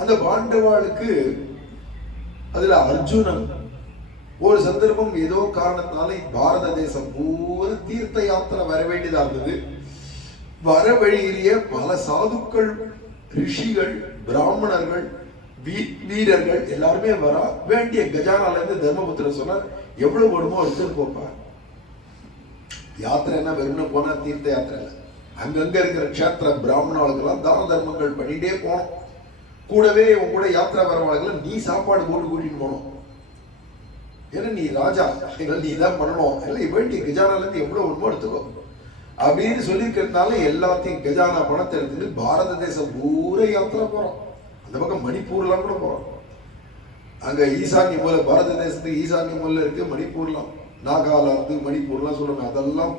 அந்த பாண்டவாளுக்கு அதுல அர்ஜுனன் ஒரு சந்தர்ப்பம் ஏதோ காரணத்தினால பாரத தேசம் பூரா தீர்த்த யாத்திரை வர வேண்டியதா இருந்தது. வர வழியிலேயே பல சாதுக்கள், ரிஷிகள், பிராமணர்கள், வீரர்கள் எல்லாருமே வர வேண்டிய கஜானால இருந்து தர்மபுத்திர சொன்னார், எவ்வளவு வேணுமோ எடுத்துட்டு போப்பா. யாத்திரை என்ன வெறும் போனா தீர்த்த யாத்திரை இல்லை. அங்கங்க இருக்கிற கஷேத்திர பிராமணர்களுக்கெல்லாம் தான தர்மங்கள் பண்ணிட்டே போனோம். கூடவே உன் கூட யாத்திரை வரவாளுக்கெல்லாம் நீ சாப்பாடு போட்டு கூட்டிட்டு போனோம். ஏன்னா நீ ராஜா, நீ தான் பண்ணணும், எல்லாம் வேண்டிய கஜானால இருந்து எவ்வளவு வேணுமோ எடுத்துக்கோ அப்படின்னு சொல்லியிருக்கிறதுனால எல்லாத்தையும் கஜானா பணத்தை எடுத்துட்டு பாரத தேசம் பூரா யாத்திரை போறோம். அந்த பக்கம் மணிப்பூர்லாம் கூட போறோம். அங்க ஈசான்ய மூல, பாரத தேசத்துக்கு ஈசான்ய மூல இருக்கு மணிப்பூர்லாம், நாகாலாந்து மணிப்பூர்லாம் சொல்றோம். அதெல்லாம்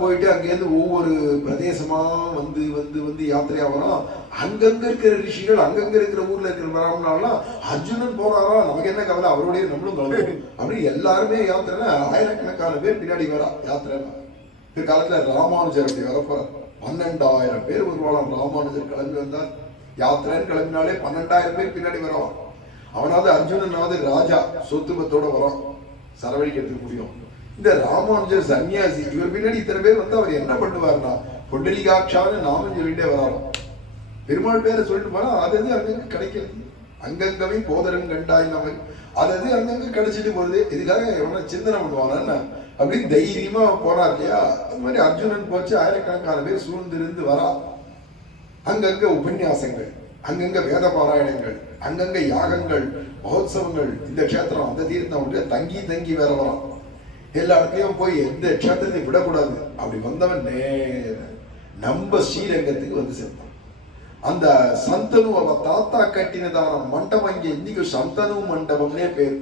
போயிட்டு அங்கேருந்து ஒவ்வொரு பிரதேசமா வந்து வந்து வந்து யாத்திரையா வரோம். அங்கங்க இருக்கிற ரிஷிகள், அங்கங்க இருக்கிற ஊர்ல இருக்கிற பிராமணாலாம் அர்ஜுனன் போறாரா நமக்கு என்ன கவலை, அவருடைய நம்மளும் கவலை அப்படி எல்லாருமே யாத்திரை. ஆயிரக்கணக்கான பேர் பின்னாடி வரா யாத்திரை. பிற்காலத்துல ராமானுஜர் அப்படி வரப்போறார். 12,000 பேர் வருவாளாம். ராமானுஜர் கிளம்பி வந்தார். யாத்திரைன்னு கிளம்பினாலே 12,000 பேர் பின்னாடி வரான். அவனாவது அர்ஜுனனாவது ராஜா சொத்துமத்தோட வரான், சரவழிக்கிறதுக்கு முடியும். இந்த ராமானுஜர் சன்னியாசி, இவர் பின்னாடி இத்தனை பேர் வந்து அவர் என்ன பண்ணுவார்னா பொண்டலிகாட்சான்னு நாமம் சொல்லிட்டே வராராம். பெருமாள் பேரை சொல்லிட்டு போனா அது அங்கங்க கிடைக்கிறது. அங்கங்கவே போதரன் கண்டாய் நமக்கு அது அங்கங்க கிடைச்சிட்டு போகுது. இதுக்காக எவனா சிந்தனை பண்ணுவானா அப்படின்னு தைரியமா போறார் இல்லையா? அது மாதிரி அர்ஜுனன் போச்சு. ஆயிரக்கணக்கான பேர் சூழ்ந்திருந்து வரா. அங்கங்க உபன்யாசங்கள், அங்கங்க வேத பாராயணங்கள், அங்கங்க யாகங்கள், மகோத்சவங்கள். இந்த கஷேத்திரம் அந்த தீர்த்தம் தங்கி தங்கி வேற வரான். எல்லா இடத்துலயும் போய் எந்த கஷேத்திரத்தையும் விடக்கூடாது. அப்படி வந்தவன் நேர நம்ம ஸ்ரீரங்கத்துக்கு வந்து சேர்ந்தான். அந்த சந்தனு அவ தாத்தா கட்டினதான மண்டபம் இங்க இன்னைக்கு சந்தனு மண்டபம்னே பேர்.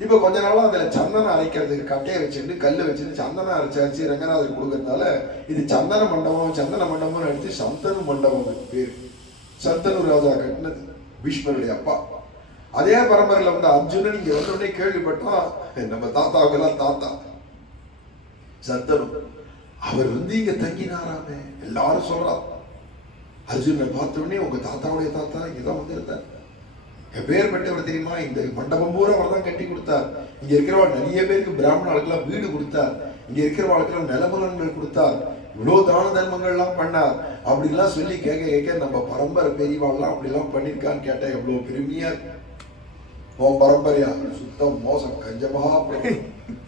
இப்ப கொஞ்ச நாளா அதுல சந்தனம் அரைக்கிறதுக்கு கட்டையை வச்சுட்டு கல்லை வச்சுட்டு சந்தனம் அரைச்சாச்சு ரங்கநாதர் கொடுக்கறதுனால இது சந்தன மண்டபம் எடுத்து சந்தனு மண்டபம் பேர். சந்தனு ராஜா கட்டினது, பீஷ்மருடைய அப்பா. அதே பரம்பரையில வந்து அர்ஜுனன் இங்க வந்தோடனே கேள்விப்பட்டான், நம்ம தாத்தாவுக்கெல்லாம் தாத்தா சந்தனு, அவர் வந்து இங்க தங்கினாராமே. எல்லாரும் சொல்றா. அர்ஜுனனை பார்த்த உடனே உங்க தாத்தாவுடைய தாத்தா இங்கதான் வந்திருந்தார். எப்பேற்பட்டவர் தெரியுமா? இந்த மண்டபம் பூரா அவர் தான் கட்டி கொடுத்தார். இங்க இருக்கிறவள் நிறைய பேருக்கு பிராமணர்களுக்கெல்லாம் வீடு கொடுத்தார். இங்க இருக்கிறவர்களுக்கெல்லாம் நிலபலன்கள் கொடுத்தார். இவ்வளவு தான தர்மங்கள்லாம் பண்ணார். அப்படிலாம் சொல்லி கேட்க கேட்க நம்ம பரம்பரை பெரியவாள்லாம் அப்படிலாம் பண்ணிருக்கான்னு கேட்டா எவ்வளவு பெருமையா. உன் பரம்பரையா சுத்தம் மோசம், கஞ்சமா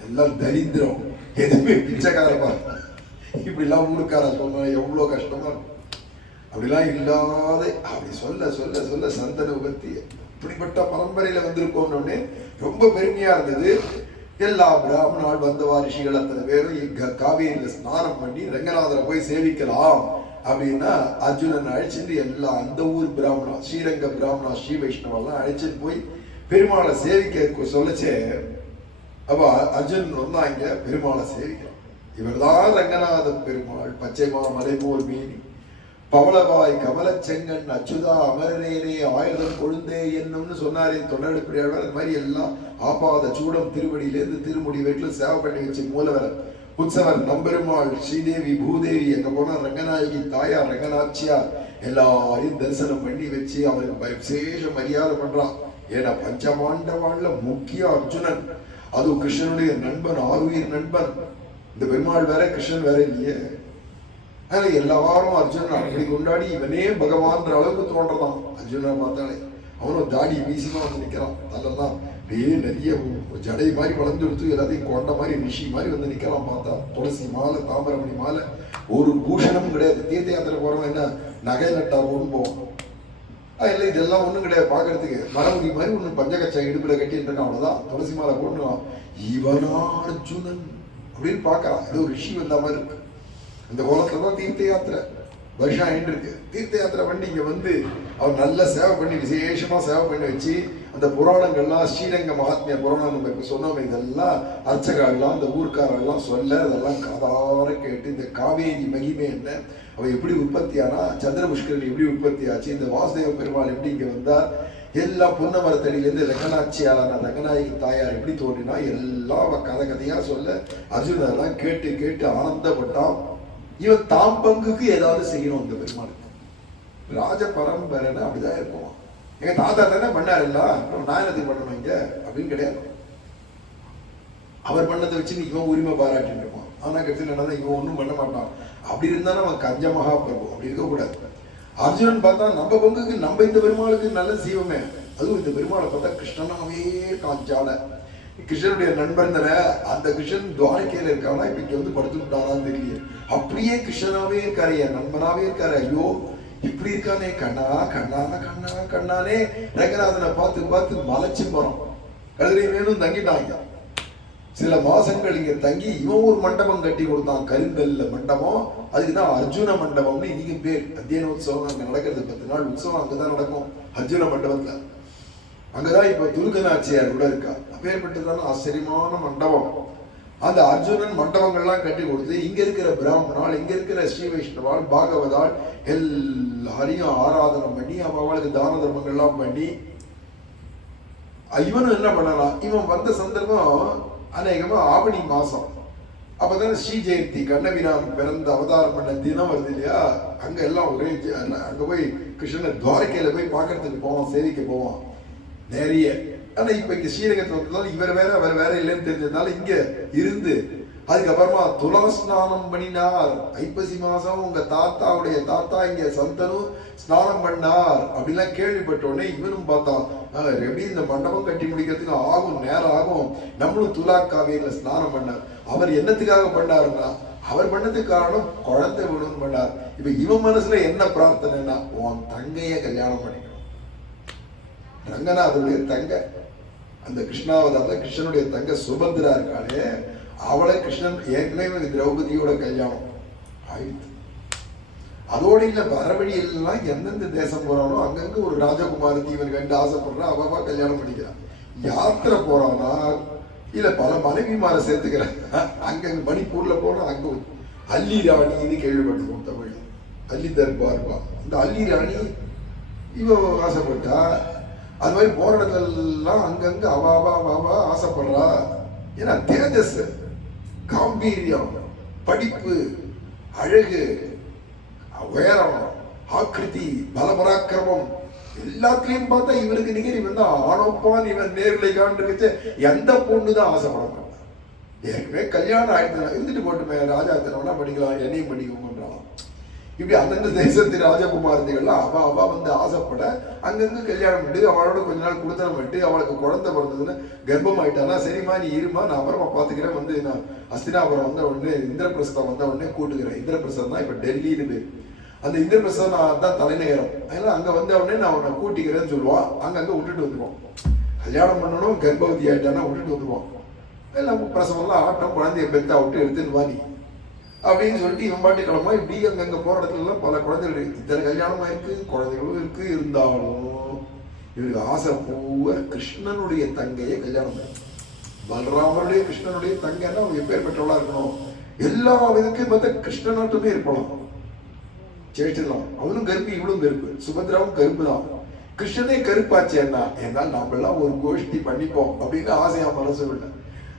எல்லாம் தரித்திரம், எதுவுமே பிச்சைக்காரப்பா. இப்படிலாம் ஊருக்கார சொன்னா எவ்வளோ கஷ்டமா இருக்கும். அப்படிலாம் இல்லாத அப்படி சொல்ல சொல்ல சொல்ல சந்தனு பத்தி இப்படிப்பட்ட பரம்பரையில வந்திருக்கோம்னு ரொம்ப பெருமையா இருந்தது. எல்லா பிராமணால் வந்தவா ரிஷிகள் அத்தனை பேரும் காவேரியில ஸ்நானம் பண்ணி ரங்கநாதரை போய் சேவிக்கலாம் அப்படின்னா அர்ஜுனன் அழைச்சிட்டு எல்லா அந்த ஊர் பிராமணா, ஸ்ரீரங்க பிராமணா, ஸ்ரீ வைஷ்ணவெல்லாம் அழைச்சிட்டு போய் பெருமாளை சேவிக்க சொல்லச்சே, அப்ப அர்ஜுனன் வந்தாங்க பெருமாளை சேவிக்கிறான். இவர்தான் ரங்கநாத பெருமாள், பச்சைமா மலைபோல் மீனி பவளவாய் கமல செங்கன் அச்சுதா அமரரேரே ஆயுதம் கொழுந்தே என்னும்னு சொன்னாரே தொண்டடிப்படியாளர். அது மாதிரி எல்லாம் ஆபாத சூடம் திருவடியிலேருந்து திருமுடி வரைக்கும் சேவை பண்ணி வச்சு மூலவர் உற்சவர் நம்பெருமாள், ஸ்ரீதேவி, பூதேவி, எங்க போனா ரங்கநாயகி தாயார், ரங்கநாச்சியார் எல்லாரையும் தரிசனம் பண்ணி வச்சு அவருக்கு விசேஷ மரியாதை பண்றான். ஏன்னா பஞ்சபாண்டவான்ல முக்கிய அர்ஜுனன், அதுவும் கிருஷ்ணனுடைய நண்பன், ஆருயிர் நண்பன். இந்த பெருமாள் வேற கிருஷ்ணன் வேற இல்லையே. எல்லாரும் அர்ஜுனன் அப்படி கொண்டாடி இவனே பகவான்ற அளவுக்கு தோன்றதான். அர்ஜுனனை பார்த்தாலே அவனும் தாடி மீசிமா வந்து நிற்கிறான். அதெல்லாம் அப்படியே நிறைய ஜடை மாதிரி வளர்ந்து எடுத்து எல்லாத்தையும் கொண்ட மாதிரி ரிஷி மாதிரி வந்து நிற்கிறான். பார்த்தா துளசி மாலை, தாமிரமணி மாலை, ஒரு பூஷணமும் கிடையாது. தீர்த்த யாத்திரை போறவன் என்ன நகை நட்டா ஒன்று போவோம், இல்லை இதெல்லாம் ஒன்றும் கிடையாது. பார்க்கறதுக்கு மரமுடி மாதிரி ஒன்று பஞ்சகச்சா இடுப்புல கட்டிட்டு இருக்கான். அவ்வளோதான், துளசி மாலை போட்டுருவான். இவனா அர்ஜுனன் அப்படின்னு பார்க்கறான். ஏதோ ரிஷி வந்த மாதிரி இருக்கு. இந்த கோலத்துல தான் தீர்த்த யாத்திரை வருஷம் ஆயிட்டு இருக்கு. தீர்த்த யாத்திரை பண்ணி இங்க வந்து அவர் நல்ல சேவை பண்ணி விசேஷமா சேவை பண்ணி வச்சு அந்த புராணங்கள்லாம், ஸ்ரீரங்க மகாத்மிய புராணம் நம்ம இப்ப சொன்னோம், இதெல்லாம் அர்ச்சகர்கள்லாம் அந்த ஊர்க்காரெல்லாம் சொல்ல அதெல்லாம் காதார கேட்டு இந்த காவேரி மகிமை என்ன, அவ எப்படி உற்பத்தி ஆனா, சந்திர புஷ்கரணி எப்படி உற்பத்தி ஆச்சு, இந்த வாசுதேவ பெருமாள் எப்படி இங்க வந்தார், எல்லா பொன்னமரத்தடியிலேருந்து ரங்கநாச்சியாரான ரங்கநாயகி தாயார் எப்படி தோன்றினா எல்லாம் அவ கதை கதையா சொல்ல அர்ஜுனெல்லாம் கேட்டு கேட்டு ஆனந்தப்பட்டான். இவன் தாம் பங்குக்கு ஏதாவது செய்யணும். இந்த பெருமாளுக்கு ராஜ பரம்பரைன்னு அப்படிதான் இருக்கும். எங்க தாத்தா தானே பண்ணாரு, இல்ல நான் என்னத்துக்கு பண்ணணும் இங்க அப்படின்னு கிடையாது. அவர் பண்ணதை வச்சு இவன் உரிமை பாராட்டின்னு இருப்பான். ஆனா கட்சியில் என்னதான் இவன் ஒன்றும் பண்ண மாட்டான். அப்படி இருந்தாலும் அவன் கஞ்ச மகாபிரபு அப்படி இருக்கக்கூடாது. அர்ஜுனன் பார்த்தா நம்ம பங்குக்கு நம்ம இந்த பெருமாளுக்கு நல்ல செய்வோமே. அதுவும் இந்த பெருமாளை பார்த்தா கிருஷ்ணனாவே காஞ்சால கிருஷ்ணனுடைய நண்பன் தானே. அந்த கிருஷ்ணன் துவாரகையில இருக்கானா, இப்ப இங்க வந்து படுத்துட்டாரான்னு தெரியல. அப்படியே கிருஷ்ணனாவே இருக்காரு, என் நண்பனாவே இருக்காரு. ஐயோ இப்படி இருக்கானே, கண்ணா கண்ணா கண்ணா கண்ணானே ரங்கநாதனை பார்த்து பார்த்து மலைச்சு போறோம். கதிரை மேலும் தங்கிட்டாங்க. சில மாசங்கள் இங்க தங்கி இவன் ஒரு மண்டபம் கட்டி கொடுத்தான், கருங்கல்ல மண்டபம். அதுக்குதான் அர்ஜுன மண்டபம்னு இன்னைக்கு பேர். அத்தியன உற்சவம் அங்க நடக்கிறது, 10 நாள் உற்சவம் அங்கதான் நடக்கும் அர்ஜுன மண்டபத்துல. அங்கதான் இப்ப துர்கநாச்சியார் கூட இருக்கா. அப்பேற்பட்டதான ஆச்சரியமான மண்டபம். அந்த அர்ஜுனன் மண்டபங்கள்லாம் கட்டி கொடுத்து இங்க இருக்கிற பிராமணால், இங்க இருக்கிற ஸ்ரீ வைஷ்ணவால், பாகவதால் எல்லாரையும் ஆராதனம் பண்ணி அவளுக்கு தான தர்மங்கள்லாம் பண்ணி இவனும் என்ன பண்ணலாம். இவன் வந்த சந்தர்ப்பம் அநேகமா ஆவணி மாசம். அப்பதானே ஸ்ரீ ஜெயந்தி, கண்ணபிரான் பிறந்த அவதாரம் பண்ண தினம் வருது இல்லையா. அங்க எல்லாம் ஒரே அங்க போய் கிருஷ்ணன் துவாரகையில போய் பார்க்கறதுக்கு போவான், சேவிக்க போவான் நிறைய. ஆனா இப்ப இங்க ஸ்ரீரங்கத்தில் வந்ததால இவர் வேற அவர் வேற இல்லைன்னு தெரிஞ்சதுனால இங்க இருந்து அதுக்கப்புறமா துலா ஸ்நானம் பண்ணினார். ஐப்பசி மாசம் உங்க தாத்தாவுடைய தாத்தா இங்க சந்தனு ஸ்நானம் பண்ணார் அப்படிலாம் கேள்விப்பட்டோடனே இவனும் பார்த்தான், எப்படி இந்த மண்டபம் கட்டி முடிக்கிறதுக்கு ஆகும், நேரம் ஆகும், நம்மளும் துலா காவேரியில ஸ்நானம் பண்ணார். அவர் என்னத்துக்காக பண்ணாருன்னா, அவர் பண்ணதுக்கு காரணம் குழந்தை வேணும்னு பண்ணார். இப்ப இவன் மனசுல என்ன பிரார்த்தனைன்னா, உன் தங்கைய கல்யாணம் பண்ணிக்கணும். ரங்கநாதனுடைய தங்க, அந்த கிருஷ்ணாவதார கிருஷ்ணனுடைய தங்க சுபத்ரா இருக்காளே, அவளை கிருஷ்ணன் ஏற்கனவே திரௌபதியோட கல்யாணம் ஆயிடுச்சு. அதோட இல்ல, வர வழி எல்லாம் எந்தெந்த தேசம் போறானோ அங்கங்க ஒரு ராஜகுமாரத்தி இவன் கண்டு ஆசைப்படுறான், அவவா கல்யாணம் பண்ணிக்கிறான். யாத்திரை போறானா இல்ல பல மனைவிமாரை சேர்த்துக்கிறான். அங்க மணிப்பூர்ல போனா அங்க அல்லி ராணின்னு கேள்விப்பட்டிருக்கோம் தமிழ். அல்லி தர்பார்பா, இந்த அல்லி ராணி இவ ஆசைப்பட்டா. அது மாதிரி போற இடத்துலாம் அங்கங்க அவாவா ஆசைப்படுறா. ஏன்னா தேஜஸ், காம்பீரியம், படிப்பு, அழகு, உயரம், ஆக்கிருதி, பலபராக்கிரமம் எல்லாத்துலயும் பார்த்தா இவருக்கு நிகர் இவன் தான் ஆனோப்பான். இவன் நேரில் காண்டு எந்த பொண்ணுதான் ஆசைப்பட மாட்டான். ஏற்கனவே கல்யாணம் ஆயிடுச்சு, இருந்துட்டு போட்டுமே, ராஜா தினம்னா பண்ணிக்கலாம், என்னையும் பண்ணிக்கோங்கன்றான். இப்படி அந்தந்த தேசத்து ராஜகுமாரதிகள்லாம் அவ வந்து ஆசைப்பட அங்கங்க கல்யாணம் பண்ணி அவளோட கொஞ்ச நாள் குடுத்தனம் பண்ணிட்டு அவளுக்கு குழந்தை பிறந்ததுன்னு கர்ப்பம் ஆயிட்டானா, சரிம்மா நீ இருமா, நான் அப்புறமா பாத்துக்கிறேன், வந்து நான் அஸ்தினாபுரம் வந்த உடனே இந்திரபிரஸ்தம் வந்த உடனே கூட்டுக்கிறேன். இந்திரபிரஸ்தம் தான் இப்ப டெல்லின்னு பேர். அந்த இந்திரபிரஸ்தம் தான் தலைநகரம். அதனால அங்க வந்த உடனே நான் அவனை கூட்டிக்கிறேன்னு சொல்லுவான். அங்கங்க விட்டுட்டு வந்துருவான். கல்யாணம் பண்ணணும், கர்ப்பவதி ஆயிட்டானா விட்டுட்டு வந்துருவான். எல்லாம் பிரசவம்லாம் ஆட்டம், குழந்தைய பெத்தா விட்டு எடுத்துன்னு வா நீ அப்படின்னு சொல்லிட்டு இவன் பாட்டு கிளம்பா. இப்படி அங்கங்க போற இடத்துல எல்லாம் பல குழந்தைகள், இத்தனை கல்யாணமா இருக்கு, குழந்தைகளும் இருக்கு. இருந்தாலும் இவருக்கு ஆசை பூவ கிருஷ்ணனுடைய தங்கையை கல்யாணம் பண்ணி, பலராமருடைய கிருஷ்ணனுடைய தங்கைன்னா அவங்க எப்பேர் பெற்றவளா இருக்கணும், எல்லா விதத்தையும் பார்த்தா கிருஷ்ணனாட்டுமே இருக்கலாம், சேஷ்டலாம். அவனும் கருப்பு, இவளும் கருப்பு, சுபத்ராவும் கருப்பு தான். கிருஷ்ணனே கருப்பாச்சு என்ன என்னால் நாம எல்லாம் ஒரு கோஷ்டி பண்ணிப்போம் அப்படின்னு ஆசையா மனசு இல்லை.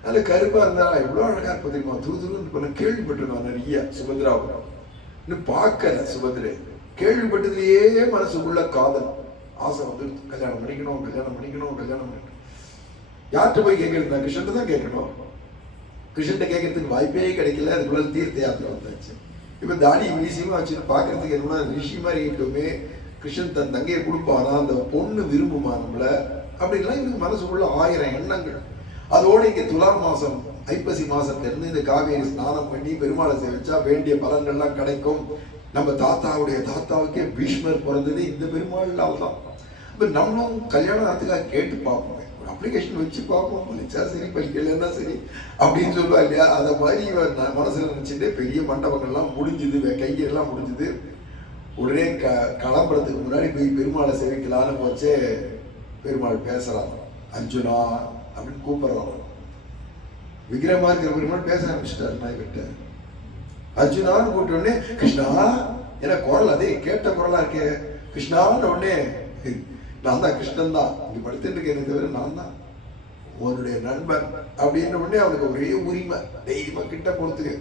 நல்ல கருப்பா இருந்தா எவ்வளவு அழகா இருப்ப தெரியுமா, துருதுருன்னு கேள்விப்பட்டிருக்கான் நிறைய. சுபத்ராவும் இன்னும் பார்க்கல சுபத்ரே, கேள்விப்பட்டதுலயே மனசுக்குள்ள காதல் ஆசை வந்து கல்யாணம் பண்ணிக்கணும், கல்யாணம் பண்ணிக்கணும், கல்யாணம் பண்ணிக்கணும். யார்கிட்ட போய் கேட்கறது? கிருஷ்ணன் தான் கேட்கணும். கிருஷ்ணன் கேட்கறதுக்கு வாய்ப்பே கிடைக்கல. அதுக்குள்ள தீர்த்த யாத்திரை வந்தாச்சு. இப்ப தாடி மீசியமா வச்சுன்னு பாக்குறதுக்கு என்னன்னா ரிஷி மாதிரி இருக்குமே. கிருஷ்ணன் தன் தங்கையை கொடுப்பானா, அந்த பொண்ணு விரும்புமா நம்மள அப்படின்லாம் இவனுக்கு மனசுக்குள்ள 1000 எண்ணங்கள். அதோட இங்க துலாம் மாசம் ஐப்பசி மாசத்துல இருந்து இந்த காவேரி ஸ்நானம் பண்ணி பெருமாளை சேவிச்சா வேண்டிய பலன்கள்லாம் கிடைக்கும். நம்ம தாத்தாவுடைய தாத்தாவுக்கே பீஷ்மர் பிறந்தது இந்த பெருமாளால் தான். இப்ப நம்மளும் கல்யாணம் ஆகிறதுக்காக கேட்டு பார்ப்போம், ஒரு அப்ளிகேஷன் வச்சு பார்ப்போம், பலிச்சா சரி பலிக்கலன்னா சரி அப்படின்னு சொல்லுவா இல்லையா. அதை மாதிரி நான் மனசுல நினைச்சுட்டு பெரிய மண்டபங்கள்லாம் முடிஞ்சுது, கையெல்லாம் முடிஞ்சுது. உடனே கிளம்புறதுக்கு முன்னாடி போய் பெருமாளை சேவிக்கலான்னு போச்சே. பெருமாள் பேசுறான், அர்ஜுனா அப்படின்னு கூப்பிடுறான். விக்கிரமா இருக்கிற பெருமாள் பேச ஆரம்பிச்சிட்டாரு நாய்கிட்ட. அர்ஜுனான்னு கூப்பிட்ட உடனே கிருஷ்ணா என குரல் அதே கேட்ட குரலா இருக்கே. கிருஷ்ணான்னு உடனே நான் தான் கிருஷ்ணன் தான் இங்க படுத்துட்டு இருக்கேன் தவிர நான் தான் உன்னுடைய நண்பன் அப்படின்ற உடனே அவனுக்கு ஒரே உரிமை, தைரியமா கிட்ட போறதுக்கு.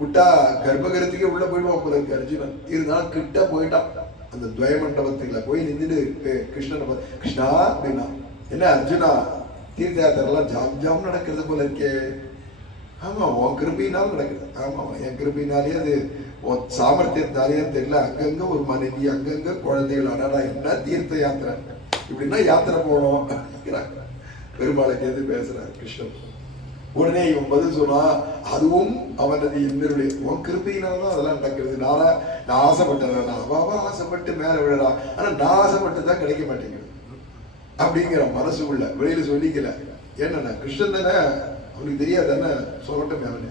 விட்டா கர்ப்பகிரத்துக்கே உள்ள போயிடுவான் போல இருக்கு அர்ஜுனன். இருந்தாலும் கிட்ட போயிட்டான். அந்த துவய மண்டபத்துக்குள்ள போய் நின்றுட்டு கிருஷ்ணனை கிருஷ்ணா அப்படின்னா, என்ன அர்ஜுனா தீர்த்த யாத்திரெல்லாம் ஜாம் ஜாம் நடக்கிறது போல இருக்கே. ஆமா உன் கிருபினாலும் நடக்குது. ஆமா என் கிருபினாலே அது உன் சாமர்த்தியத்தாலேயே தெரியல. அங்கங்க ஒரு மனைவி, அங்கங்க குழந்தைகள். அடாடா என்ன தீர்த்த யாத்திரை, இப்படின்னா யாத்திரை போனோம் பெருமாளை கேட்டு பேசுறாரு கிருஷ்ணன். உடனே இவன் பதில் சொன்னா, அதுவும் அவனது என்னுடைய உன் கிருபினால்தான் அதெல்லாம் நடக்கிறது. நான் ஆசைப்பட்டேன், அவ ஆசைப்பட்டு மேல விழறா, ஆனா நான் ஆசைப்பட்டு தான் கிடைக்க மாட்டேங்குது அப்படிங்கிற மனசுக்குள்ள வெளியில சொல்லிக்கல. ஏன்னா கிருஷ்ணன் தானே, அவனுக்கு தெரியாதானே, சொல்லட்டும் அவனு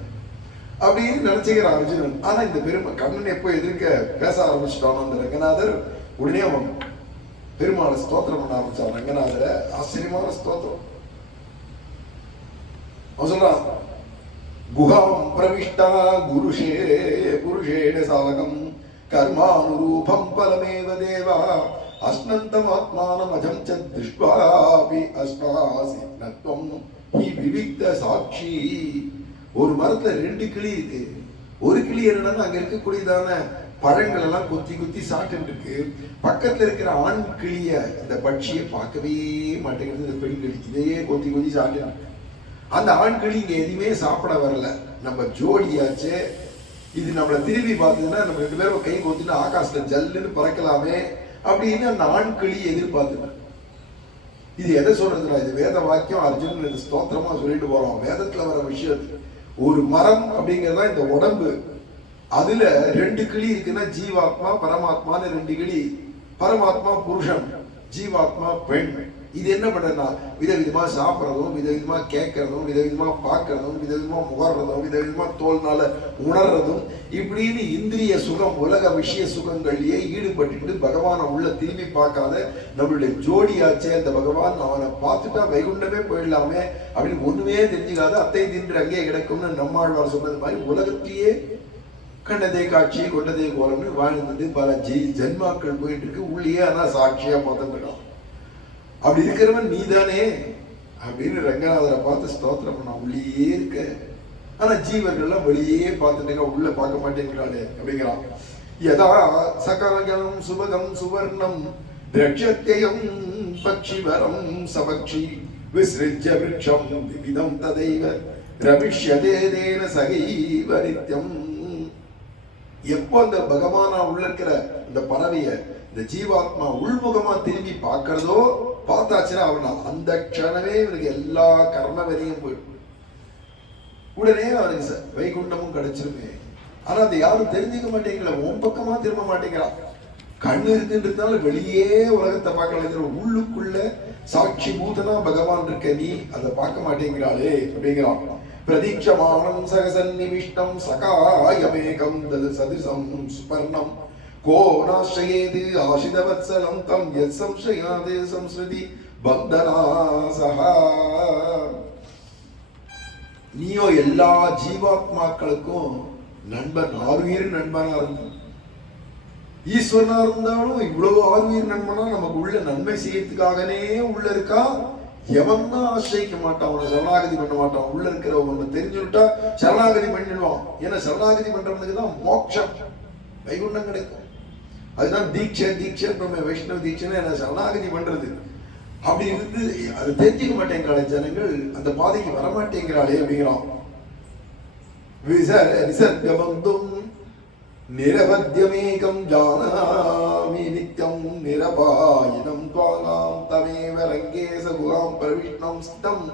அப்படின்னு நினைச்சுக்கிறான் அர்ஜுனன். ஆனா இந்த பெருமை கண்ணன் எப்போ எதிர்க்க பேச ஆரம்பிச்சுட்டானோ அந்த ரங்கநாதர், உடனே அவன் பெருமாளை ஸ்தோத்திரம் பண்ண ஆரம்பிச்சான். ரங்கநாதர ஆச்சரியமான ஸ்தோத்திரம். அவன் சொல்றான், குஹாம் பிரவிஷ்டா குருஷே புருஷேண சாவகம் கர்மானுரூபம் பலமேவ தேவா அஸ்னந்தம் ஆத்மானம் அஜம் ச திருஷ்வாபி அஸ்வாசி நத்வம் ஹி விவிக்த சாட்சி. ஒரு மரத்துல 2 கிளி இருக்கு. ஒரு கிளி என்னன்னா அங்க இருக்கக்கூடியதான பழங்கள் எல்லாம் கொத்தி கொத்தி சாப்பிட்டு இருக்கு. பக்கத்துல இருக்கிற ஆண் கிளிய இந்த பட்சியை பார்க்கவே மாட்டேங்கிறது. இந்த பெண் கிளி இதையே கொத்தி கொத்தி சாப்பிட்டு, அந்த ஆண் கிளி இங்க எதுவுமே சாப்பிட வரல. நம்ம ஜோடியாச்சு, இது நம்மளை திரும்பி பார்த்ததுன்னா நம்ம 2 பேரும் கை கொத்திட்டு ஆகாசத்துல ஜல்லுன்னு பறக்கலாமே அப்படின்னு அந்த ஆண் கிளி எதிர்பார்த்துட்டேன். இது எதை சொல்றதுனா, இது வேத வாக்கியம். அர்ஜுனன் இது ஸ்தோத்திரமா சொல்லிட்டு போறோம். வேதத்துல வர விஷயம். ஒரு மரம் அப்படிங்கிறதா இந்த உடம்பு. அதுல 2 கிளி இருக்குன்னா ஜீவாத்மா பரமாத்மான்னு 2 கிளி. பரமாத்மா புருஷன், ஜீவாத்மா பெண். இது என்ன பண்றதுன்னா விதவிதமா சாப்பிட்றதும், விதவிதமா கேட்கறதும், விதவிதமா பார்க்கறதும், விதவிதமா முகர்றதும், விதவிதமா தோல்னால உணர்றதும், இப்படின்னு இந்திரிய சுகம் உலக விஷய சுகங்கள்லயே ஈடுபட்டு பகவானை உள்ள திரும்பி பார்க்காத நம்மளுடைய ஜோடியாச்சே அந்த பகவான், அவனை பார்த்துட்டா வைகுண்டமே போயிடலாமே அப்படின்னு ஒண்ணுமே தெரிஞ்சுக்காத அத்தை தின்று அங்கேயே கிடைக்கும்னு நம்மாழ்வார் சொன்னது மாதிரி உலகத்தையே கண்டதே காட்சி கொண்டதே கோலம்னு வாழ்ந்துட்டு பல ஜென்மாக்கள் போயிட்டு இருக்கு. உள்ளேயே ஆனா சாட்சியா பார்த்துருக்கான். அப்படி இருக்கிறவன் நீதானே அப்படின்னு ரங்கநாதரை பார்த்து ஸ்தோத்திரம் பண்ண. உள்ளே இருக்க, ஆனா ஜீவர்கள்லாம் வெளியே பார்த்துட்டு உள்ள பார்க்க மாட்டேங்கிறாளே அப்படிங்கிறான். யதா சகலம் சுபகம் சுவர்ணம் திரட்சத்யம் பக்ஷிவரம் சபக்ஷி விஸ்ருஜ்ய விருட்சம் விவிதம் ததைவ ரவிஷ்யதே தேன சகைவ நித்யம். எப்போ அந்த பகவானா உள்ள இருக்கிற இந்த பறவைய இந்த ஜீவாத்மா உள்முகமா திரும்பி பார்க்கறதோ பார்த்தாச்சுன்னா அவன் அந்த க்ஷணமே இவனுக்கு எல்லா கர்ம வரையும் போயிடும். உடனே அவனுக்கு வைகுண்டமும் கிடைச்சிருமே. ஆனா அதை யாரும் தெரிஞ்சுக்க மாட்டேங்கல, உன் பக்கமா திரும்ப மாட்டேங்கிறான். கண்ணு இருக்குன்றதுனால வெளியே உலகத்தை பார்க்கல, உள்ளுக்குள்ள சாட்சி பூதனா பகவான் இருக்க நீ அதை பார்க்க மாட்டேங்கிறாளே அப்படிங்கிறான். பிரதீட்சமானம் சகசன்னிவிஷ்டம் சகாயமேகம் தது சதிசம் சுபர்ணம் கோ நாஸ்ரயேது ஆசிதவத்சலம் தம் யத் சம்சயாதே சம்ஸ்ருதி பந்தனாசஹா. நீயோ எல்லா ஜீவாத்மாக்களுக்கும் நண்பன், ஆறுயிர் நண்பனா இருந்தா, ஈஸ்வரனா இருந்தாலும் இவ்வளவு ஆறுயிர் நண்பனா நமக்கு உள்ள நன்மை செய்யறதுக்காகனே உள்ள இருக்கா. எவன் தான் ஆசிரியிக்க மாட்டான், அவனை சரணாகதி பண்ண மாட்டான். உள்ள இருக்கிறவங்க தெரிஞ்சுட்டா சரணாகதி பண்ணிடுவான். ஏன்னா சரணாகதி பண்றவனுக்கு தான் மோட்சம், வைகுண்டம் கிடைக்கும். அதுதான் தீட்சை. தீட்சை வைஷ்ணவ தீட்சைன்னு என்ன சரணாகதி பண்றது. அப்படி இருந்து அது தெரிஞ்சுக்க மாட்டேங்கிறாளே ஜனங்கள், அந்த பாதைக்கு வரமாட்டேங்கிறாளே அப்படிங்கிறான். விசர்கபந்தும் நிரவத்யமேகம் ஜானாமி நித்யம் நிரபாயினம் த்வானாம் தமேவ ரங்கே சகுலாம் பிரவிஷ்ணம் ஸ்தம்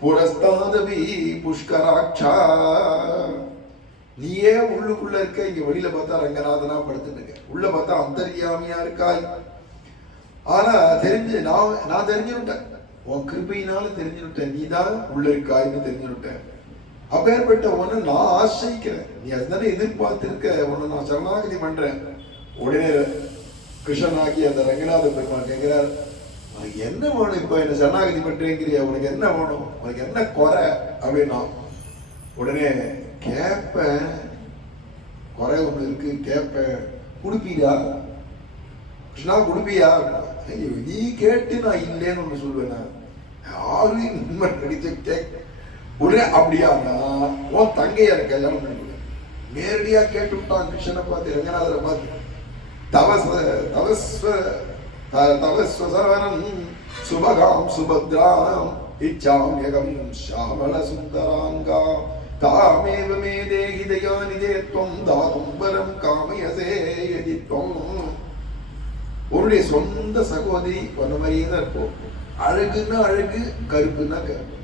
புரஸ்தாதவி புஷ்கராட்சா. நீயே உள்ளுக்குள்ள இருக்க, இங்க வெளியில பார்த்தா ரங்கநாதனா படுத்துட்டு இருக்க, உள்ள பார்த்தா அந்தர்யாமியா இருக்காய். ஆனா நான் தெரிஞ்சுட்டேன், உன் கிருபையினால தெரிஞ்சுட்டேன், நீ தான் உள்ள இருக்காய்னு தெரிஞ்சுட்டேன். அப்பேற்பட்ட உன்னை நான் ஆசிரிக்கிறேன், நீ அதுதானே எதிர்பார்த்திருக்க, உன்னை நான் சரணாகதி பண்றேன். உடனே கிருஷ்ணனாகி அந்த ரங்கநாத பெருமாள் கேட்கிறார், உனக்கு என்ன வேணும்? இப்ப என்ன சரணாகதி பண்றேங்கிறிய, உனக்கு என்ன வேணும்? உனக்கு என்ன குறை அப்படின்னா, உடனே கேப்பேன், குறை ஒண்ணு இருக்கு கேப்பேன், குடுப்பீரா கிருஷ்ணா குடுப்பியா? நீ கேட்டு நான் இல்லேன்னு ஒண்ணு சொல்லுவேன். யாரும் உண்மை நடிச்சு கேட்க உடனே அப்படியானா உன் தங்கைய எனக்கு கல்யாணம் பண்ணி கொடு. நேரடியா கேட்டு விட்டான் கிருஷ்ணனை பார்த்து, ரங்கநாதரை பார்த்து. தவஸ்வசவனம் சுபகாம் சுபத்ராம் இச்சாம்யகம் ஷாமள சுந்தராங்கா தாமேவ மே தேஹி தயாநிதே த்வம் தாதும்பரம் காமயசே யதி த்வம். உன்னுடைய சொந்த சகோதரி பண்ண மாதிரியே தான் இருப்போம். அழகுன்னா அழகு, கருப்புன்னா கருப்பு.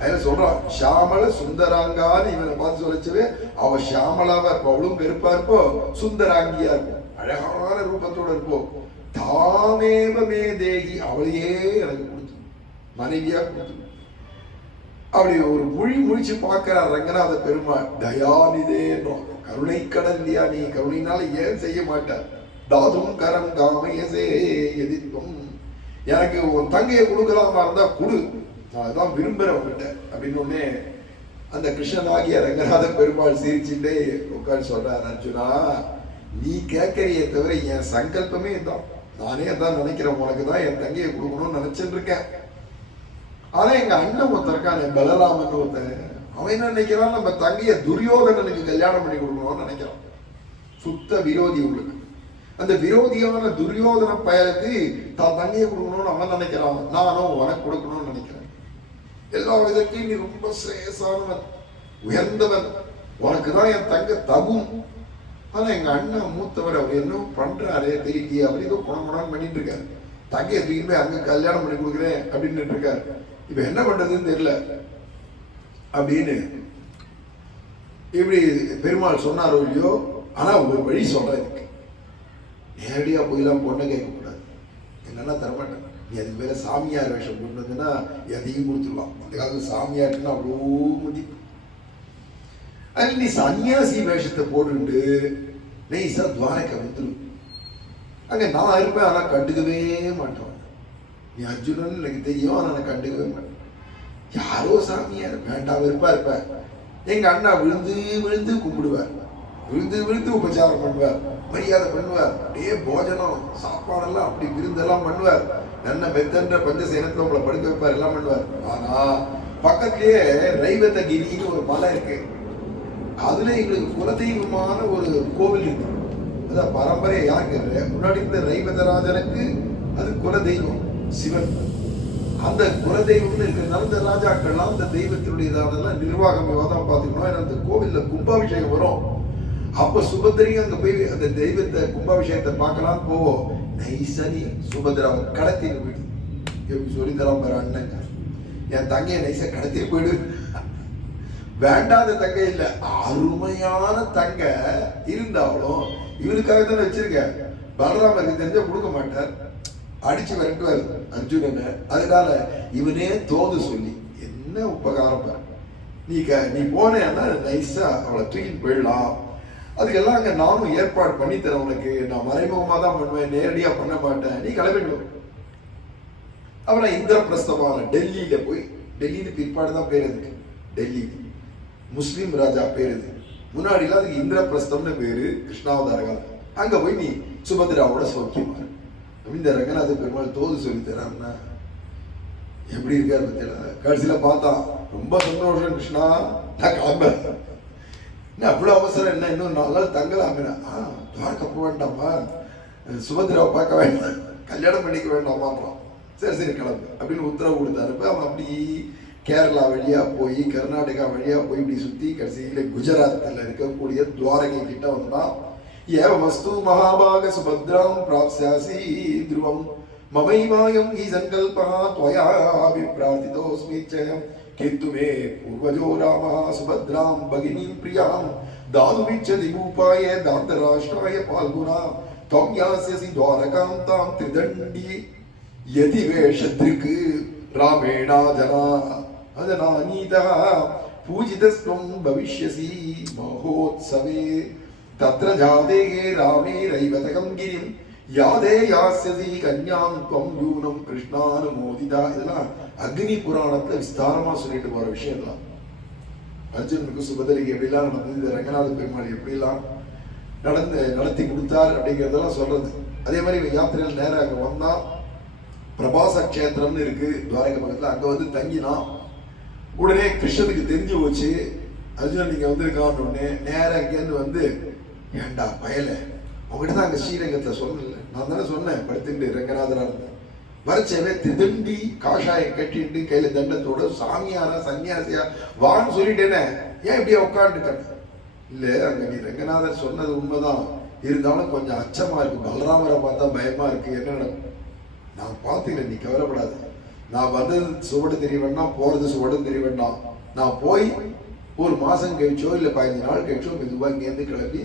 அதில் சொல்றான் ஷாமள சுந்தராங்கான்னு இவனை பார்த்து சொல்லச்சவே, அவ ஷாமளாவா இருப்போம், அவளும் கருப்பா இருப்போ, சுந்தராங்கியா இருப்போம், அழகான ரூபத்தோட இருப்போம். தாமேவ மே தேகி, அவளையே எனக்கு கொடுத்து மனைவியா கொடுத்து. அப்படி ஒரு முழிச்சு பார்க்கிறார் ரங்கநாத பெருமாள். தயாநிதேன்றோம், கருணை கடல்லையா நீ, கருணையினால ஏன் செய்ய மாட்டார். தாதும் கரம் காமயசே எதிர்க்கும், எனக்கு உன் தங்கையை கொடுக்கலாமா இருந்தா கொடு, நான் அதான் விரும்புறேன் உங்ககிட்ட அப்படின்னு. உடனே அந்த கிருஷ்ணனாகிய ரங்கநாத பெருமாள் சிரிச்சுட்டே உட்காந்து சொல்றாரு, அர்ஜுனா நீ கேட்கறியே தவிர என் சங்கல்பமே தான், நானே அதான் நினைக்கிறேன், உனக்கு தான் என் தங்கையை கொடுக்கணும்னு நினைச்சிட்டு இருக்கேன். ஆனா எங்க அண்ணன் ஒருத்தன் இருக்கானே பலராமன் ஒருத்தன், அவன் என்ன நினைக்கிறான், நம்ம தங்கைய துரியோதனனுக்கு கல்யாணம் பண்ணி கொடுக்கணும்னு நினைக்கிறான். சுத்த விரோதி உங்களுக்கு. அந்த விரோதியான துரியோதன பயலுக்கு தான் தங்கையை கொடுக்கணும்னு அவன் நினைக்கிறான், நானும் உனக்கு கொடுக்கணும்னு நினைக்கிறேன். எல்லா விதத்தையும் நீ ரொம்ப சிரேசானவன், உயர்ந்தவன், உனக்கு தான் என் தங்க தகும். ஆனா எங்க அண்ணன் மூத்தவர், அவர் என்ன பண்றாரு தெரியுது, அவர் ஏதோ குணம் பண்ணிட்டு இருக்காரு, தங்கையை தூக்கிட்டு அங்க கல்யாணம் பண்ணி கொடுக்குறேன் அப்படின்னு இருக்காரு. இப்ப என்ன பண்றதுன்னு தெரியல அப்படின்னு இப்படி பெருமாள் சொன்னாரோ இல்லையோ. ஆனா ஒரு வழி சொல்றேன், இதுக்கு நேரடியா போயெல்லாம் பொண்ணை கேட்கக்கூடாது, என்னன்னா தரமாட்டேன். நீ அதுக்கு மேல சாமியார் வேஷம் கொண்டு வந்ததுன்னா எதையும் கொடுத்துருவான். அந்த காலத்துல சாமியாருக்குன்னா அவ்வளோ மதிப்பு. அது நீ சன்னியாசி வேஷத்தை போட்டுட்டு நெய்சா துவாரகை வந்துடும். அங்க நான் இருப்பேன், ஆனா கண்டுக்கவே மாட்டேன். நீ அர்ஜுனன் எனக்கு தெரியும், ஆனா நான் கண்டுக்கவே மாட்டேன். யாரோ சாமியார் வேண்டாம் இருப்பேன். எங்க அண்ணா விழுந்து விழுந்து கும்பிடுவார், விழுந்து விழுந்து உபச்சாரம் பண்ணுவார், மரியாதை பண்ணுவார். அப்படியே போஜனம் சாப்பாடெல்லாம் அப்படி விருந்தெல்லாம் பண்ணுவார். நல்ல மெத்தன்ற பஞ்சசேனத்துல உங்களை படுக்க வைப்பார், எல்லாம் பண்ணுவார். ஆனா பக்கத்திலேயே ரைவதகிரின்னு ஒரு மலை இருக்கு, அதுல எங்களுக்கு குலதெய்வமான ஒரு கோவில் இருக்கு. அதான் பரம்பரை யாருக்கு முன்னாடி இருந்த ரைவதராஜனுக்கு அது குலதெய்வம் சிவன். அந்த குலதெய்வம் இருக்கிறதுனால இந்த ராஜாக்கள்லாம் அந்த தெய்வத்தினுடைய நிர்வாகம் விவாதம் பார்த்துக்கணும். அந்த கோவில்ல கும்பாபிஷேகம் வரும். அப்ப சுபத்திரையும் அங்க போய் அந்த தெய்வத்தை கும்பாபிஷேகத்தை பார்க்கலாம் போவோம். நைசனி சுபத்ராவை கடத்திட்டு போயிடு. எப்படி சொல்லி தராம பாரு அண்ணன், என் தங்கையை நைசா கடத்திட்டு போயிடு. வேண்டாத தங்கை இல்ல, அருமையான தங்க இருந்தாலும் இவனுக்காக தானே வச்சிருக்க. பலராமருக்கு தெரிஞ்ச கொடுக்க மாட்டார், அடிச்சு விரட்டுவார் அர்ஜுனனை. அதனால இவனே தோது சொல்லி என்ன உபகாரம், நீ போனேன்னா நைஸா அவளை தூக்கிட்டு போயிடலாம். அதுக்கெல்லாம் அங்க நானும் ஏற்பாடு பண்ணி தரேன் உனக்கு. நான் மறைமுகமா தான் பண்ணுவேன், நேரடியா பண்ண மாட்டேன், நீ கிளம்பிடுவோம். அப்புறம் இந்திரபிரஸ்தமான டெல்லியில போய், டெல்லின்னு பிற்பாடு தான் பேர் இருக்கு, டெல்லி முஸ்லீம் ராஜா பேர் இது. முன்னாடிலாம் அதுக்கு இந்திரபிரஸ்தம்னு பேரு, கிருஷ்ணாவதார காலம். அங்க போய் நீ சுபத்ராவோட சௌக்கியமா இந்த ரங்கநாத பெருமாள் தோது சொல்லி தரான்னா எப்படி இருக்காரு பத்தியா. கடைசியில பார்த்தா ரொம்ப சந்தோஷம், கிருஷ்ணா நான் கிளம்புறேன், என்ன அவ்வளவு அவசரம், என்ன இன்னும் 4 நாள் தங்கலாமே. துவாரகா போக வேண்டாமா, சுபத்ராவை பார்க்க வேண்டாம், கல்யாணம் பண்ணிக்க வேண்டாமான்றான். சரி கிளம்பு அப்படின்னு உத்தரவு கொடுத்தாரு. அவன் அப்படி கேரளா வழியா போய் கர்நாடகா வழியா போய் இப்படி சுத்தி கடைசியில குஜராத்தில் இருக்கக்கூடிய துவாரகை கிட்ட வந்தான். ஏவமஸ்து மகாபாக சுபத்ராம் பிராப்ஸ்யாசி த்ருவம் மமைமாயம் ஹி சங்கல்பா த்வயா அபிப்ரார்த்திதோஸ்மி சயம் கித்துமே பூர்வஜோ ராமः சுபத்ராம் பகினீம் பிரியாம் தாதுமிச்சதி பூபாய தாந்தராஷ்ட்ராய பால்குணா त्वं यास्यसि द्वारकां तां त्रिदण्डी यतिवेषदृक् रामेणा अजनानीतः पूजितस्त्वं भविष्यसि महोत्सवे तत्र जाते रामे रैवतकं गिरिं यादे यास्यसि कन्यां त्वं यूनं कृष्णानुमोदिता. இதெல்லாம் அக்னி புராணத்துல விஸ்தாரமா சொல்லிட்டு போற விஷயம் தான். அர்ஜுனுக்கு சுபதரிக்கு எப்படிலாம் நடந்தது, இந்த ரங்கநாத பெருமாள் எப்படிலாம் நடத்தி கொடுத்தார் அப்படிங்கிறதெல்லாம் சொல்றது. அதே மாதிரி யாத்திரையில் நேரம் அங்க வந்தா பிரபாச கஷேத்திரம்னு இருக்கு துவாரகை பக்கத்துல, அங்க வந்து தங்கினான். உடனே கிருஷ்ணனுக்கு தெரிஞ்சு போச்சு அர்ஜுனன் நீங்க வந்திருக்கான்னு. உடனே நேரம் இங்கேருந்து வந்து, ஏண்டா பயல உங்ககிட்ட தான் அங்க ஸ்ரீரங்கத்துல சொல்லல, நான் தானே சொன்னேன் படுத்துட்டு ரங்கநாதரா இருந்தேன், வரச்சவே திருண்டி காஷாயம் கட்டிட்டு கையில தண்டத்தோட சாமியாரா சன்னியாசியா வான்னு சொல்லிட்டேனே, ஏன் இப்படியே உட்காந்துட்டேன். இல்ல அங்க நீ ரங்கநாதர் சொன்னது உண்மைதான், இருந்தாலும் கொஞ்சம் அச்சமா இருக்கு, பலராமரை பார்த்தா பயமா இருக்கு, என்ன நடக்கும். நான் பார்த்துக்கிறேன், நீ கவலைப்படாது. நான் வந்தது சுவடு தெரிய வேண்டாம், போறது சுவடு தெரிய வேண்டாம். நான் போய் 1 மாசம் கழிச்சோ இல்ல 15 நாள் கழிச்சோ மெதுவா இங்கேருந்து கிளம்பி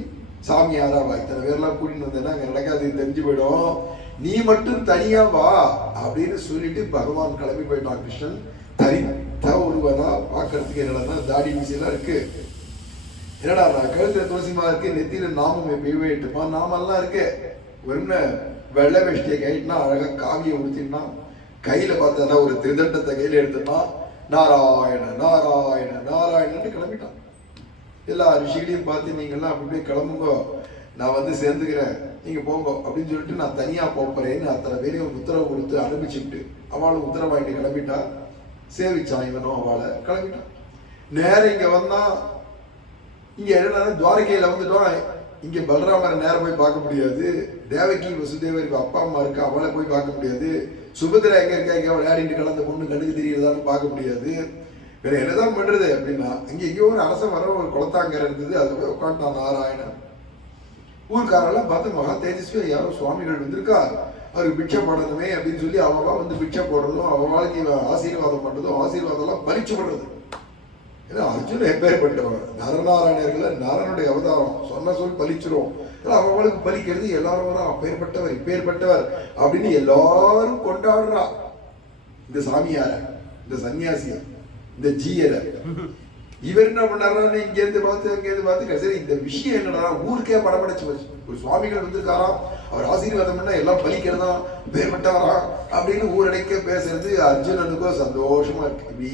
சாமியாரா வா, இத்தனை பேர்லாம் கூட்டிட்டு வந்தேன்னா அங்க நடக்காது, தெரிஞ்சு போயிடும், நீ மட்டும் தனியா வா அப்படின்னு சொல்லிட்டு பகவான் கிளம்பி போயிட்டான். கிருஷ்ணன் தரித்த ஒருவனா பார்க்கறதுக்கு என்னடா தாடி மீசையெல்லாம் இருக்கு, என்னடா நான் கழுத்துல துளசிமா இருக்கு, நெத்தியில நாமம் எப்பயுமே இட்டுப்பா, நாமெல்லாம் இருக்கு, வெறும் வெள்ளை வேஷ்டியை கைட்டுனா அழகா காவியை உடுத்தினா, கையில பார்த்தா ஒரு திருதண்டத்தை கையில எடுத்துனா நாராயண நாராயண நாராயணன்னு கிளம்பிட்டான். எல்லா ரிஷிகளையும் பார்த்து நீங்கள்லாம் அப்படி போய் கிளம்புங்க, நான் வந்து சேர்ந்துக்கிறேன், நீங்க போங்க அப்படின்னு சொல்லிட்டு நான் தனியா போறேன்னு அத்தனை பேரையும் உத்தரவு கொடுத்து அனுப்பிச்சுட்டு அவளும் உத்தரவு வாங்கிட்டு கிளம்பிட்டா. சேவிச்சான் இவனும் அவளை, கிளம்பிட்டான். நேரம் இங்க வந்தா, இங்க என்ன துவாரகையில வந்துட்டோம், இங்க பலராமரை நேரம் போய் பார்க்க முடியாது, தேவகி வசுதேவர் அப்பா அம்மா இருக்கு அவளை போய் பார்க்க முடியாது, சுபத்ரா எங்க இருக்கா இங்க விளையாடிட்டு கலந்த பொண்ணு கண்ணுக்கு தெரியுறதான்னு பார்க்க முடியாது, வேற என்னதான் பண்றது அப்படின்னா இங்க எங்கேயோ ஒரு அரசன் வர ஒரு குளத்தாங்கரை இருந்தது, அது போய் உட்காந்துட்டான் நாராயணன். ஊர்க்காரெல்லாம் பார்த்து மகா தேஜஸ்வி யாரோ சுவாமிகள் வந்திருக்கா, அவருக்கு பிட்சை போடணுமே அப்படின்னு சொல்லி அவவா வந்து பிட்சை போடுறதும் அவளுக்கு ஆசீர்வாதம் பண்றதும் ஆசீர்வாதம் எல்லாம் பறிச்சு பண்றது. ஏன்னா அர்ஜுன் எப்பேற்பட்டவன், நரநாராயணர்கள் நரனுடைய அவதாரம், சொன்ன சொல் பலிச்சிரும், அவங்களுக்கு பலிக்கிறது எல்லாரும் வரும், அப்பேற்பட்டவர் இப்பேற்பட்டவர் அப்படின்னு எல்லாரும் கொண்டாடுறா. இந்த சாமியார, இந்த சன்னியாசிய, இந்த ஜீயர, இவர் என்ன பண்ணாரு, இங்க இருந்து பார்த்து அங்க இருந்து பார்த்து கடைசி இந்த விஷயம் என்னடா ஊருக்கே படப்படைச்சு போச்சு. ஒரு சுவாமிகள் வந்திருக்காராம், அவர் ஆசீர்வாதம் பண்ணா எல்லாம் பலிக்கிறதா பேர்பட்டவரா அப்படின்னு ஊரடைக்க பேசுறது அர்ஜுனனுக்கும் சந்தோஷமா இருக்கு. இப்படி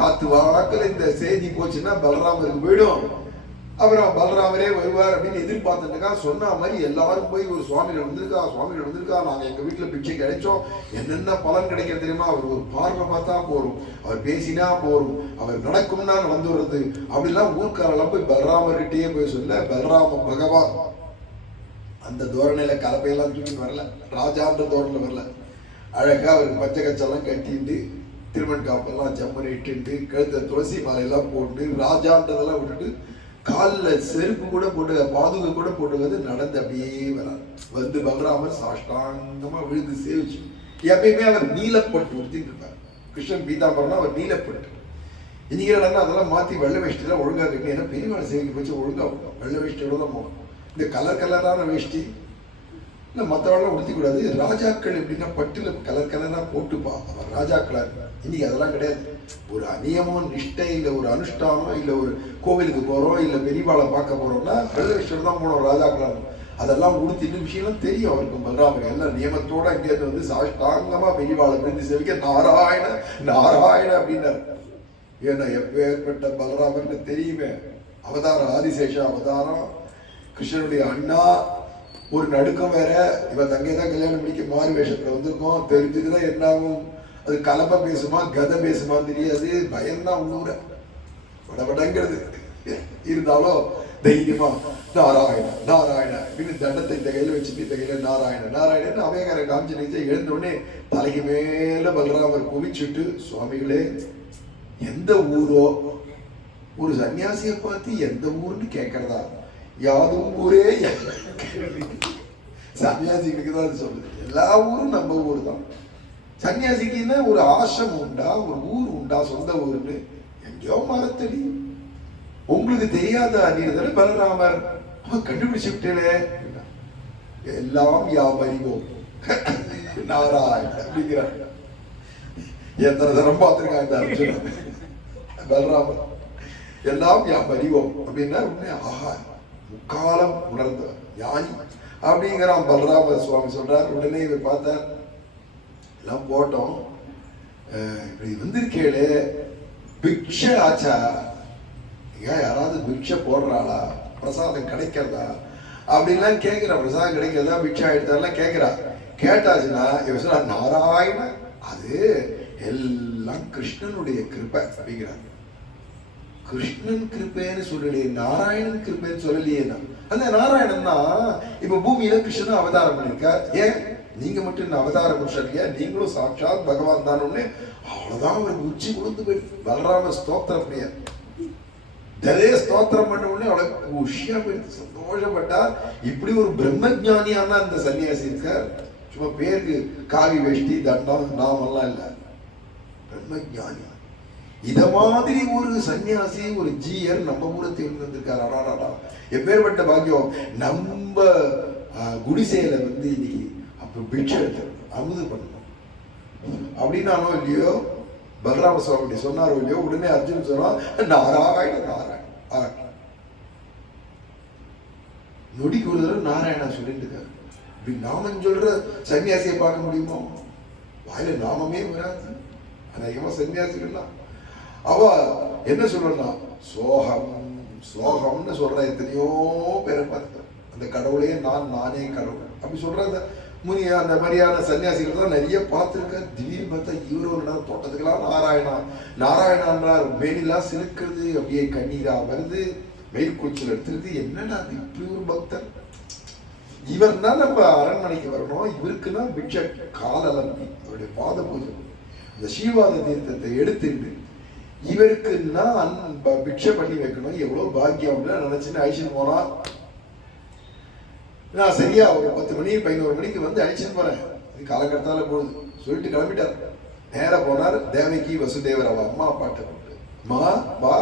காத்து வாக்கில் இந்த செய்தி போச்சுன்னா பலராமருக்கு போயிடும், அப்புறம் பலராமரே வருவார் அப்படின்னு எதிர்பார்த்துட்டுக்கா. சொன்ன மாதிரி எல்லாரும் போய் ஒரு சுவாமிகள் வந்திருக்கா, நாங்க எங்க வீட்டுல பிச்சை கிடைச்சோம், என்னென்ன பலன் கிடைக்க தெரியுமா, அவர் ஒரு பார்வை பார்த்தா போறோம், அவர் பேசினா போறோம், அவர் நடக்கும்னா வந்துடுறது அப்படிலாம் ஊர்க்காரெல்லாம் போய் பலராமர்கிட்டயே போய் சொல்ல, பலராம பகவான் அந்த தோரணையில கலப்பையெல்லாம் தூக்கிட்டு வரல, ராஜான்ற தோரணையில வரல, அழகா அவருக்கு பச்சை கச்செல்லாம் கட்டிட்டு திருமண் காப்பெல்லாம் ஜம்மனை இட்டு கழுத்த துளசி மாலையெல்லாம் போட்டு ராஜான்றதெல்லாம் விட்டுட்டு காலில் செருப்பு கூட போட்டு பாதுகை கூட போட்டுக்கிறது நடந்து அப்படியே வராது. வந்து பலராமர் சாஷ்டாங்கமா விழுந்து சேவிச்சு. எப்பயுமே அவர் நீலப்பட்டு உடுத்திட்டு இருப்பார். கிருஷ்ணன் பீதாம்பரம்னா அவர் நீலப்பட்டு. இன்னைக்கு என்னன்னா அதெல்லாம் மாற்றி வெள்ளை வேஷ்டிலாம் ஒழுங்காக கட்டி, ஏன்னா பெரியவாளை சேவிக்க போச்சு ஒழுங்காக வெள்ளை வேஷ்டியோட தான் போகணும். இந்த கலர் கலரான வேஷ்டி இல்லை மற்றவெல்லாம் உடுத்திக்கூடாது. ராஜாக்கள் எப்படின்னா பட்டுல கலர் கலராக போட்டுப்பா, அவர் ராஜாக்களா இருப்பார். இன்னைக்கு அதெல்லாம் கிடையாது. ஒரு அநியமம் நிஷ்டை இல்லை ஒரு அனுஷ்டானம் இல்லை ஒரு கோவிலுக்கு போகிறோம் இல்லை பெரியவாளை பார்க்க போகிறோம்னா வெள்ளை வேஷ்டியோட தான் போனோம் ராஜாக்களா. அதெல்லாம் உடுத்திட்டு விஷயம்லாம் தெரியும் அவருக்கு. பலராமர் எல்லாம் நியமத்தோட அங்கேயிருந்து வந்து சாஷ்டாங்கமாக பெரியவாளை பிரிந்து சேவிக்க நாராயண நாராயண அப்படின்னாரு. ஏன்னா எப்பேற்பட்ட பலராமர்னு தெரியுமே. அவதாரம் ஆதிசேஷ அவதாரம், கிருஷ்ணனுடைய அண்ணா. ஒரு நடுக்கம் வேற, இவன் தங்கை தான் கல்யாணம் பண்ணிக்க மாறு வேஷத்துல வந்திருக்கோம். தெரிஞ்சுதான் என்ன ஆகும், அது கலப்பை பேசுமா கதை பேசுமா தெரியாது. பயம்தான் உள்ளூர வடவடங்கிறது. இருந்தாலும் தைரியமா நாராயண நாராயண அப்படின்னு தண்டத்தை இந்த கையில வச்சுட்டு இந்த கையில நாராயண நாராயணன்னு அவையகார காமிச்சு நினைச்சா எழுந்த உடனே தலைக்கு மேல பலராமர் குவிச்சுட்டு, சுவாமிகளே எந்த ஊரோ, ஒரு சன்னியாசியை பார்த்து எந்த ஊர்னு கேட்கறதா, யாதும் ஊரே சன்னியாசிகளுக்கு தான் அது சொல்லுது. எல்லா ஊரும் நம்ம ஊர் தான். சன்னியாசிக்குன்னா ஒரு ஆசிரமம் உண்டா, ஒரு ஊர் உண்டா, சொந்த ஊர்னு எங்கேயோ மரத்தடி. உங்களுக்கு தெரியாத அந்நியதானே பலராமர், கண்டுபிடிச்சுட்டே எல்லாம் யாம் அறிவோம் நாராயண அப்படிங்கிறார். எத்தனை தரம் பார்த்திருக்காங்க பலராமர். எல்லாம் யாம் அறிவோம் அப்படின்னா உடனே ஆஹா முக்காலம் உணர்ந்த ஞானி அப்படிங்கிறான் பலராம சுவாமி சொல்றார். உடனே இவர் பார்த்தார், எல்லாம் போட்டோம், இப்படி வந்திருக்கேளே பிக்ஷ ஆச்சா, யாராவது பிக்ஷை போடுறாளா, பிரசாதம் கிடைக்கிறதா அப்படின்லாம் கேட்கிறா. பிரசாதம் கிடைக்கிறதா, பிக்ஷா எடுத்தாலாம் கேட்கிறா. கேட்டாச்சுன்னா இவன் சொல்றா நாராயண, அது எல்லாம் கிருஷ்ணனுடைய கிருபை அப்படிங்கிறார். கிருஷ்ணன் கிருப்பேன்னு சொல்லலையே, நாராயணன் கிருப்பேன்னு சொல்லலையே. அந்த நாராயணன் தான் இப்ப பூமியில கிருஷ்ணன் அவதாரம் பண்ணிருக்கார். ஏன் நீங்க மட்டும் இந்த அவதார புருஷன் இல்லையா, நீங்களும் சாட்சாத் பகவான் தான். அவ்வளவுதான் அவருக்கு உச்சி கொடுத்து போயிடுச்சு. பலராம ஸ்தோத்திரம் அப்படியா தரே ஸ்தோத்திரம் பண்ண உடனே அவளுக்கு உஷியா போயிடுச்சு, சந்தோஷப்பட்டார். இப்படி ஒரு பிரம்ம ஜானியான அந்த சன்னியாசி இருக்கார். சும்மா பேருக்கு காவி வேஷ்டி தண்டம் நாமெல்லாம் இல்லை, பிரம்ம ஜானி. இத மாதிரி ஒரு சன்னியாசி ஒரு ஜீயர் நம்ம ஊரை தேர்ந்து வந்திருக்காரு. அடாடா எப்பேற்பட்ட பாக்கியம். நம்ம குடிசையில வந்து இன்னைக்கு அப்ப பிக்ஷை எடுத்து அமுது பண்ணணும் அப்படின்னானோ இல்லையோ, பலராம சுவாமி சொன்னாரோ இல்லையோ, உடனே அர்ஜுன் சொன்னா நாராயண நாராயண. நொடிக்கு ஒரு தடவை நாராயணா சொல்லிட்டு இருக்காரு. இப்படி நாமம் சொல்ற சன்னியாசியை பார்க்க முடியுமோ? வாயில நாமமே வராது அதிகமா சன்னியாசிகள்லாம். அவ என்ன சொல்றா, சோகம் சோகம்னு சொல்ற எத்தனையோ பேரை பார்த்து, அந்த கடவுளையே நானே கடவுள் அப்படி சொல்ற அந்த மாதிரியான சன்னியாசிகள் தான் நிறைய பார்த்துருக்க. திடீர்னு பார்த்தா இவரு ஒரு நேரம் தோட்டத்துக்கெல்லாம் நாராயணா நாராயணான்றார். மேலெல்லாம் சிலுக்கிறது, அப்படியே கண்ணீரா வருது, வெயில் கூச்சல் எடுத்துருது. என்னடா அது இப்படி ஒரு பக்தர், இவர் தான் நம்ம அரண்மனைக்கு வரணும், இவருக்குன்னா பிக்ஷ காலம்பி அவருடைய பாத பூஜை அந்த சீவாத தீர்த்தத்தை எடுத்துட்டு இவருக்குன்னா பிக்ஷை பண்ணி வைக்கணும். எவ்வளவு பாக்கியம் நினைச்சுன்னு அழிச்சுன்னு போனா. நான் சரியா ஒரு 10 மணி 11 மணிக்கு வந்து அழிச்சுன்னு போறேன். காலகட்டத்தால போகுது சொல்லிட்டு கிளம்பிட்டார். நேர போனார் தேவகி வசுதேவர் அவ அம்மா அப்பாட்ட கொண்டு, அம்மா வா,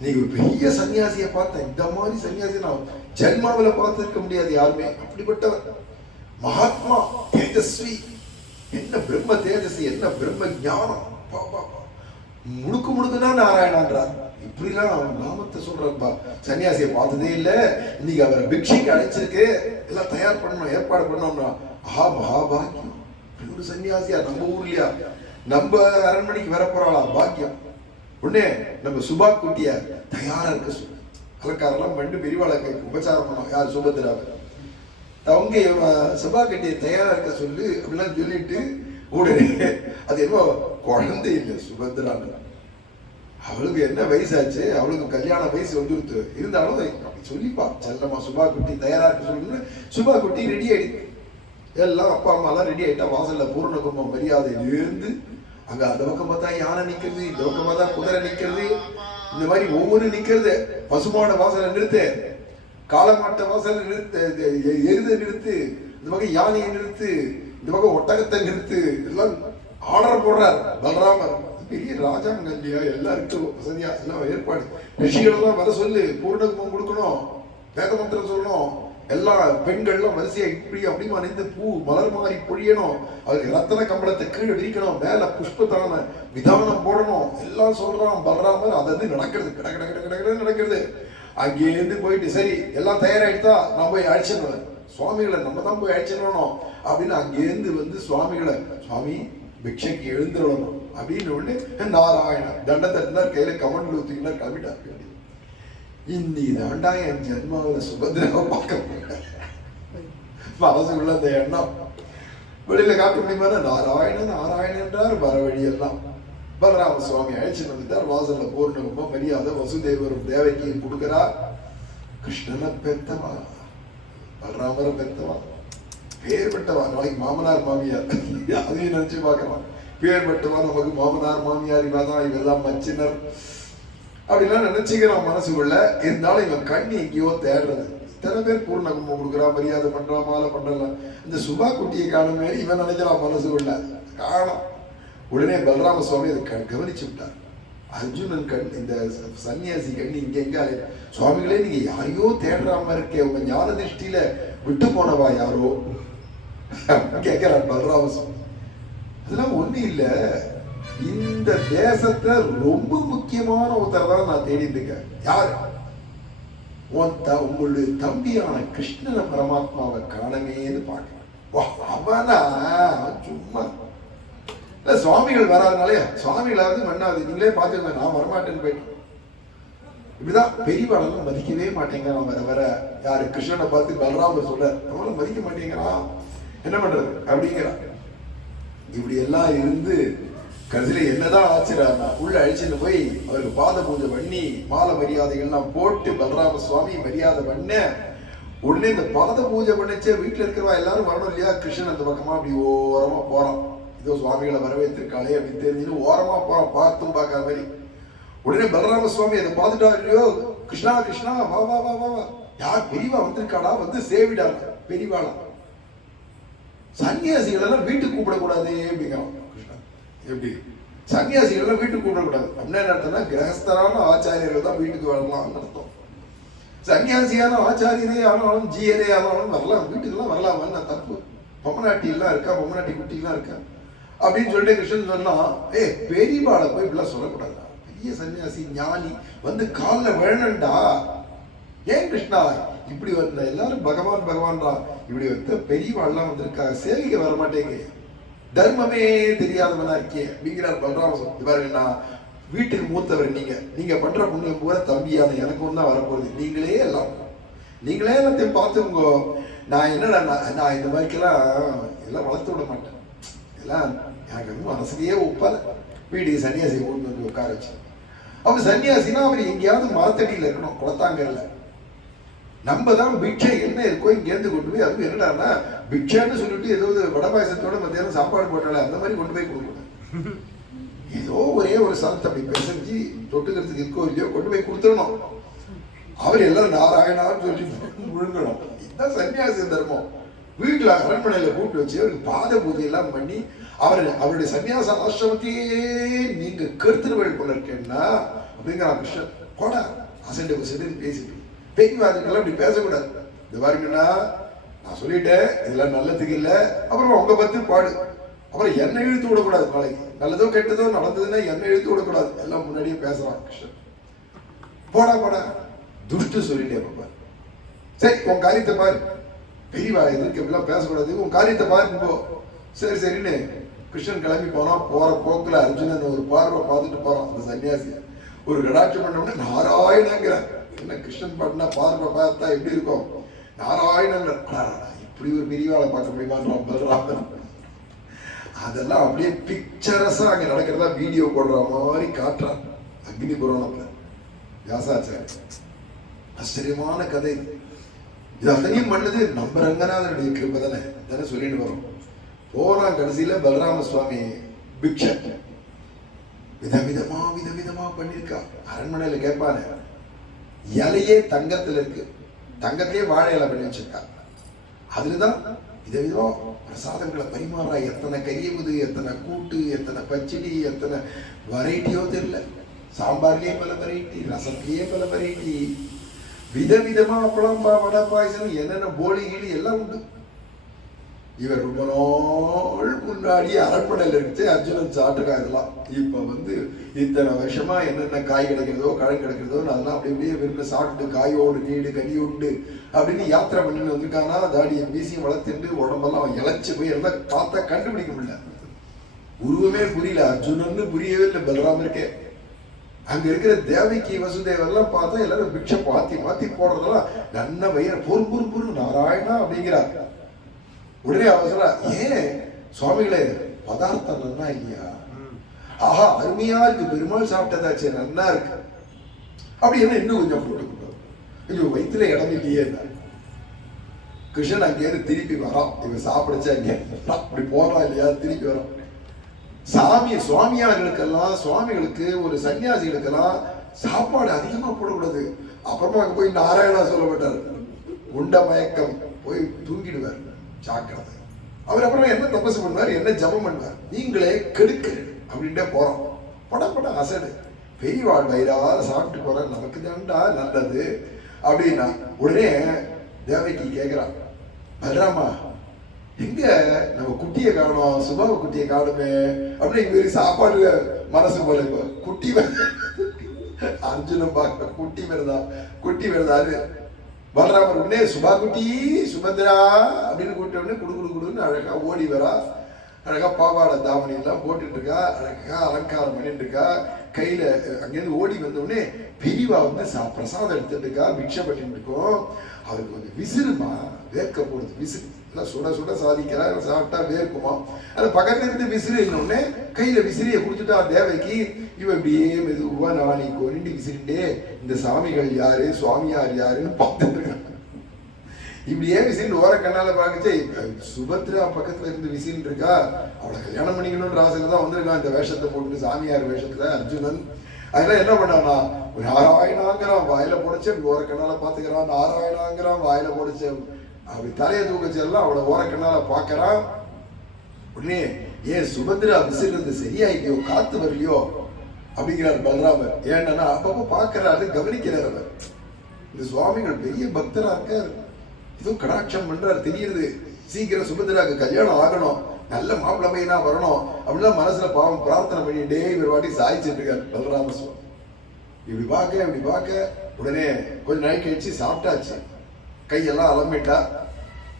நீ ஒரு பெரிய சன்னியாசியை பார்த்தேன், இந்த மாதிரி சன்னியாசி நான் ஜென்மாவில பார்த்திருக்க முடியாது யாருமே. அப்படிப்பட்டவர் மகாத்மா தேஜஸ்வி, என்ன பிரம்ம தேஜஸ்வி, என்ன பிரம்ம ஞானம். முழுக்க முழுக்கதான் நாராயணான்றார். இப்படிலாம் நாமத்தை சொல்ற சன்னியாசியை பார்த்ததே இல்லை. இன்னைக்கு அவரை பிக்ஷைக்கு அழைச்சிருக்கு, எல்லாம் தயார் பண்ணணும், ஏற்பாடு பண்ணோம்னா ஆஹா மகாபாக்கியம். ஒரு சன்னியாசியா நம்ம ஊர்லயா, நம்ம அரண்மனைக்கு வர போறாளா, பாக்கியம். உடனே நம்ம சுபா குட்டிய தயாரா இருக்க சொல்லு, அலங்காரெல்லாம் பண்ணி பெரியவாளை உபச்சாரம் பண்ணோம். யார் சுபத்ரா, அவங்க சுபா கட்டிய தயாரா இருக்க சொல்லு அப்படிலாம் சொல்லிட்டு உடனே அது என்ன குழந்தை இல்லை சுபத்ரான்னு, அவளுக்கு என்ன வயசாச்சு, அவளுக்கு கல்யாண வயசு வந்துருத்து, இருந்தாலும் அப்படி சொல்லிப்பா செல்லம்மா சுபா குட்டி தயாரா இருக்க சொல்லு. சுபா குட்டி ரெடி ஆயிடுச்சு, எல்லாம் அப்பா அம்மா எல்லாம் ரெடி ஆயிட்டா. வாசல்ல பூர்ண கும்பம் மரியாதையிலிருந்து அங்க அந்த பக்கம் பார்த்தா யானை நிக்கிறது, இந்த பக்கம் பார்த்தா குதிரை நிக்கிறது, இந்த மாதிரி ஒவ்வொரு நிக்கிறது. பசுமாட வாசலை நிறுத்து, காளமாட்ட வாசலை நிறுத்து, எருதை நிறுத்து, இந்த பக்கம் யானையை நிறுத்து, இந்த பக்கம் ஒட்டகத்தை நிறுத்து, எல்லாம் ஆர்டர் போடுறார் பலராமர். பெரிய ராஜாங்க இல்லையா, எல்லாருக்கும் வசதியா எல்லாம் ஏற்பாடு. ரிஷிகள் எல்லாம் வர சொல்லு, பூர்ணகுமம் கொடுக்கணும், வேத மந்திரம் சொல்லணும், எல்லா பெண்கள்லாம் வரிசையா இப்படி அப்படிமா அணிந்து பூ மலர் மாதிரி பொழியணும், அதுக்கு ரத்தன கம்பளத்தை கீழே விரிக்கணும், மேல புஷ்பத்தான விதானம் போடணும், எல்லாம் சொல்றான் பலராமர். அது நடக்கிறது, கிட கிட கிட கிட கிட நடக்கிறது. அங்கேருந்து போயிட்டு சரி எல்லாம் தயாராயிட்டா நான் போய் அழைச்சிடுவேன் சுவாமிகளை, நம்ம தான் போய் அழைச்சிடணும் அப்படின்னு அங்கேருந்து வந்து சுவாமிகளை, சுவாமி பிக்ஷைக்கு எழுந்துடணும் அப்படின்னு உடனே நாராயண தண்டத்தினார், கையில கமண்ட் ஊத்திக்கினார், கிளம்பிட்டார். இன்னைக்கு தாண்டா என் ஜென்மாவில் சுபத்ராவை பார்க்க போறேன். மனசுக்குள்ள அந்த எண்ணம் வெளியில காட்ட முடியுமா? நாராயணன் நாராயணன் என்றார். வர வழியெல்லாம் பலராம சுவாமி அழைச்சிட்டு வந்துட்டார். வாசல்ல பூர்ணகும்ப மரியாதை வசுதேவரும் தேவகியும் கொடுக்கிறார். கிருஷ்ணனை பெத்தவா, பலராமரை பெத்தவா, பேர் பெற்றவா. நாளைக்கு மாமனார் மாமியார் அதையும் நினைச்சு பார்க்கலாம். பேர் பெற்றவா, நமக்கு மாமனார் மாமியார் இவதான், இவெல்லாம் மச்சினர் அப்படிலாம் நினைச்சுக்கிறான் மனசுக்குள்ள. இருந்தாலும் இவன் கண்ணி எங்கேயோ தேடுறது. இத்தனை பேர் பூர்ணகும்பம் கொடுக்குறான், மரியாதை பண்றான், மாலை பண்றான். இந்த சுபா குட்டியை காணும் மாரி இவன் நினைக்கிறான் மனசுக்குள்ள. காணும். உடனே பலராம சுவாமி அதை கவனிச்சு விட்டார். அர்ஜுனன் கண், இந்த சன்னியாசி கண்ணி இங்க எங்க சுவாமிகளே நீங்க யாரையோ தேடுறாம இருக்கே, உங்க ஞான திருஷ்டியில விட்டு போனவா யாரோ கேட்கிறான் பலராம சுவாமி. அதெல்லாம் ஒண்ணு இல்ல, இந்த தேசத்தை ரொம்ப முக்கியமான ஒருத்தர் தான் நான் தேடிட்டு இருக்கேன். யாரு? உங்களுடைய தம்பியான கிருஷ்ணன பரமாத்மாவை காணமேன்னு பார்க்கிறேன். அவனா சும்மா இல்ல, சுவாமிகள் வராதுனாலே சுவாமிகளாவது மண்ணாவது நீங்களே பார்த்துக்கோங்க, நான் வரமாட்டேன்னு போயிட்டு இப்படிதான் பெரியவாளெல்லாம் மதிக்கவே மாட்டேங்கிறான். வர வர யாரு கிருஷ்ணனை பார்த்து பலராமர் சொல்ற, நம்மளால மதிக்க மாட்டேங்கிறான், என்ன பண்றது அப்படிங்கிறான். இப்படி எல்லாம் இருந்து கடைசியில என்னதான் ஆச்சுறாருன்னா, உள்ள அழிச்சுட்டு போய் அவருக்கு பாத பூஜை பண்ணி மாலை மரியாதைகள்லாம் போட்டு பலராம சுவாமி மரியாதை பண்ண உடனே இந்த பாத பூஜை பண்ணிச்சே வீட்டுல இருக்கிறவா எல்லாரும் வரணும் இல்லையா. கிருஷ்ணன் அந்த பக்கமா அப்படி ஓரமா போறான். இதோ சுவாமிகளை வரவேற்றிருக்காளே அப்படின்னு தெரிஞ்சு ஓரமா போறான், பார்த்தும் பார்க்காத மாதிரி. உடனே பலராம சுவாமி அதை பார்த்துட்டா இல்லையோ, கிருஷ்ணா கிருஷ்ணா வா வா வா வா வா, யார் பெரியவா வந்திருக்காடா, வந்து சேவிடாங்க பெரியவாளா. சன்னியாசிகள் எல்லாம் வீட்டுக்கு கூப்பிடக்கூடாது அப்படிங்கிறான் கிருஷ்ணா. எப்படி சன்னியாசிகள் எல்லாம் வீட்டுக்கு கூப்பிடக்கூடாது அப்படின்னா என்ன அர்த்தம்னா, கிரகஸ்தரான ஆச்சாரியர்கள் தான் வீட்டுக்கு வரலாம்னு அர்த்தம். சன்னியாசியான ஆச்சாரியரே ஆனாலும் ஜியரே ஆனாலும் வரலாம், வீட்டுக்கெல்லாம் வரலாமான்னு நான் தப்பு. பொம்மநாட்டி எல்லாம் இருக்கா, பொம்மநாட்டி குட்டி எல்லாம் இருக்கா அப்படின்னு சொல்லிட்டு கிருஷ்ணன் சொன்னா, பெரியவாளை போய் இப்படிலாம் சொல்லக்கூடாதா, பெரிய சன்னியாசி ஞானி வந்து காலில் விழணும்டா. ஏன் கிருஷ்ணா இப்படி வந்த எல்லாரும் பகவான் பகவான்டா, இப்படி வந்து பெரியவாள்லாம் வந்திருக்காங்க, சேவிக்க வர மாட்டேங்க, தர்மமே தெரியாதவனா இருக்கே அப்படிங்கிறார் பலராம. பாருங்கண்ணா, வீட்டுக்கு மூத்தவர் நீங்க, நீங்க பண்ற புண்ணியம் பூரா தம்பியான எனக்கு ஒன்றா வரப்போகுது, நீங்களே எல்லாத்தையும் பார்த்துங்க. நான் என்னடா, நான் இந்த மாதிரிக்கெல்லாம் எல்லாம் வளர்த்து விட மாட்டேன், எல்லாம் எனக்கு வந்து மனசுக்கையே ஒப்பால. வீட்டுக்கு சன்னியாசி கொண்டு வந்து உட்கார வச்சு, அப்ப சன்னியாசினா அவர் எங்கேயாவது மரத்தடியில் இருக்கணும், குளத்தாங்கல்ல. நம்ம தான் பிக்ஷை என்ன இருக்கோ இங்கேருந்து கொண்டு போய், அதுவும் என்னடான்னா பிக்ஷான்னு சொல்லிட்டு ஏதோ வடபாயசத்தோட மத்தியானம் சாப்பாடு போட்டால அந்த மாதிரி கொண்டு போய் கொடுக்கணும். ஏதோ ஒரே ஒரு சாதத்தை அப்படி பிசைஞ்சு தொட்டுக்கிறதுக்கு இருக்கோ இல்லையோ கொண்டு போய் கொடுத்துடணும். அவர் எல்லாம் நாராயணான்னு சொல்லி முழுங்கணும். இதுதான் சன்னியாசி தர்மம். வீட்டுல அரண்மனையில கூப்பிட்டு வச்சு அவருக்கு பாத பூஜை எல்லாம் பண்ணி அவருடைய சன்னியாச ஆசிரமத்தையே நீங்க கருத்துருவல் போல இருக்கேன்னா அப்படிங்கிறான் கிருஷ்ணன். போடா அசண்டு பசண்டு பேசிட்டு பெரியவாதுக்கெல்லாம் இப்படி பேசக்கூடாது. இந்த பாருங்கன்னா நான் சொல்லிட்டேன், இதெல்லாம் நல்லதுக்கு இல்லை, அப்புறம் உங்க பத்தி பாடு, அப்புறம் என்ன இழுத்து விடக்கூடாது. நாளைக்கு நல்லதோ கெட்டதோ நடந்ததுன்னா என்ன இழுத்து விடக்கூடாது, எல்லாம் முன்னாடியே பேசுறான் கிருஷ்ணன். போடா போடா துஷ்டு சொல்லிட்டே பாப்பா, சரி உன் காரியத்தை பாரு, பெரியவா எதுக்கு இப்படிலாம் பேசக்கூடாது, உன் காரியத்தை பாரு போ. சரி சரின்னு கிருஷ்ணன் கிளம்பி போனான். போற போக்குல அர்ஜுனன் ஒரு பார்வை பார்த்துட்டு போறான். அந்த சன்னியாசி ஒரு கடாட்சம் பண்ணோம்னா நாராயணங்கிற, என்ன கிருஷ்ணன் பாட்டுனா பார்வை பார்த்தா எப்படி இருக்கும், நாராயணன். இப்படி ஒரு பெரியவாளை பார்க்க முடியுமான்னு பலராமன். அதெல்லாம் அப்படியே பிக்சரஸா அங்க நடக்கிறதா வீடியோ போடுற மாதிரி காட்டுறான் அக்னி புராணத்துல வியாசாச்சாரி. ஆச்சரியமான கதை. இது அத்தனையும் பண்ணது நம்ம ரங்கநாதனுடைய கிருபை தானே சொல்லிட்டு வரோம். போறான். கடைசியில பலராம சுவாமி பிக்ஷை விதவிதமா பண்ணிருக்கா. அரண்மனையில கேட்பானே, இலையே தங்கத்துல இருக்கு, தங்கத்திலே வாழை இலை பண்ணி வச்சிருக்கா. அதுலதான் விதவிதமா பிரசாதங்களை பரிமாறா. எத்தனை கையமுது, எத்தனை கூட்டு, எத்தனை பச்சடி, எத்தனை வெரைட்டியோ தெரியல. சாம்பார்லயே பல வெரைட்டி, ரசத்திலேயே பல வெரைட்டி, விதவிதமா அப்பளம் வடை பாயசம் என்னென்ன போலி கீழி எல்லாம் உண்டு. இவர் ரொம்ப நாள் முன்னாடி அரண்மனையில் இருந்து அர்ஜுனன் சாப்பிட்டுருக்கா. இதெல்லாம் இப்ப இத்தனை வருஷமா என்னென்ன காய் கிடைக்கிறதோ கிழங்கு கிடைக்கிறதோ அதெல்லாம் அப்படி அப்படியே விரும்ப சாப்பிட்டு காயோடு நீடு கனி உண்டு அப்படின்னு யாத்திரை பண்ணிட்டு வந்திருக்கானா. தாடியை மீசியும் வளர்த்துட்டு உடம்பெல்லாம் இழைச்சு போய் எல்லாம் பார்த்தா கண்டுபிடிக்க முடியல. உருவமே புரியல, அர்ஜுனன்னு புரியவே இல்லை பலராமருக்கே. அங்க இருக்கிற தேவகி வசுதேவெல்லாம் பார்த்தா எல்லாரும் பிக்ஷை மாத்தி மாத்தி போடுறதெல்லாம் நல்ல வயிறு பொறு நாராயணா அப்படிங்கிறார். உடனே அவசர, ஏன் சுவாமிகளே பதார்த்தம் நல்லா இல்லையா? ஆஹா அருமையா இருக்கு, பெருமாள் சாப்பிட்டதாச்சே நல்லா இருக்கு. அப்படி என்ன இன்னும் கொஞ்சம் போட்டுக்கிட்டோம், கொஞ்சம் வயிற்றுல இடம் இல்லையே. கிருஷ்ணன் அங்கேயிருந்து திருப்பி வரான். இவன் சாப்பிடுச்சு அங்கே அப்படி போறான் இல்லையா, திருப்பி வரான். சுவாமியார்களுக்கெல்லாம், சுவாமிகளுக்கு ஒரு சன்னியாசிகளுக்கெல்லாம் சாப்பாடு அதிகமா போடக்கூடாது. அப்புறமா அங்க போய் நாராயணா சொல்ல மாட்டார், உண்ட மயக்கம் போய் தூங்கிடுவார், ஜாக்கிரதை. அவர் அப்புறம் என்ன தபசு பண்ணுவார், என்ன ஜபம் பண்ணுவார், நீங்களே கெடுக்க அப்படின்ட்டே போறோம். படம் அசடு பெரியவாள் வயிறார சாப்பிட்டு போற, நமக்கு தான்டா நல்லது அப்படின்னா. உடனே தேவகி கேட்கிறான், பலராமா எங்க நம்ம குட்டியை காணும், சுபாவ குட்டியை காணுமே அப்படின்னு. இவரு சாப்பாடு மனசு போல குட்டி அர்ஜுனன் பார்க்க குட்டி வருதாரு. பலராமர் உடனே சுபா குட்டி சுபத்ரா அப்படின்னு கூப்பிட்ட உடனே குடுன்னு அழகா ஓடி வரா. அழகா பாவாடை தாவணி எல்லாம் போட்டுட்டு இருக்கா, அழகா அலங்காரம் பண்ணிட்டு இருக்கா. கையில அங்கேருந்து ஓடி வந்த உடனே பெரியவா பிரசாதம் எடுத்துட்டு இருக்கா, பிக்ஷை பண்ணிட்டு இருக்கோம். அவருக்கு கொஞ்சம் விசிறுமா, வேர்க்க போடுது விசிறு, எல்லாம் சுட சுட சாதிக்கிறா, சாப்பிட்டா வேர்க்குமா. அது பக்கத்துல இருந்து விசிறு உடனே கையில விசிறியை குடிச்சுட்டா தேவைக்கு. இவன் இப்படியே மெதுவா நாளை கொண்டு விசிறிண்டே இந்த சாமிகள் யாரு, சுவாமியார் யாருன்னு பார்த்துட்டு இருக்கான். இப்படியே விசிறிட்டு ஓர கண்ணால பார்க்கச்சே சுபத்ரா பக்கத்துல இருந்து விசிறிட்டு இருக்கா. அவளை கல்யாணம் பண்ணிக்கணும்ன்ற ஆசையில தான் வந்திருக்கான் இந்த வேஷத்தை போட்டு, சாமியார் வேஷத்துல அர்ஜுனன். அதெல்லாம் என்ன பண்ணானா, நாராயணாங்கிறான் வாயில போடச்சு, அப்படி ஓர கண்ணால பாத்துக்கிறான். நாராயணாங்கிறான் வாயில போடச்சு, அப்படி தலையை தூக்கச்செல்லாம் அவளை ஓர கண்ணால பாக்குறான். உடனே ஏன் சுபத்ரா விசிறது சரியாயிக்கோ, காத்து வரலையோ அப்படிங்கிறார் பலராமர். ஏன்னா அப்பப்ப பாக்குறாரு, கவனிக்கிறார். அவர் இந்த சுவாமிகள் பெரிய பக்தரா இருக்காரு, இதுவும் கடாட்சம் பண்றாரு தெரியுது. சீக்கிரம் சுபத்ராக்கு கல்யாணம் ஆகணும், நல்ல மாப்பிள்ளை பையனா வரணும் அப்படிலாம் மனசுல பாவம் பிரார்த்தனை பண்ணிட்டே இவர் வாட்டி சாதிச்சுட்டு இருக்காரு பலராம சுவாமி. இப்படி பார்க்க உடனே கொஞ்ச நாள் கழிச்சு சாப்பிட்டாச்சு, கையெல்லாம் அலம்பிட்டா.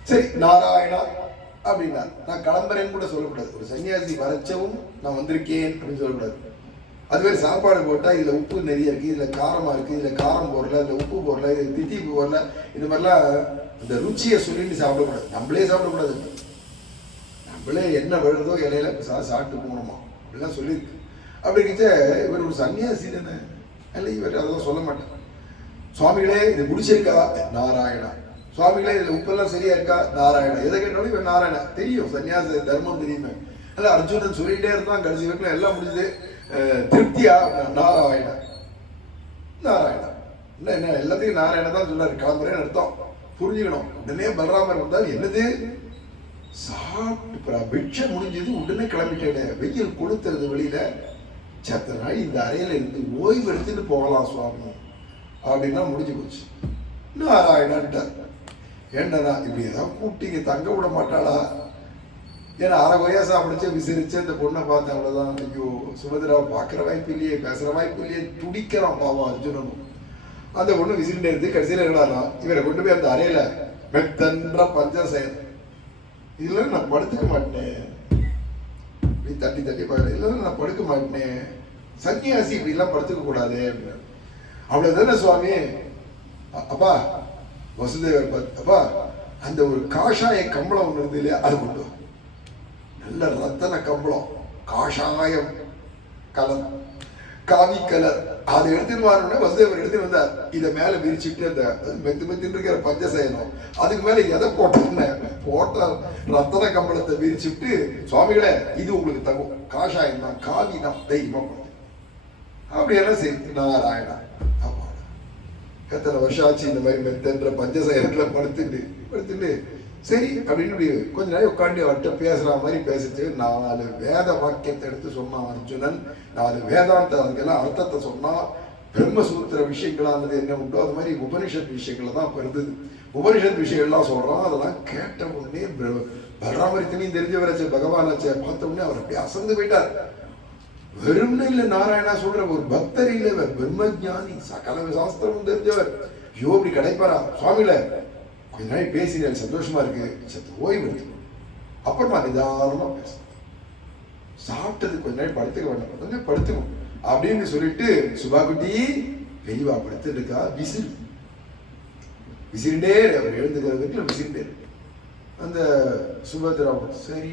சரி நாராயணா அப்படின்னா நான் கிளம்புறேன்னு கூட சொல்லக்கூடாது. ஒரு சன்னியாசி வரைச்சவும் நான் வந்திருக்கேன் அப்படின்னு சொல்லக்கூடாது. அதுவே சாப்பாடு போட்டா இதுல உப்பு நிறைய இருக்கு, இதுல காரமா இருக்கு, இதுல காரம் போடல, இதுல உப்பு போடல, இது தித்திப்பு போடல, இந்த மாதிரிலாம் இந்த ருச்சியை சொல்லிட்டு சாப்பிடக்கூடாது. நம்மளே சாப்பிடக்கூடாது, நம்மளே என்ன விழுதோ இலையில சாப்பிட்டு போகணுமா அப்படிலாம் சொல்லியிருக்கு. அப்படிங்கிட்ட இவர் ஒரு சன்னியாசி தானே, இல்லை இவர் அதெல்லாம் சொல்ல மாட்டார். சுவாமிகளே இது முடிச்சிருக்கா, நாராயணா. சுவாமிகளே இதுல உப்பெல்லாம் சரியா இருக்கா, நாராயணா. எதை கேட்டாலும் இவன் நாராயணா தெரியும், சன்னியாச தர்மம் தெரியுமே. அல்ல அர்ஜுனன் சொல்லிட்டே இருந்தான், கடைசி வரைக்கும் எல்லாம் முடிஞ்சது. திருப்தியா, நாராயணா நாராயணா. இல்லை என்ன எல்லாத்தையும் நாராயணா தான் சொன்னாரு, கிளம்புறேன்னு அர்த்தம் புரிஞ்சுக்கணும். உடனே பலராமர் வந்தால் என்னது சாப்பிட்டு பிக்ஷை முடிஞ்சது, உடனே கிளம்பிட்டேன். வெயில் கொளுத்துறது வெளியில, சத்த நாள் இந்த அறையில இருந்து ஓய்வு எடுத்துட்டு போகலாம் சுவாமி அப்படின்னா முடிஞ்சு போச்சு. நாராயணன்ட்டார். என்னன்னா இப்படி ஏதாவது கூப்பிட்டீங்க தங்க விட மாட்டாளா? ஏன்னா அரை குறையா சாப்பிடுச்சு, விசிறிச்சு அந்த பொண்ணை பார்த்தேன், அவ்வளவுதான். ஐயோ சுபத்ராவை பார்க்குற வாய்ப்பு இல்லையே, பேசுற வாய்ப்பு இல்லையே, துடிக்கிறான் பாவம் அர்ஜுனனும். அந்த பொண்ணு விசிறிட்டு இருந்து கடைசியில் என்னடா இவரை கொண்டு போய் அந்த அறையில மெத்தன்ற பஞ்சசயன், இதுல நான் படுத்துக்க மாட்டேன், இப்படி தட்டி பார்க்கல, இல்லை நான் படுக்க மாட்டேன், சன்னியாசி இப்படி எல்லாம் படுத்துக்க கூடாது அப்படின்னு. அவ்வளவுதானே சுவாமி. அப்பா வசுதேவர் அப்பா அந்த ஒரு காஷாய கம்பளம் ஒன்று இருந்து இல்லையா, அது கொண்டு நல்ல ரத்தன கம்பளம், காஷாயம் கலர், காவி கலர், அதை எடுத்துட்டு வரணும்னா வசுதேவர் எடுத்துட்டு வந்தார். இதை மேல விரிச்சுட்டு அந்த மெத்து இருக்கிற பஞ்சசயனம், அதுக்கு மேல எதை போட்ட ரத்தன கம்பளத்தை விரிச்சுட்டு, சுவாமிகளே இது உங்களுக்கு தகும், காஷாயம் தான், காவி தான், தைரியமா அப்படியெல்லாம் சரி நாராயணா. ஆமா, எத்தனை வருஷம் ஆச்சு இந்த மாதிரி மெத்தன்ற பஞ்சசயத்துல படுத்துட்டு சரி அப்படின்னு கொஞ்ச நாள் உட்காந்து அவர்கிட்ட பேசுற மாதிரி பேசிச்சு. 4 வேத வாக்கியத்தை எடுத்து சொன்னான் அர்ஜுனன். 4 வேதாந்த அதுக்கெல்லாம் அர்த்தத்தை சொன்னா. பிரம்மசூத்திர விஷயங்களானது என்ன உண்டோ அது மாதிரி உபனிஷத் விஷயங்கள்ல தான் இருந்தது. உபனிஷத் விஷயங்கள்லாம் சொல்றான். அதெல்லாம் கேட்ட உடனே பலராமரித்தனையும் தெரிஞ்சவராச்ச பகவானாச்ச பார்த்த உடனே அவர் அப்படியே அசந்து போயிட்டார். வெறும்னு இல்ல நாராயணா சொல்ற ஒரு பக்தர் இல்லவர், பிரம்மஜானி, சகல சாஸ்திரமும் தெரிஞ்சவர். ஐயோ இப்படி கிடைப்பாரா சுவாமியில கொஞ்ச நாள் பேசினேன், சந்தோஷமா இருக்கு, சத்து ஓய்வு எடுத்துக்கணும், அப்புறமா நிதானமா பேச, சாப்பிட்டது கொஞ்ச நாள் படுத்துக்க வேண்டாம், கொஞ்சம் படுத்துக்கும் அப்படின்னு சொல்லிட்டு சுபாகுட்டி பெரியவா படுத்துட்டு இருக்கா. விசிறிண்டே அவர் எழுந்துக்கிறதுக்கு விசிறிண்டே அந்த சுபத்ரா சரி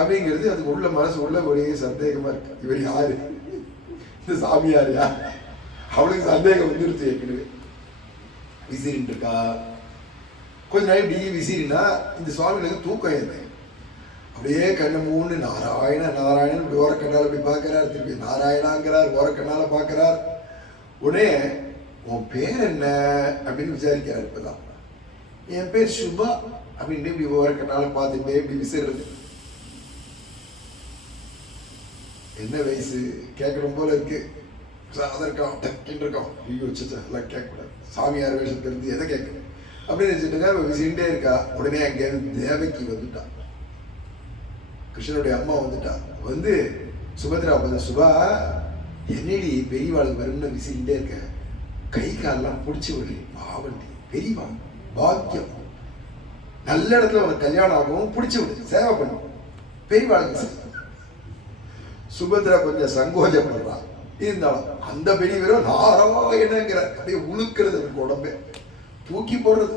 அப்படிங்கிறது அதுக்கு உள்ள மனசு உள்ள ஒரே சந்தேகமா இருக்கு. இவர் யாரு, இந்த சாமியார் யார், அவளுக்கு சந்தேகம் வந்துருச்சு. ஏற்கனவே விசிறின்னு இருக்கா. கொஞ்ச நாள் இப்படி விசிறினா இந்த சுவாமிகளுக்கு தூக்கம் இல்லை. அப்படியே கண்ணை மூணு நாராயண நாராயணன் இப்படி ஓரக்கண்ணால் அப்படி பார்க்கிறார், திருப்பி நாராயணாங்கிறார், ஓரக்கண்ணால பார்க்கிறார். உடனே உன் பேர் என்ன அப்படின்னு விசாரிக்கிறார். இப்பதான் என் பேர் சுபா அப்படின்னு இப்படி ஓரக்கண்ணால பார்த்துட்டே இப்படி விசிறது. என்ன வயசு கேட்கணும் போல இருக்கு, இருக்கான் டக்குன்னு இருக்கான், எல்லாம் கேட்கக்கூடாது, சாமியார் வேஷம் தெரிஞ்சு எதை கேட்கணும் அப்படின்னு நினைச்சிட்டு விசிண்டே இருக்கா. உடனே அங்கே தேவகி வந்துட்டான், கிருஷ்ணனுடைய அம்மா வந்துட்டா. வந்து சுபத்ரா பார்த்து, சுபா என்னடி பெரியவாளுக்கு வரும்னு விசிண்டே இருக்க, கை காலெல்லாம் பிடிச்சி விடு, பாவண்டி பெரியவா பாக்கியம், நல்ல இடத்துல ஒரு கல்யாணம் ஆகும், பிடிச்சி விடு, சேவை பண்ணும் பெரியவாளுக்கு. சுபத்ரா கொஞ்சம் சங்கோஜப்படுறான். இருந்தாலும் அந்த பெரியவரும் நாராயணங்கிற அப்படியே உழுக்கிறது உடம்பே தூக்கி போடுறது.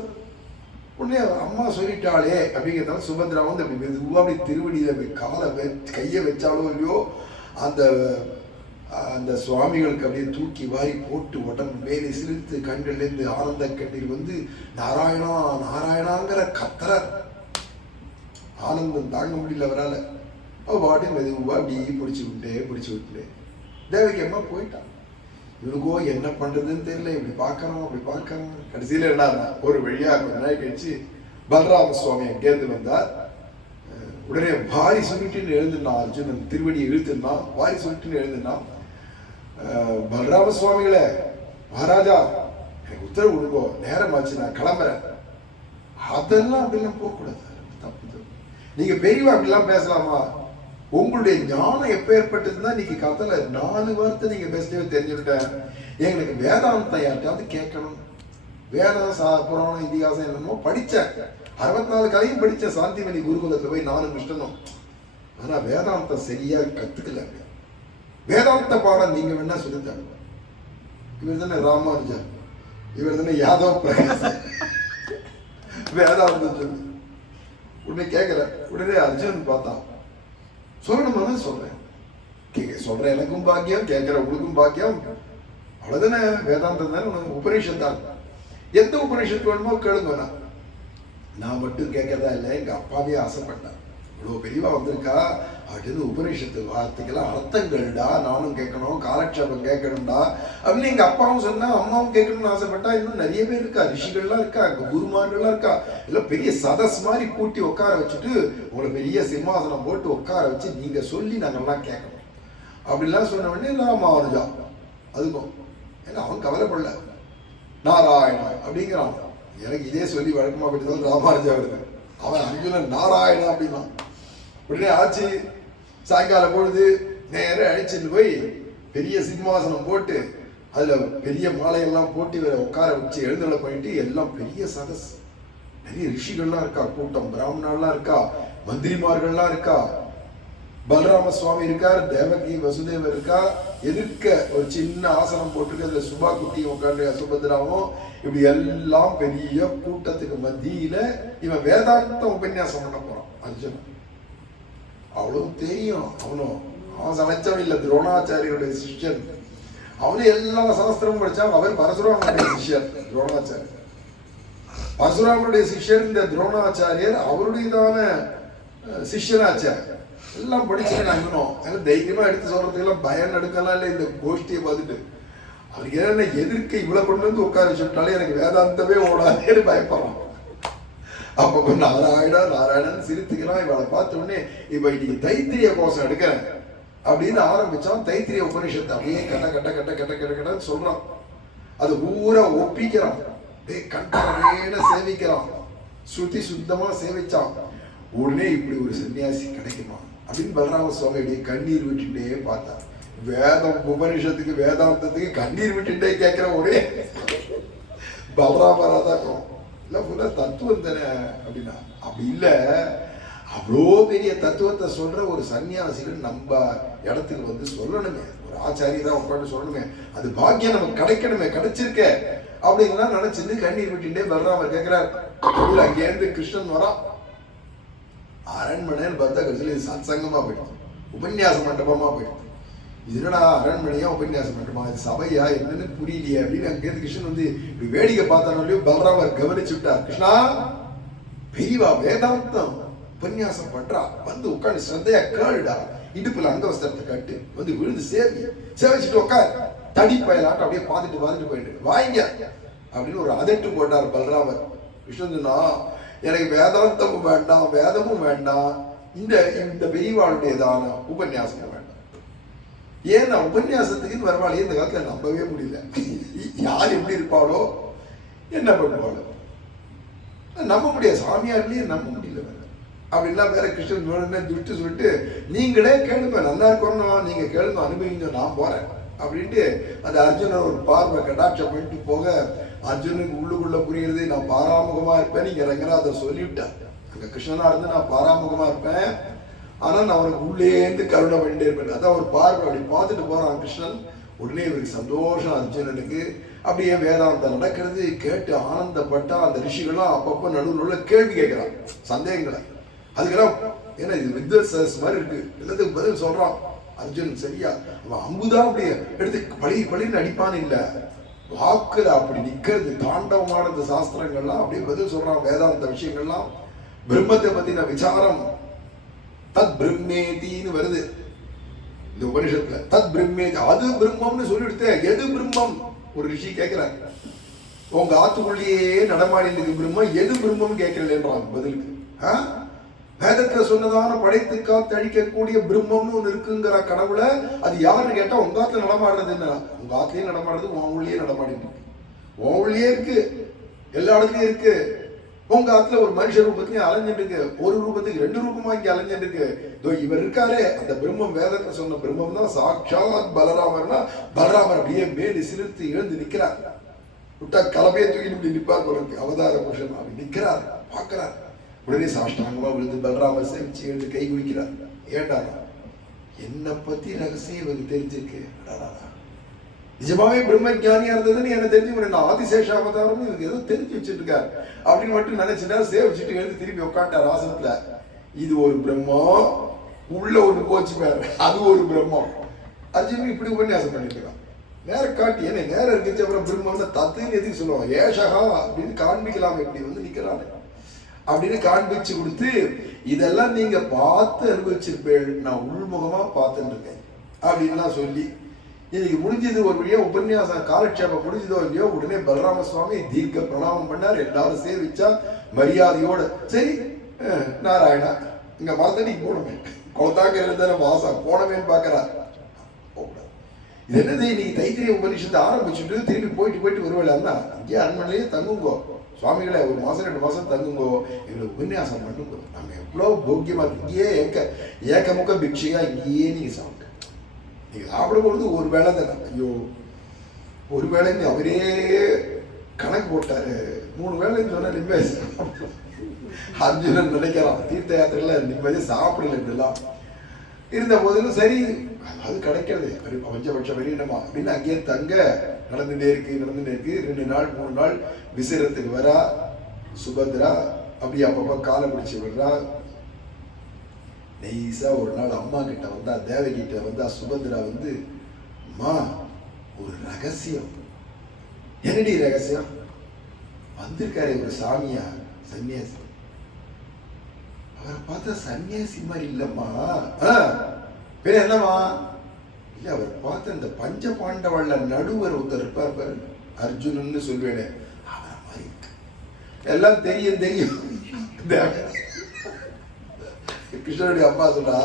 உடனே அம்மா சொல்லிட்டாளே அப்படிங்கிறதால சுபத்ரா வந்து அப்படி மெதுவா அப்படி திருவடியில காலை கையை வச்சாலோ இல்லையோ அந்த அந்த சுவாமிகளுக்கு அப்படியே தூக்கி வாரி போட்டு உடம்பு மேலே சிரித்து கண்கள்லேருந்து ஆனந்த கண்ணீர் வந்து நாராயணா நாராயணாங்கிற கத்தர ஆனந்தம் தாங்க முடியல அவரால். அவ பாட்டு மெதுவா அப்படி பிடிச்சி விட்டு தேவகி அம்மா போயிட்டான். இவனுக்கோ என்ன பண்றதுன்னு தெரியல, இப்படி பார்க்கறோம் அப்படி பார்க்கறோம். கடைசியில என்ன ஒரு வழியா கொஞ்ச நாள் கழிச்சு பலராம சுவாமி அங்கேருந்து வந்தார். உடனே வாரி சொல்லிட்டுன்னு எழுந்துனான் அர்ஜுனன், திருவடியை இழுத்துனான், வாரி சொல்லிட்டுன்னு எழுந்துனான். பலராம சுவாமிகளே, மகாராஜா எனக்கு உத்தரவு கொடுங்கோ, நேரமாச்சு நான் கிளம்புறேன். அதெல்லாம் அப்படிலாம் போகக்கூடாது, தப்பு. நீங்க பெரியவா அப்படிலாம் பேசலாமா? உங்களுடைய ஞானம் எப்ப ஏற்பட்டதுன்னா இன்னைக்கு கத்தல 4 வார்த்தை நீங்க பேசவே தெரிஞ்சுக்கிட்டேன். எங்களுக்கு வேதாந்தம் யார்ட்டாவது கேட்கணும். வேதம் புராணம் இதிகாசம் என்னமோ படிச்சேன், 64 கலையும் படிச்சேன் சாந்திமணி குருகுலத்துல போய் 4 கிருஷ்ணனும். ஆனா வேதாந்தம் சரியா கத்துக்கல. வேதாந்த பாடம் நீங்க வேணா சொல்லித்தாங்க. இவர் தானே ராமானுஜா, இவர் தானே யாதவ் பிரகாஷ், வேதாந்தம் சொல்லு. உடனே கேட்கல. உடனே அர்ஜுனன் பார்த்தான், சொல்லணுமா சொல்றேன், சொல்ற எனக்கும் பாக்கியம், கேட்கிற உங்களுக்கும் பாக்கியம், அவ்வளவுதானே. வேதாந்தம் தானே உனக்கு உபநிஷத் தான். எந்த உபநிஷத்து வேணுமோ கேளுங்க. நான் மட்டும் கேட்கறதா இல்லை, எங்க அப்பாவே ஆசைப்பட்டேன், இவ்வளவு பெரியவா வந்திருக்கா அப்படின்னு உபநிஷத்து வார்த்தைக்கெல்லாம் அர்த்தங்கள்டா நானும் கேட்கணும், காலட்சேபம் கேட்கணும்டா அப்படின்னு எங்க அப்பாவும் சொன்னா, அம்மாவும் கேட்கணும்னு ஆசைப்பட்டா. இன்னும் நிறைய பேர் இருக்கா, ரிஷிகள்லாம் இருக்கா, குருமார்கள்லாம் இருக்கா, எல்லாம் பெரிய சதஸ் மாதிரி கூட்டி உட்கார வச்சுட்டு உங்களை பெரிய சிம்மாசனம் போட்டு உட்கார வச்சு நீங்க சொல்லி நாங்கெல்லாம் கேட்கணும் அப்படின்லாம் சொன்ன உடனே ராமானுஜா அதுக்கும் ஏன்னா அவன் கவலைப்படல, நாராயணா அப்படிங்கிறான். எனக்கு இதே சொல்லி வழக்கமா போயிட்டு ராமானுஜா வருது, அவன் அர்ஜுனன் நாராயணா அப்படின்னா. உடனே ஆச்சு சாயங்காலம் பொழுது நேரம் அழைச்சிட்டு போய் பெரிய சிம்மாசனம் போட்டு அதுல பெரிய மாலையெல்லாம் போட்டு இவரை உட்கார வச்சு எழுந்தருளை பண்ணிட்டு எல்லாம் பெரிய சதஸ், நிறைய ரிஷிகள்லாம் இருக்கா, கூட்டம் பிராமணர்லாம் இருக்கா, மந்திரிமார்கள்லாம் இருக்கா, பலராம சுவாமி இருக்கார், தேவகி வசுதேவர் இருக்கா, எதிர்க்க ஒரு சின்ன ஆசனம் போட்டுருக்கு, அதுல சுபா குட்டி உட்காந்து சுபத்ராவும், இப்படி எல்லாம் பெரிய கூட்டத்துக்கு மத்தியில இவன் வேதாந்த உபன்யாசம் பண்ண போறான் அர்ஜுனன். அவ்வளவு தெரியும், அவன் சமைச்சவன் இல்ல, துரோணாச்சாரியருடைய சிஷ்யன். அவனு எல்லா சாஸ்திரமும் படிச்சான். அவர் பரசுராமனுடைய சிஷ்யர் துரோணாச்சாரியர். பரசுராமனுடைய சிஷ்யர் இந்த துரோணாச்சாரியர் அவருடையதான சிஷ்யனாச்சார். எல்லாம் படிச்சுட்டு நாங்கணும் எல்லாம் தைரியமா எடுத்து சொல்றதுக்கெல்லாம் பயம் எடுக்கலாம் இல்லை. இந்த கோஷ்டியை பார்த்துட்டு அவருக்கு என்ன எதிர்க்க இவ்வளவு கொண்டு வந்து உட்கார வச்சுட்டாலே எனக்கு வேதாந்தமே ஓடாதேன்னு பயப்படுறான். அப்ப நாராயணா நாராயணன் சிரித்துக்கிறான். இவளை பார்த்த உடனே இப்ப இன்னைக்கு தைத்திரிய கோஷம் எடுக்கிறேன் அப்படின்னு ஆரம்பிச்சான். தைத்திரிய உபனிஷத்தை அப்படியே கட்ட கட்ட கட்ட கட்ட கட்ட கட்டன்னு சொல்றான். அது பூரா ஒப்பிக்கிறான், கண்டன சேவிக்கிறான், ஸ்ருதி சுத்தமா சேவிச்சான். உடனே இப்படி ஒரு சன்னியாசி கிடைக்குமா அப்படின்னு பலராம சுவாமி அப்படியே கண்ணீர் விட்டுட்டே பார்த்தார். வேதம் உபனிஷத்துக்கு வேதாந்தத்துக்கு கண்ணீர் விட்டுட்டே கேட்கிற ஒரே பலராமரா தான் இருக்கும். இல்ல ஃபுல்லா தத்துவம் தானே அப்படின்னா அப்படி இல்ல. அவ்வளோ பெரிய தத்துவத்தை சொல்ற ஒரு சன்னியாசிகள் நம்ம இடத்துக்கு வந்து சொல்லணுமே, ஒரு ஆச்சாரியதான் உட்காந்து சொல்லணுமே, அது பாக்கியம் நமக்கு கிடைக்கணுமே, கிடைச்சிருக்க அப்படின்னா நினைச்சிருந்து கண்ணீர் விட்டுட்டே பலராமர் கேட்கிறார். அங்கேருந்து கிருஷ்ணன் வரான். அரண்மனையில் பார்த்தா கடைசியில் சத்சங்கமா போயிடும், உபன்யாச மண்டபமா போயிடும். இதுனா அரண்மனையா உபன்யாச மண்டபமா, இது சபையா என்னன்னு புரியலையே அப்படின்னு அங்கேருந்து கிருஷ்ணன் வந்து இப்படி வேடிக்கை பார்த்தாலும் பலராமர் கவனிச்சு விட்டார். கிருஷ்ணா பெரியவா வேதாந்தம் உபன்யாசம் பண்றா, வந்து உட்காந்து ஸ்ரத்தையா கேளுடா, இடுப்புல அங்கவஸ்திரத்தை கட்டு, வந்து விழுந்து சேவிச்சுட்டு உட்கார், தடி பயலாட்டம் அப்படியே பார்த்துட்டு போயிட்டு வாங்க அப்படின்னு ஒரு அதட்டு போட்டார் பலராமர். கிருஷ்ணன் சொன்னா எனக்கு வேதாந்தமும் வேண்டாம், வேதமும் வேண்டாம், இந்த பெரியவாளுடையதான உபன்யாசமும் வேண்டாம். ஏன்னா உபன்யாசத்துக்குன்னு வருவாளே இந்த காலத்துல நம்பவே முடியல. யார் எப்படி இருப்பாளோ என்ன பண்ணுவாளோ நம்ப முடியாது, சாமியார்லயே நம்ப முடியல. அப்படின்லாம் வேற கிருஷ்ணன் விட்டு சொல்லிட்டு நீங்களே கேளுங்க, நல்லா இருக்கணும், நீங்க கேளுங்க, அனுபவிங்க, நான் போறேன் அப்படின்ட்டு அந்த அர்ஜுனன் ஒரு பார்வை கடாட்சம் பண்ணிட்டு போக அர்ஜுனுக்கு உள்ளுக்குள்ள புரியுறது, நான் பாராமுகமா இருப்பேன், நீங்க ரங்கநாதர் சொல்லிவிட்டேன். அங்க கிருஷ்ணனா இருந்து நான் பாராமுகமா இருப்பேன், ஆனா நான் அவனுக்கு உள்ளேந்து கருணை பண்ணிட்டே இருப்பேன். அதான் ஒரு பார்வை அப்படி பார்த்துட்டு போறான் கிருஷ்ணன். உடனே இவருக்கு சந்தோஷம் அர்ஜுனனுக்கு. அப்படியே வேதாந்தம் நடக்கிறது கேட்டு ஆனந்தப்பட்டா. அந்த ரிஷிகள்லாம் அப்பப்போ நடுவில் கேள்வி கேட்கிறான், சந்தேகங்களை. அதுக்கெல்லாம் ஏன்னா இது வித்வத் மாதிரி இருக்கு, எல்லாத்துக்கும் பதில் சொல்றான் அர்ஜுன். சரியா அவன் அம்புதான் அப்படியே எடுத்து பழின்னு அடிப்பான்னு இல்லை, வாக்குல அப்படி நிக்கிறது, தாண்டவமானது சாஸ்திரங்கள்லாம் அப்படியே பதில் சொல்றான். வேதாந்த விஷயங்கள்லாம் பிரம்மத்தை பத்தின விசாரம், தத் பிரம்மேதின்னு வருது இந்த உபனிஷத்துல. தத் பிரம்மேதி, அது பிரம்மம்னு சொல்லிடுத்து. எது பிரம்மம் ஒரு ரிஷி கேட்கிறாங்க. உங்க ஆத்துக்குள்ளேயே நடமாடி இருக்கு பிரம்மம், எது பிரம்மம் கேட்கிறேன்றாங்க பதிலுக்கு. வேதத்துல சொன்னதான படைத்து காத்து அழிக்கக்கூடிய பிரம்மம்னு ஒண்ணு இருக்குங்கிற கடவுளை அது யாருன்னு கேட்டா உங்க ஆத்துல நடமாடுறது என்ன, உங்க ஆத்துலயே நடமாடுறது, உன் உள்ளே நடமாடிட்டு இருக்கு, உன் உள்ளே இருக்கு, எல்லா இடத்துலயும் இருக்கு. உங்க ஆத்துல ஒரு மனுஷ ரூபத்திலயும் அலைஞ்சிட்டு இருக்கு, ஒரு ரூபத்துக்கு 2 ரூபமா இங்க அலைஞ்சிட்டு இருக்கு. இவர் இருக்காரே அந்த பிரம்மம், வேதத்துல சொன்ன பிரம்மம் தான் சாட்சாத் பலராமர்னா. பலராமர் அப்படியே மேலி சிரித்து எழுந்து நிக்கிறார். விட்டா கலவையை தூக்கி நிற்பார் போல இருக்கு, அவதார புருஷன் அப்படி நிக்கிறார், பாக்குறார். உடனே சாஷ்டாங்கமா விழுந்து பலராமர் சேவிச்சு எழுந்து கை குடிக்கிறார். ஏண்டா என்னை பத்தி ரகசியம் இவருக்கு தெரிஞ்சிருக்கு, நிஜமாவே பிரம்ம ஜானியா இருந்ததுன்னு என்ன தெரிஞ்சு நான் ஆதிசேஷ அவதாரம் இவருக்கு ஏதோ தெரிஞ்சு வச்சுட்டு இருக்காரு அப்படின்னு மட்டும் நினைச்சுட்டா சேவிச்சுட்டு எழுந்து திரும்பி உட்காண்டார் ஆசனத்துல. இது ஒரு பிரம்மம், உள்ள ஒண்ணு போச்சு பேர், அது ஒரு பிரம்மம். அர்ஜுன் இப்படி உபன்யாசம் பண்ணிட்டு இருக்கான். நேரம் காட்டி என்ன நேரம் இருக்குச்சு. அப்புறம் பிரம்மம்னா தத்துன்னு எதுக்கு சொல்லுவாங்க, ஏஷகா அப்படின்னு காண்பிக்கலாம், இப்படி வந்து நிக்கிறாங்க அப்படின்னு காண்பிச்சு கொடுத்து, இதெல்லாம் நீங்க பார்த்து அனுபவிச்சிருப்பேன், நான் உள்முகமா பார்த்துட்டு இருக்கேன் அப்படின்லாம் சொல்லி இன்னைக்கு முடிஞ்சது. ஒரு வழியா உபன்யாசம் காலட்சேபம் முடிஞ்சதோ இல்லையோ, உடனே பலராம சுவாமி தீர்க்க பிரணாமம் பண்ணார். எல்லாரும் சேவிச்சா மரியாதையோட. சரி நாராயணா இங்க மரத்தடிக்கு போனமே, குளத்தாங்க தானே வாசம் போனமேன்னு பாக்குறார். இது என்னது, இன்னைக்கு தைத்திரிய உபனிஷத்தை ஆரம்பிச்சுட்டு திரும்பி போயிட்டு வருவேலாம்னா இங்கே அரண்மனையிலேயே தங்குங்கோ சுவாமிகளை, 1 மாசம் 2 மாசம் தங்குங்கோ, எங்களுக்கு உபன்யாசம் பண்ணுங்கோ, நாங்க எவ்வளவு போக்கியமா இங்கேயே ஏக்கமுக்க பிக்ஷையா இங்கேயே நீங்க சாப்பிட்டு நீங்க சாப்பிடும்பொழுது ஒரு வேளை தானே. ஐயோ ஒரு வேளைன்னு அவரே கணக்கு போட்டாரு, 3 வேளைன்னு சொன்னா நிம்மதி. அர்ஜுனன் நினைக்கிறான் தீர்த்த யாத்திரையில நிம்மதி சாப்பிடல இப்படிலாம் இருந்த போதிலும் சரி அது கிடைக்கிறது பஞ்சபட்ச வெளியிடமா அப்படின்னு அங்கேயே தங்க நடந்துட்டே இருக்கு. 2 நாள் 3 நாள் விசிறத்துக்கு வரா சுபத்ரா, அப்படி அப்பப்ப காலை பிடிச்சி விடுறா. நெய்ஸா ஒரு நாள் அம்மா கிட்ட வந்தா, தேவகி கிட்ட வந்தா சுபத்ரா வந்து, அம்மா ஒரு ரகசியம். என்னடி ரகசியம்? வந்திருக்காரு ஒரு சாமியா சன்னியாசி, அவரை பார்த்தா சன்னியாசி மாதிரி இல்லம்மா. வேற என்னம்மா? இல்ல அவர் பார்த்த இந்த பஞ்ச பாண்டவள்ள நடுவர் ஒருத்தர் இருப்பார் பாரு, அர்ஜுனன்னு சொல்வேனே, அவரை மாதிரி இருக்கு. எல்லாம் தெரியும். கிருஷ்ணனுடைய அம்மா சொல்றா,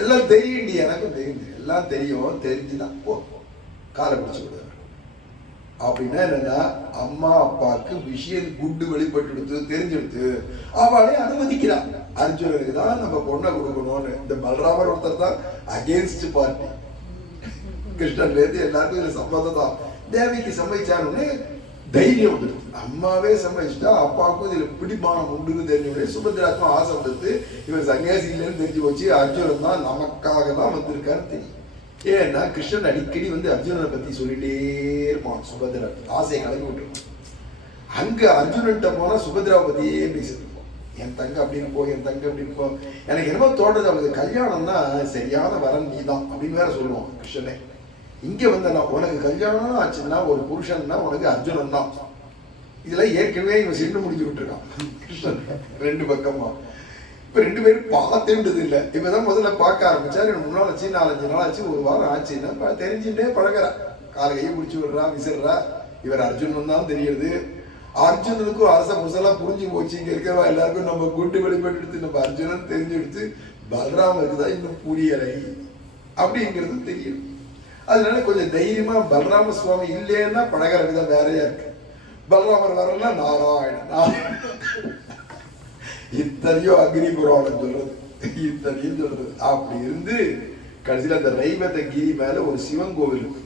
எல்லாம் தெரியும், எனக்கும் தெரியும், எல்லாம் தெரிஞ்சுதான் போ, காலை பிடிச்சு விடுவார். அப்படின்னா என்னன்னா, அம்மா அப்பாவுக்கு விஷயம் குண்டு வெளிப்பட்டு தெரிஞ்செடுத்து அவளே அனுமதிக்கிறான். அர்ஜுனனுக்கு தான் நம்ம பொண்ணை கொடுக்கணும்னு. இந்த பலராமர் ஒருத்தர் தான் அகேன்ஸ்ட் பார்ட்டி. கிருஷ்ணன்ல இருந்து எல்லாருக்கும் இதுல சம்மதம் தான். தேவிக்கு சம்மதிச்சாருன்னு தைரியம் வந்துடுது. அம்மாவே சம்மதிச்சுட்டா அப்பாவுக்கும் இதுல பிடிமானம் உண்டுன்னு தெரிஞ்ச சுபத்ராக்கும் ஆசை வந்துடுது. இவர் சன்னியாசி இல்லைன்னு தெரிஞ்சு போச்சு. அர்ஜுனன் தான் நமக்காக தான் வந்திருக்காருன்னு தெரியும். ஏன்னா கிருஷ்ணன் அடிக்கடி அர்ஜுனனை பத்தி சொல்லிட்டே இருப்பான். சுபத்ரா ஆசையை கலந்து விட்டுருவான். அங்க அர்ஜுனன்ட்ட போனா சுபத்ராவை பத்தியே பேசிட்டு இருப்போம். என் தங்க அப்படின்னு போ, என் தங்க அப்படின்னு போ. எனக்கு என்னமோ தோன்றது, அவளுக்கு கல்யாணம்னா சரியான வரன் நீதான் அப்படின்னு வேற சொல்லுவான் கிருஷ்ணனே. இங்க உனக்கு கல்யாணம் ஆச்சுன்னா ஒரு புருஷன்னா உனக்கு அர்ஜுனன் தான். இதுல ஏற்கனவே இவன் சின்ன முடிஞ்சு விட்டுருக்கான் கிருஷ்ணன் ரெண்டு பக்கமா. இப்ப ரெண்டு பேரும் பார்த்தேன்றது இல்லை. இப்பதான் முதல்ல பார்க்க ஆரம்பிச்சாரு. 3 நாள் ஆச்சு, 4-5 நாள் ஆச்சு, ஒரு வாரம் ஆச்சுன்னா தெரிஞ்சுட்டே பழகிறா. கால கையை பிடிச்சி விடுறா, விசிறா. இவர் அர்ஜுனன் தான் தெரியுது. அர்ஜுனனுக்கும் அரச முசலா புரிஞ்சு போச்சு. இங்க இருக்கிறவா எல்லாருக்கும் நம்ம குண்டு வெளிப்பட்டு எடுத்து நம்ம அர்ஜுனன் தெரிஞ்சு எடுத்து பலராமருக்கு தான் இன்னும் புரியலை அப்படிங்கிறது தெரியும். அதனால கொஞ்சம் தைரியமா பலராம சுவாமி இல்லைன்னா பழகிற விதம் வேறையா இருக்கு. பலராமர் வரலன்னா நாராயணன் இத்தனையோ அக்னி புராணம் சொல்றது, இத்தனையும் சொல்றது. அப்படி இருந்து கடைசியில் அந்த ரைவதகிரி மேல ஒரு சிவன் கோவில் இருக்கு.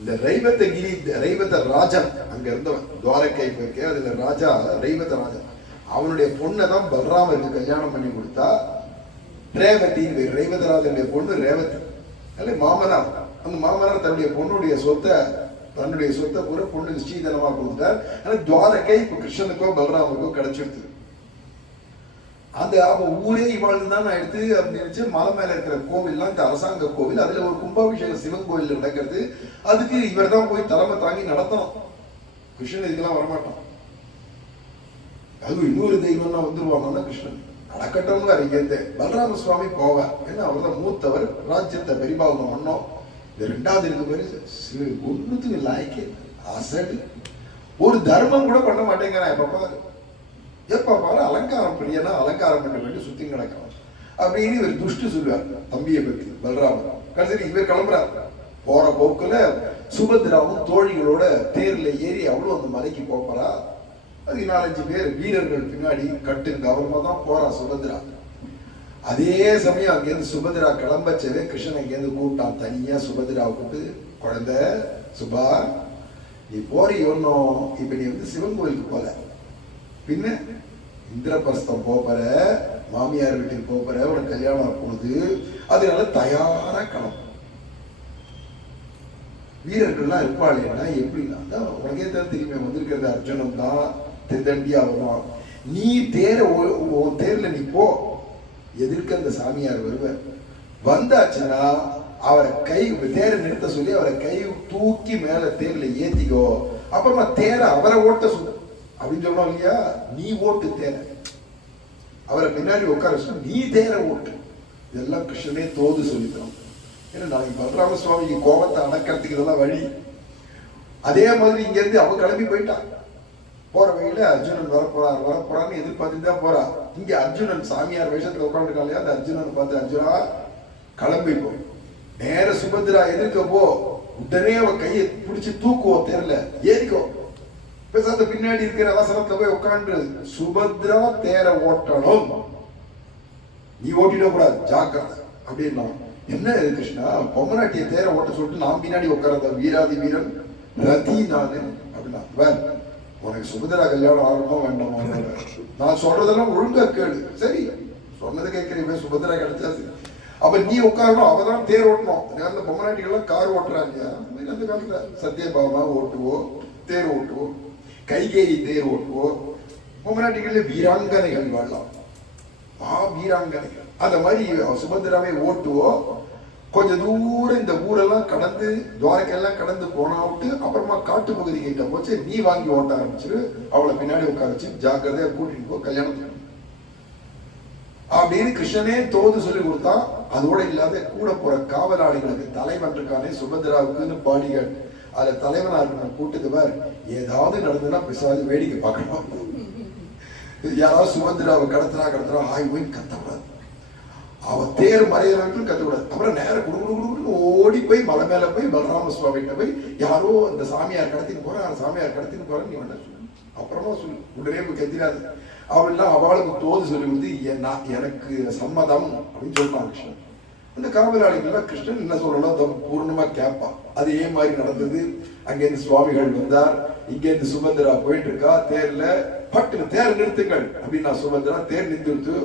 இந்த ரைவதகிரி, ரைவத ராஜன் அங்க இருந்தவன், துவாரகை போயிருக்கேன். அதுல ராஜா ரைவத ராஜன், அவனுடைய பொண்ணை தான் பலராமருக்கு கல்யாணம் பண்ணி கொடுத்தா. ரேவதி, ரைவதராஜனுடைய பொண்ணு ரேவதி. அல்ல மாமனார். அந்த மாமனார் தன்னுடைய சொத்தை பூரா பொண்ணுக்கு ஸ்ரீதனமா கொடுத்தார். ஆனா துவாரகை இப்ப கிருஷ்ணனுக்கோ பலராமருக்கோ கிடைச்சிடுது. அந்த ஊரே இவாழ்ந்து தான் நான் எடுத்து அப்படின்னு நினைச்சு மலை மேல இருக்கிற கோவில்லாம் இந்த அரசாங்க கோவில். அதுல ஒரு கும்பாபிஷேகம் சிவன் கோவில் நடக்கிறது. அதுக்கு இவர் தான் போய் தலைமை தாங்கி நடத்தணும். கிருஷ்ணன் இதுக்கெல்லாம் வரமாட்டான். அது இன்னொரு தெய்வம்னா வந்துருவாங்கன்னா கிருஷ்ணன் நடக்கட்டும் வேற இங்க பலராம சுவாமி போவார். ஏன்னா அவர் தான் மூத்தவர், ராஜ்யத்தை பெரிபாவனம் பண்ணோம். இந்த 2வது இருக்கு பேரு ஒண்ணுத்துக்கு லாய்க்கே அசடு. ஒரு தர்மம் கூட பண்ண மாட்டேங்கிறான். எப்ப பாரு அலங்காரம் பிரியனா அலங்காரம் பண்ண வேண்டி சுத்தி கிடக்கிறான் அப்படின்னு இவர் துஷ்டு சொல்லுவார் தம்பியை பத்தி பலராமர். கடைசி இவர் கிளம்புறார். போற போக்குல சுபத்ராவும் தோழிகளோட தேர்ல ஏறி அவ்வளவு அந்த மலைக்கு போறா. அது 4-5 பேர் வீரர்கள் பின்னாடி கட்டு கவனமா தான் போறா சுபத்ரா. அதே சமயம் அங்கேருந்து சுபத்ரா கிளம்பச்சவே கிருஷ்ணன் அங்கேருந்து கூப்பிட்டான் தனியா. சுபத்ராவை கூப்பிட்டு, குழந்தை சுபா, நீ போறீ ஒன்னும் இப்ப நீ சிவன் கோயிலுக்கு போல, பின்ன இந்திரபிரஸ்தம் போற, மாமியார் வீட்டுக்கு போற, உனக்கு கல்யாணம் போகுது, அதனால தயாரா கிளம்பு. வீரர்கள்லாம் இருப்பாளேன்னா எப்படின்னா தான் உனக்கே தான் தெரியுமே, வந்திருக்கிறது அர்ஜுனன் தான், திருதண்டியா வருவான். நீ தேர்ல நீ போ, எதிர்க்க அந்த சாமியார் வருவார். வந்தாச்சுன்னா அவரை தேரை நிறுத்த சொல்லி அவரை கை தூக்கி மேல தேர்ல ஏத்திக்கோ. அப்புறமா தேரை அவரை ஓட்ட சொல்லு அப்படின்னு சொல்லுவோம் இல்லையா. நீ ஓட்டு தேர, அவரை பின்னாடி உட்கார வச்சு நீ தேர ஓட்டு. இதெல்லாம் கிருஷ்ணனே தோது சொல்லிக்கிறோம். ஏன்னா நாளைக்கு பலராம சுவாமிக்கு கோபத்தை அடக்கிறதுக்கு இதெல்லாம் வழி. அதே மாதிரி இங்க இருந்து அவ கிளம்பி போயிட்டான். போற வகையில அர்ஜுனன் வரப்போறான்னு எதிர்பார்த்துட்டு தான் போறா. இங்க அர்ஜுனன் சாமியார் வேஷத்துல உட்காந்துருக்கான் இல்லையா, அந்த அர்ஜுனன் பார்த்து, அர்ஜுனா கிளம்பி போய் நேர சுபத்ரா எதிர்க்க போ. உடனே அவ கையை பிடிச்சு தூக்குவோம், தேர்ல ஏறிக்கோ. பேசாத பின்னாடி இருக்கிற அவசரத்துல போய் உட்காந்து சுபத்ரா தேரை ஓட்டணும், நீ ஓட்டிட கூடாது, ஜாக்கிரதை அப்படின்னா. என்ன கிருஷ்ணா, பொம்மநாட்டிய தேரை ஓட்ட சொல்லிட்டு நான் பின்னாடி உட்கார்ந்த வீராதி வீரன் ரதி நானு அப்படின்னா, உனக்கு சுபத்ரா கல்யாணம் ஆகணுமா வேண்டாமா, நான் சொல்றதெல்லாம் ஒழுங்கா கேளு. சரி சொன்னது கேட்கிறீங்க, சுபத்ரா கிடைச்சாச்சு. அப்ப நீ உட்காரணும், அவதான் தேர் ஓட்டணும். அந்த காலத்துல பொம்மநாட்டிகள்லாம் கார் ஓட்டுறாங்க. அந்த காலத்துல சத்யபாமா ஓட்டுவோம், தேர் ஓட்டுவோம், கைகேயி தேர் ஓட்டுவோம். பொம்மநாட்டிகள்ல வீராங்கனைகள் வாழலாம், வீராங்கனைகள். அந்த மாதிரி சுபத்ராவை ஓட்டுவோம். கொஞ்ச தூரம் இந்த ஊரெல்லாம் கடந்து துவாரகையெல்லாம் கடந்து போனா விட்டு அப்புறமா காட்டு பகுதி கிட்ட போச்சு நீ வாங்கி ஓட்ட ஆரம்பிச்சிரு. அவளை பின்னாடி உட்கார வச்சு ஜாக்கிரதையா கூட்டிட்டு போ, கல்யாணம். அப்படின்னு கிருஷ்ணனே தோது சொல்லி கொடுத்தா. அதோட இல்லாத கூட போற காவலாளிகளுக்கு தலைவன் இருக்கானே சுபத்ராவுக்குன்னு பாடிகள், அதுல தலைவனா இருக்கிற கூட்டத்துவர் ஏதாவது நடந்ததுன்னா பிசாது வேடிக்கை பார்க்கணும். யாராவது சுபத்ராவை கடத்துறா ஆய் போய் கத்தக்கூடாது, அவ தேர் மறையிறவங்களும் கத்தக்கூடாது. அப்புறம் நேரம் குடுக்குன்னு ஓடி போய் மலை மேல போய் பலராம சுவாமிகிட்ட போய் யாரோ இந்த சாமியார் கடத்தின்னு போறேன், சாமியார் கடத்தின்னு போறேன் நீ வேண்டாம் சொல்லு, அப்புறமா சொல்லு, உடனே போய் கத்திராது. அவள்லாம் அவளுக்கு தோது சொல்லி வந்து எனக்கு சம்மதம் அப்படின்னு சொல்றான் கிருஷ்ணன். அந்த காவலாளிகள்லாம் கிருஷ்ணன் என்ன சொல்லணும் பூர்ணமா கேட்பான். அதே மாதிரி நடந்தது. அங்கேருந்து சுவாமிகள் வந்தார், இங்கேருந்து சுபத்ரா போயிட்டு இருக்கா தேர்ல, பட்டுன்னு தேர் நிறுத்துங்கள் அப்படின்னு நான் சுபத்ரா தேர் நிறுத்து.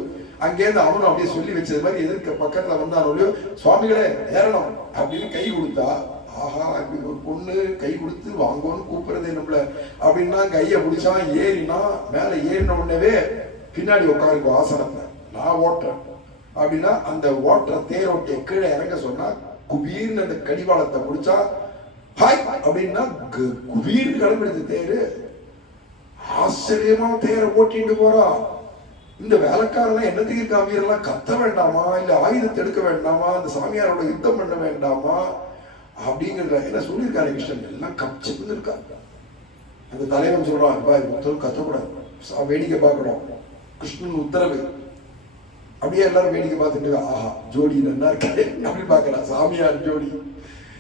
அங்கேருந்து அவனும் அப்படியே சொல்லி வச்சது மாதிரி எதிர்க்க பக்கத்துல வந்தானோ சுவாமிகளே ஏறணும் அப்படின்னு கை கொடுத்தா. ஆஹா இப்படி ஒரு பொண்ணு கை கொடுத்து வாங்கன்னு கூப்பிடுறதே நம்மள அப்படின்னா கையை பிடிச்சான். ஏறினா மேல ஏறின உடனே பின்னாடி உட்காருக்கும் ஆசனத்தை நான் ஓட்டுறேன் அப்படின்னா அந்த ஓட்டுற தேரோட்டிய கீழே இறங்க சொன்னா குபீர்னு அந்த கடிவாளத்தை பிடிச்சா ஹாய் அப்படின்னா குபீர்னு கிளம்பிடுது தேரு. ஆச்சரியமா தேரை ஓட்டிட்டு போறா. இந்த வேலைக்காரனா என்னத்துக்கு இருக்கா, வீரெல்லாம் கத்த வேண்டாமா, இல்ல ஆயுதத்தை எடுக்க வேண்டாமா, அந்த சாமியாரோட யுத்தம் பண்ண வேண்டாமா அப்படிங்கிற என்ன சொல்லியிருக்காரு கிருஷ்ணன். எல்லாம் கப்சின்னு இருக்கா. அந்த தலைவன் சொல்றான் உத்தரவு கத்தக்கூடாது, வேடிக்கை பார்க்கணும், கிருஷ்ணன் உத்தரவு. அப்படியே எல்லாரும் வேடிக்கை பார்த்துட்டு ஆஹா ஜோடி நன்னா இருக்காரு அப்படி பாக்கலாம். சாமியார் ஜோடி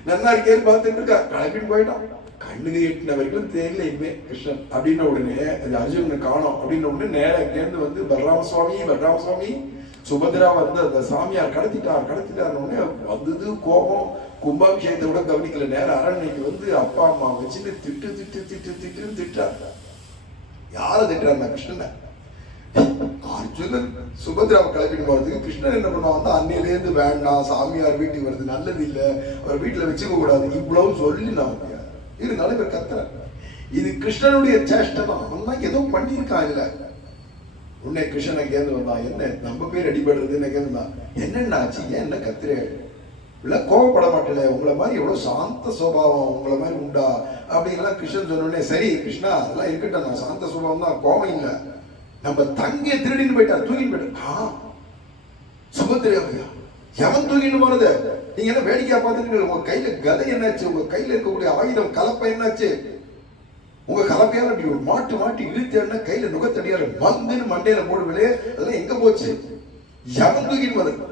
நன்னா இருக்கேன்னு பார்த்துட்டு இருக்கா. கிளம்பிட்டு போயிட்டான். கண்ணுக்கு எட்டின வரைக்கும் தெரியல இனிமே கிருஷ்ணன் அப்படின்ன உடனே அர்ஜுனனை காணோம் அப்படின்ன உடனே நேரம் இங்கேருந்து வந்து பலராம சுவாமி சுபத்ரா வந்து அந்த சாமியார் கடத்திட்டார் உடனே வந்தது கோபம். கும்பாபிஷேகத்தை கூட கவனிக்கல. நேரம் அரண்மனைக்கு வந்து அப்பா அம்மா வச்சுட்டு திட்டுன்னு திட்டார். யாரை திட்டுறாருன்னா கிருஷ்ணனை. அர்ஜுனன் சுபத்ராவை கிளப்பிட்டு போறதுக்கு கிருஷ்ணன் என்ன பண்ணுவான் வந்து அன்னையிலேருந்து வேண்டாம், சாமியார் வீட்டுக்கு வருது நல்லது இல்லை, அவர் வீட்டுல வச்சுக்க கூடாது இவ்வளவு சொல்லி நான் இருந்தாலும் இவர் கத்துறாரு. இது கிருஷ்ணனுடைய சேஷ்டை தான். அவன் தான் ஏதோ பண்ணியிருக்கான். இதுல உன்னை கிருஷ்ணன் அங்கேருந்து வந்தான், என்ன நம்ம பேர் அடிபடுறதுன்னு கேந்தான். என்னென்ன ஆச்சு, ஏன் என்ன கத்துறே, இல்ல கோவப்பட மாட்டேல, உங்களை மாதிரி எவ்வளவு சாந்த சுபாவம் உங்களை மாதிரி உண்டா அப்படிங்கலாம் கிருஷ்ணன் சொன்னோடனே சரி கிருஷ்ணா அதெல்லாம் இருக்கட்டும், நான் சாந்த சுபாவம் தான், கோபம் இல்லை. நம்ம தங்கிய திருடின்னு போயிட்டா, தூக்கின்னு போயிட்டா. சுபத்திரையா எவன் தூக்கின்னு போறது, நீங்க என்ன வேடிக்கையா பார்த்துட்டு உங்க கையில கதை என்னாச்சு, உங்க கையில இருக்கக்கூடிய ஆயுதம் கலப்பை என்னாச்சு, உங்க கலப்பையால அப்படி ஒரு மாட்டி இழுத்தேன்னா கையில நுகத்தடியால வந்துன்னு மண்டையில போடுவிலே, அதெல்லாம் எங்க போச்சு, எவன் தூக்கின்னு போறது.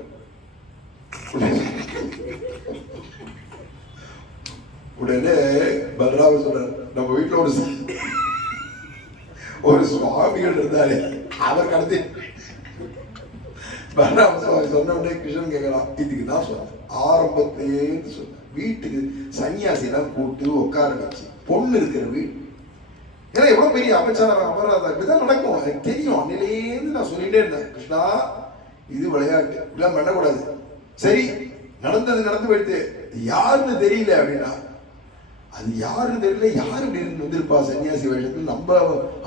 உடனே பலராம சொல்றாரு, நம்ம வீட்டுல ஒரு சுவாமிகள் இருந்தாரு, அவர் கடத்தி பலராம சுவாமி சொன்ன உடனே கிருஷ்ணன் கேட்கலாம். இதுக்கு தான் சொன்னேன் ஆரம்பத்திலேயே சொன்னேன், வீட்டுக்கு சன்னியாசியெல்லாம் கூட்டு உட்கார வச்சு பொண்ணு இருக்கிற வீடு. ஏன்னா எவ்வளவு பெரிய அபச்சாரம் அபராதம் இப்படிதான் நடக்கும் எனக்கு தெரியும். அன்னிலேருந்து நான் சொல்லிட்டே இருந்தேன், கிருஷ்ணா இது விளையாட்டு இதெல்லாம் பண்ணக்கூடாது. சரி நடந்து போயிட்டு யாருன்னு தெரியல அப்படின்னா, அது யாருன்னு தெரியல, யாரு இப்படி வந்திருப்பா சன்னியாசி வேஷத்துக்கு நம்ம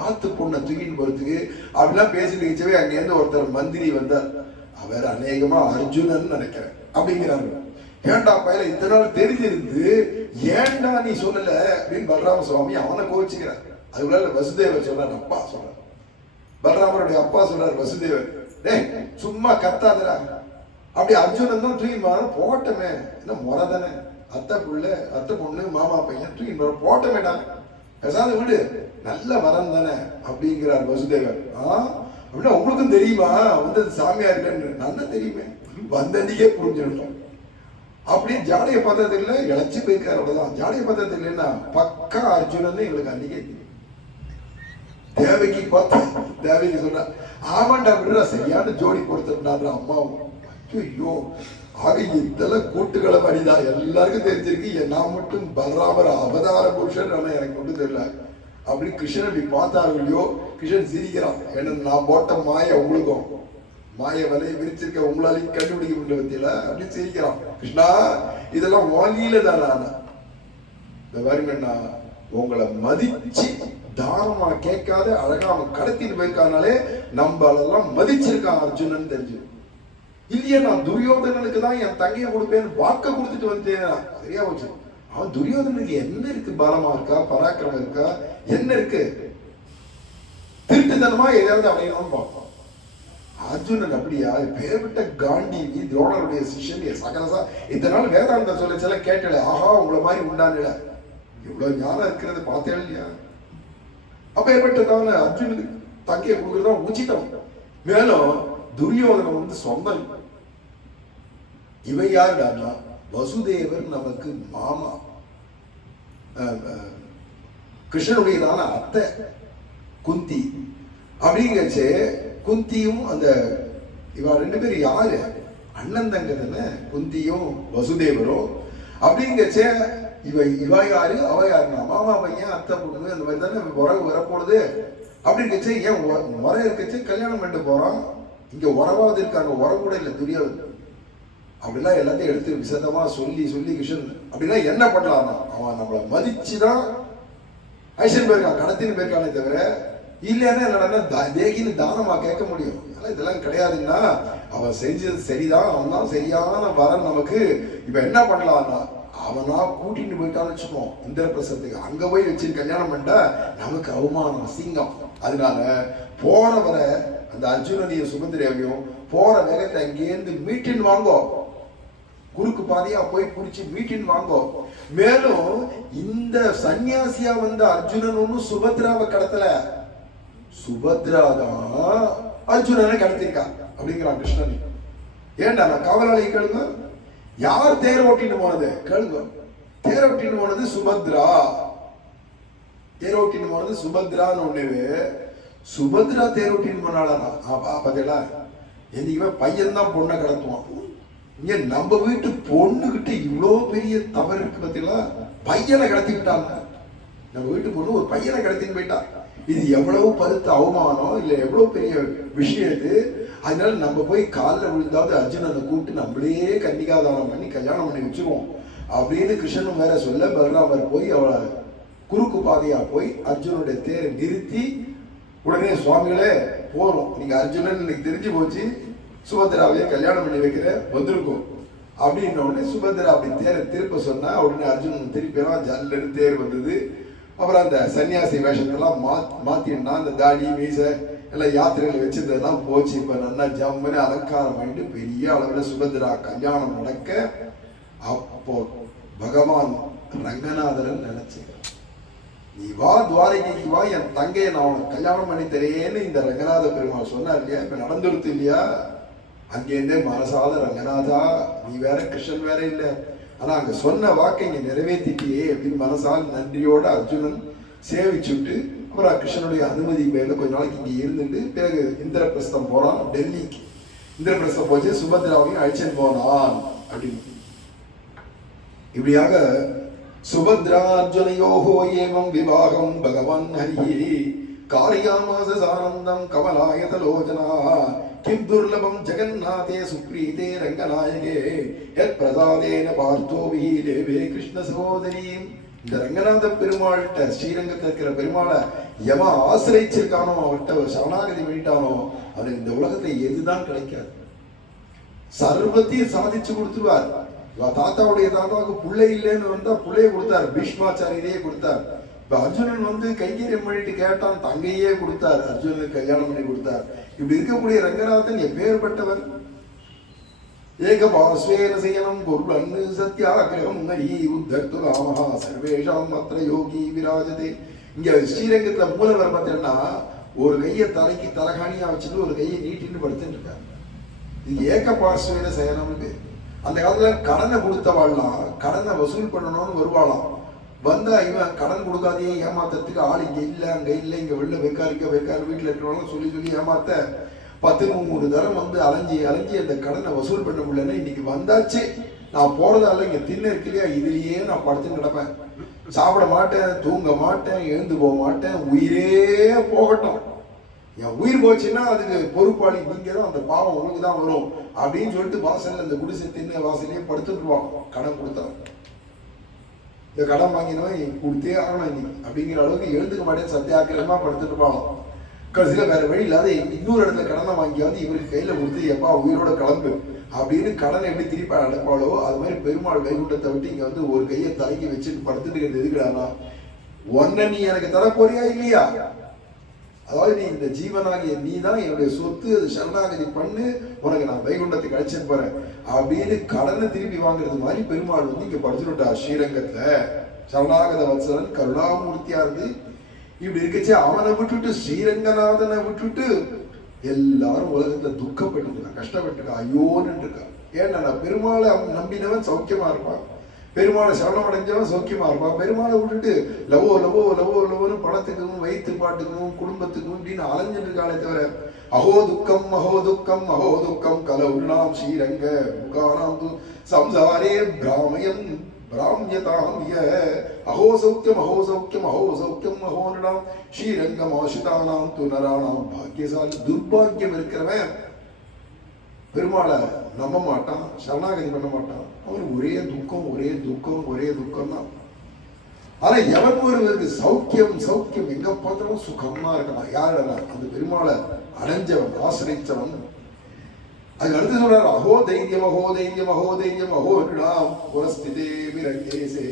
ஆத்து பொண்ணை தூக்கின்னு போறதுக்கு அப்படிலாம் பேசிட்டு வச்சவே அங்கேருந்து ஒருத்தர் மந்திரி வந்தார். அவர் அநேகமா அர்ஜுனன் நினைக்கிறேன் அப்படிங்கிறாரு. ஏண்டா பயில இத்தனை நாள் தெரிஞ்சிருந்து ஏண்டா நீ சொல்லல அப்படின்னு பலராம சுவாமி அவனை கோவிச்சுக்கிறார். அதுக்குள்ள வசுதேவர் சொல்றாரு, அப்பா சொல்றாரு, பலராமருடைய அப்பா சொல்றாரு வசுதேவர், டேய் சும்மா கத்தாதரா, அப்படி அர்ஜுனன் தான் தூக்கி போட்டமே, என்ன முறை தானே, அத்தை பொண்ணு மாமா பையன் தூக்கி போட்டமேடா, பேசாத விடு, நல்ல வரம் தானே அப்படிங்கிறார் வசுதேவர். அப்படின்னா உங்களுக்கும் தெரியுமா வந்து சாமியார் இல்லைன்னு, நல்லா தெரியுமே, வந்தன்னைக்கே புரிஞ்சிருந்தோம். அப்படியே ஜாலிய பார்த்தது இல்லை, இழைச்சி போயிருக்காரு, அவ்வளவுதான். ஜாலிய பார்த்தது இல்லைன்னா பக்கா அர்ஜுனன் எங்களுக்கு அன்னைக்கே தெரியும். தேவைக்கு பார்த்தா தேவைக்கு சொல்றா, ஆமாண்டா விடுறா, சரியான ஜோடி கொடுத்துட்டாரு அம்மாவும். ஐயோ ஆக இதெல்லாம் கூட்டுகளை மாதிரிதான் எல்லாருக்கும் தெரிஞ்சிருக்கு, நான் மட்டும் பலராமர் அவதார புருஷன் ஆனா எனக்கு மட்டும் தெரியல. அப்படி கிருஷ்ணன் இப்படி பார்த்தாரு இல்லையோ, கிருஷ்ணன் சிரிக்கிறான். ஏன்னா நான் போட்ட மாய உங்களுக்கும் மாய வலையை விரிச்சிருக்க உங்களாலையும் கண்டுபிடிக்க முடியல பத்தியில அப்படின்னு சிரிக்கிறான். கிருஷ்ணா இதெல்லாம் வாலியில தானே, இந்த பாருங்கண்ணா உங்களை மதிச்சு தானமா கேட்காத அழகா அவன் கடத்திட்டு போயிருக்கானாலே நம்மளெல்லாம் மதிச்சிருக்கான் அர்ஜுனன் தெரிஞ்சு. இல்லையே நான் துரியோதனனுக்கு தான் என் தங்கையை கொடுப்பேன் வாக்க கொடுத்துட்டு வந்தேன், சரியா போச்சு. அவன் துரியோதனனுக்கு என்ன இருக்கு, பலமா இருக்கா, பராக்கிரமம் இருக்கா, என்ன இருக்கு, திருட்டுத்தனமா எதாவது அடையணும்னு பார்ப்பான். அர்ஜுனன் அப்படியா பேர்விட்ட காண்டி துரோணருடைய சிஷ்யன் சகலசா இதனால் வேதாந்த சொல்ல கேட்டல ஆஹா உங்களை மாதிரி உண்டானல இவ்வளவு ஞானம் இருக்கிறது பார்த்தே இல்லையா? அப்ப ஏற்பட்டதான அர்ஜுனுக்கு தங்கையை கொடுக்கறதா உச்சிதம். மேலும் துரியோதனம் வந்து சொந்தம். இவை யாருடான்னா வசுதேவர் நமக்கு மாமா, கிருஷ்ணனுடையதான அத்தை குந்தி. அப்படிங்கச்சே குந்தியும் அந்த இவா ரெண்டு பேரும் யாரு அண்ணன் தங்க தானே, குந்தியும் வசுதேவரும். அப்படிங்கச்சே இவ யாரு அவ யாருன்னா மாமா பையன் அத்தை பொண்ணு அந்த மாதிரி தானே உறவு வரப்போடுது. அப்படிங்கச்சே ஏன் முறை இருக்கச்சு கல்யாணம் பண்ணிட்டு போறான். இங்க உறவாவது இருக்காங்க, உறவு கூட இல்லை துரியோதனன். அப்படிலாம் எல்லாத்தையும் எடுத்து விசதமா சொல்லி சொல்லி கிருஷ்ணன் அப்படின்னா என்ன பண்ணலாம்னா அவன் நம்மளை மதிச்சுதான் ஐஷன் போயிருக்கான், கடத்தின்னு போயிருக்கானே தவிர இல்லைன்னா என்னடா தேகின்னு தானமா கேட்க முடியும். அதெல்லாம் இதெல்லாம் கிடையாதுன்னா அவன் செஞ்சது சரிதான், அவன் தான் சரியான வரன் நமக்கு. இப்ப என்ன பண்ணலாம்னா அவனா கூட்டிட்டு போயிட்டான்னு வச்சுப்போம் இந்திரபிரசத்துக்கு, அங்க போய் வச்சு கல்யாணம் பண்ணிட்டா நமக்கு அவமானம் அசிங்கம். அதனால போறவரை அந்த அர்ஜுனனையும் சுபந்திரேவையும் போற வேகத்தை அங்கேருந்து மீட்டின் வாங்கோ, குறுக்கு பாதையா போய் பிடிச்சி மீட்டின் வாங்கோ. மேலும் இந்த சன்னியாசியா வந்த அர்ஜுனன் ஒன்னும் சுபத்ராவை கடத்தல, சுபத்ரா தான் அர்ஜுனனை கடத்திருக்கா அப்படிங்கிறான் கிருஷ்ணன். ஏண்டா நான் காவலாளி கேளுங்க, யார் தேர் ஓட்டின்னு போனது கேளுங்க. தேர் ஓட்டின்னு போனது சுபத்ரா, தேர் ஓட்டின்னு போனது சுபத்ரான்னு ஒண்ணு. சுபத்ரா தேர் ஓட்டின்னு போனாளா? பாத்தீங்களா, என்னைக்குமே பையன் தான் பொண்ணை கடத்துவான். இங்க நம்ம வீட்டு பொண்ணுகிட்ட இவ்வளோ பெரிய தவறு இருக்கு பாத்தீங்களா, பையனை கடத்தி விட்டாங்க. நம்ம வீட்டு பொண்ணு ஒரு பையனை கடத்தின்னு போயிட்டா. இது எவ்வளவு பருத்த அவமானம், இல்ல எவ்வளவு பெரிய விஷயம் இது. அதனால நம்ம போய் காலில் விழுந்தாவது அர்ஜுனனை கூப்பிட்டு நம்மளே கன்னிகாதானம் பண்ணி கல்யாணம் பண்ணி வச்சிருவோம் அப்படின்னு கிருஷ்ணன் வேற சொல்ல, பலராமர் போய் அவளை குறுக்கு பாதையா போய் அர்ஜுனுடைய தேரை நிறுத்தி உடனே சுவாமிகளே போறோம், நீங்க அர்ஜுனன் இன்னைக்கு தெரிஞ்சு போச்சு, சுபத்ராவையே கல்யாணம் பண்ணி வைக்கிற வந்திருக்கும் அப்படின்ன உடனே சுபத்ரா அப்படி தேரை திருப்ப சொன்னா உடனே அர்ஜுனன் திருப்பியெல்லாம் ஜல்லுன்னு தேர் வந்தது. அப்புறம் அந்த சன்னியாசி வேஷத்தெல்லாம் மாத்தினா அந்த தாடி மீசை எல்லாம் யாத்திரைகள் வச்சிருந்ததெல்லாம் போச்சு. இப்ப நல்லா ஜம்முன்னு அலங்காரம் பண்ணிட்டு பெரிய அளவில் சுபத்ரா கல்யாணம் நடக்க, அப்போ பகவான் ரங்கநாதரன் நினைச்சேன், நீ வா துவாரகைக்கு வா, என் தங்கையை நான் உனக்கு கல்யாணம் பண்ணி தரேன்னு இந்த ரங்கநாத பெருமாள் சொன்னார் இல்லையா, இப்ப நடந்துடுத்து இல்லையா. அங்கேருந்தே மனசால ரங்கநாதா நீ வேற கிருஷ்ணன் வேற இல்லை, ஆனா அங்க சொன்ன வாக்கை இங்க நிறைவேற்றிட்டியே அப்படின்னு மனசால் நன்றியோட அர்ஜுனன் சேவிச்சுட்டு அப்புறம் கிருஷ்ணனுடைய அனுமதி பேர்ல கொஞ்ச நாளைக்கு இங்க இருந்துட்டு பிறகு இந்திரபிரஸ்தம் போறான் டெல்லிக்கு. இந்திரபிரஸ்தம் போச்சு, சுபத்ராவையும் அழிச்சன் போனான் அப்படின்னு. இப்படியாக சுபத்ரா அர்ஜுனயோகோ ஏவம் விவாகம் பகவான் ஹரி காரியாமாச சானந்தம் கமலாயதலோச்சனா கிம் துர்லபம் ஜெகநாதே சுப்ரீதே ரங்கநாயகே யத் பிரசாதேன பார்த்தோபி தேவே கிருஷ்ண சகோதரி. இந்த ரங்கநாத பெருமாள்கிட்ட ஸ்ரீரங்கத்தில் இருக்கிற பெருமாளை எவன் ஆசிரிச்சிருக்கானோ, அவர்கிட்ட சரணாகதி பண்ணிட்டானோ, அவனுக்கு இந்த உலகத்தை எதுதான் கிடைக்காது, சர்வத்தையும் சாதிச்சு கொடுத்துருவார். தாத்தாவுடைய தாத்தாவுக்கு பிள்ளை இல்லைன்னு வந்தா பிள்ளைய கொடுத்தார், பீஷ்மாச்சாரியரையே கொடுத்தார். இப்ப அர்ஜுனன் வந்து கைகரியம் பண்ணிட்டு கேட்டான், தங்கையே கொடுத்தார், அர்ஜுனனுக்கு கல்யாணம் பண்ணி கொடுத்தார். இப்படி இருக்கக்கூடிய ரங்கநாதன் எப்பேற்பட்டவர். ஏகபாஸ்வேன சயனம் குர்வன் சத்யாகிரகம் ஹரி உத்தர்த்து ராமஹ சர்வேஷாம் அத்ர யோகி விராஜதே. இங்க ஸ்ரீரங்கத்துல மூலவர் பார்த்தீங்கன்னா ஒரு கையை தலைக்கு தலகாணியா வச்சுட்டு ஒரு கையை நீட்டின்னு படுத்துட்டு இருக்காரு. இது ஏகபாஸ்வேன சயனம். அந்த காலத்துல கடனை கொடுத்தவாள்லாம் கடனை வசூல் பண்ணணும்னு வருவாளாம். வந்தா இவன் கடன் கொடுக்காதே ஏமாத்துறதுக்கு ஆள் இங்க இல்ல அங்க இல்ல, இங்க வெளில வெக்காரிக்க வீட்டுல இருக்கிறவங்க சொல்லி சொல்லி ஏமாத்த 10-3 தரம் வந்து அலைஞ்சி அந்த கடனை வசூல் பண்ண முடியலன்னா இன்னைக்கு வந்தாச்சு, நான் போறதால இங்க தின்ன இருக்கு இல்லையா, இதுலயே நான் படுத்துன்னு கிடப்பேன், சாப்பிட மாட்டேன், தூங்க மாட்டேன், எழுந்து போக மாட்டேன், உயிரே போகட்டும், என் உயிர் போச்சுன்னா அதுக்கு பொறுப்பாளி நீங்க தான், அந்த பாவம் உங்களுக்கு தான் வரும் அப்படின்னு சொல்லிட்டு வாசல்ல அந்த குடிசை தின்ன வாசலையே படுத்துட்டுருவான். கடன் கொடுத்தான், இந்த கடன் வாங்கினவன் கொடுத்தே ஆகணும் இன்னைக்கு அப்படிங்கிற அளவுக்கு எழுந்துக்க மாட்டேன், சத்தியாக்கிரமா படுத்துட்டு இருப்பாங்க. கடைசியில் வேற வழி இல்லாத இன்னொரு இடத்துல கடனை வாங்கியாவது இவருக்கு கையில கொடுத்து எப்பா உயிரோட கிளம்பு அப்படின்னு கடனை எப்படி திருப்பி அடைப்பாளோ அது மாதிரி பெருமாள் வைகுண்டத்தை விட்டு இங்க வந்து ஒரு கையை தலைக்கு வச்சுட்டு படுத்துட்டு இருக்கிறது எதுக்குடானா, ஒன்ன நீ எனக்கு தர போறியா இல்லையா, அதாவது நீ இந்த ஜீவனாகிய நீ தான் என்னுடைய சொத்து, அது சரணாகதி பண்ணு, உனக்கு நான் வைகுண்டத்துக்கு அழைச்சிட்டு போறேன் அப்படின்னு கடனை திருப்பி வாங்குறது மாதிரி பெருமாள் வந்து இங்க படுத்துட்டா ஸ்ரீரங்கத்துல. சரணாகத வத்சலன் கருணாமூர்த்தியா இருந்து இப்படி இருக்கச்சு அவனை விட்டுட்டு ஸ்ரீரங்கநாதனை விட்டுட்டு எல்லாரும் உலகத்துல துக்கப்பட்டு கஷ்டப்பட்டு ஐயோன்னு இருக்கா. ஏன்னா பெருமாளை அவன் நம்பினவன் சௌக்கியமா இருப்பான், பெருமாளை சரணம் அடைஞ்சவன் சௌக்கியமா இருப்பான். பெருமாளை விட்டுட்டு லவோ லவோ லவோ லவோன்னு பணத்துக்கும் வயிற்று பாட்டுக்கும் குடும்பத்துக்கும் இப்படின்னு அலைஞ்சிட்டு இருக்காளே தவிர அஹோ துக்கம் அஹோ துக்கம் அஹோ துக்கம் கலவுனாம் ஸ்ரீரங்க முகானாம் சம்சாரே பிராமயம் பிராமியதாம் அஹோ சௌக்கியம் அஹோ சௌக்கியம் அஹோ சௌக்கியம் அஹோ நடாம் ஸ்ரீரங்கம் ஆசிதானாம் துணரானாம் பாக்கியசாலி. துர்பாக்கியம் இருக்கிறவன் பெருமாளை நம்ப மாட்டான், சரணாகதி பண்ண மாட்டான். அவனுக்கு ஒரே துக்கம் ஒரே துக்கம் ஒரே துக்கம் தான். ஆனா எவன் ஒருவருக்கு சௌக்கியம் சௌக்கியம் எங்க பார்த்தாலும் சுகமா இருக்கலாம். யாருடா? அந்த பெருமாளை அடைஞ்சவன், ஆசிரிச்சவன். அதுக்கு அடுத்து சொல்றாரு அஹோ தைரியம் அஹோ தைரியம் அஹோ தைரியம் அஹோ நாம் புரஸ்திதே விரங்கேசே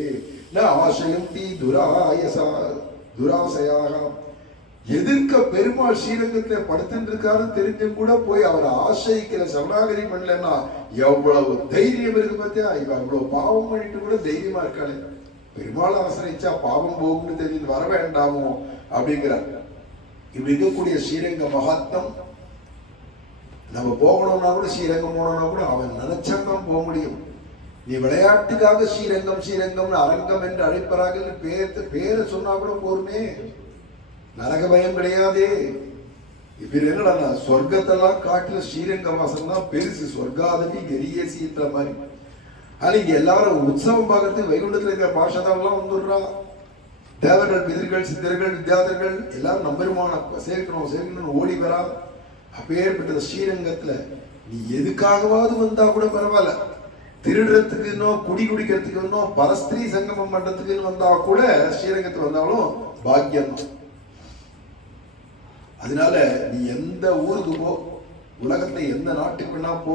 ந ஆசயந்தி துராசயாக. எதிர்க்க பெருமாள் ஸ்ரீரங்கத்துல படுத்துட்டு இருக்காரு தெரிஞ்சும் கூட போய் அவரை ஆசைக்கிற சரணாகதி பண்ணலன்னா எவ்வளவு தைரியம் இருக்கு பார்த்தியா? இவ அவ்வளவு பாவம் பண்ணிட்டு கூட தைரியமா இருக்காளே, பெருமாள் ஆசிரிச்சா பாவம் போகும்னு தெரிஞ்சு வர வேண்டாமோ அப்படிங்கிறார். இப்படி இருக்கக்கூடிய ஸ்ரீரங்க மகாத்மம் நம்ம போகணும்னா கூட, ஸ்ரீரங்கம் போனோம்னா கூட அவன் நினைச்சாதான் போக முடியும். நீ விளையாட்டுக்காக ஸ்ரீரங்கம் ஸ்ரீரங்கம்னு அரங்கம் என்று அழைப்பறார்கள் பேரை சொன்னா கூட போருமே, நரக பயம் கிடையாதே. இப்ப என்னடா சொர்க்கத்தெல்லாம் காட்டுல ஸ்ரீரங்க வாசம் தான் பெருசு, சொர்க்காதவி கரியசின்ற மாதிரி. ஆனா இங்க எல்லாரும் உற்சவம் பார்க்கறதுக்கு வைகுண்டத்துல இருக்கிற பாஷாதான் வந்துடுறா. தேவர்கள் பிதர்கள் சித்தர்கள் வித்யாதர்கள் எல்லாரும் நம்பருமான சேர்க்கணும் சேர்க்கணும்னு ஓடி வரா. அப்பேற்பட்ட ஸ்ரீரங்கத்துல நீ எதுக்காகவாவது வந்தா கூட பரவாயில்ல, திருடுறதுக்குன்னோ குடி குடிக்கிறதுக்குன்னோ பரஸ்திரீ சங்கமம் பண்றதுக்குன்னு வந்தா கூட ஸ்ரீரங்கத்துல வந்தாலும் பாக்கியம் தான். அதனால நீ எந்த ஊருக்கு போ, உலகத்தை எந்த நாட்டுக்கு வேணா போ,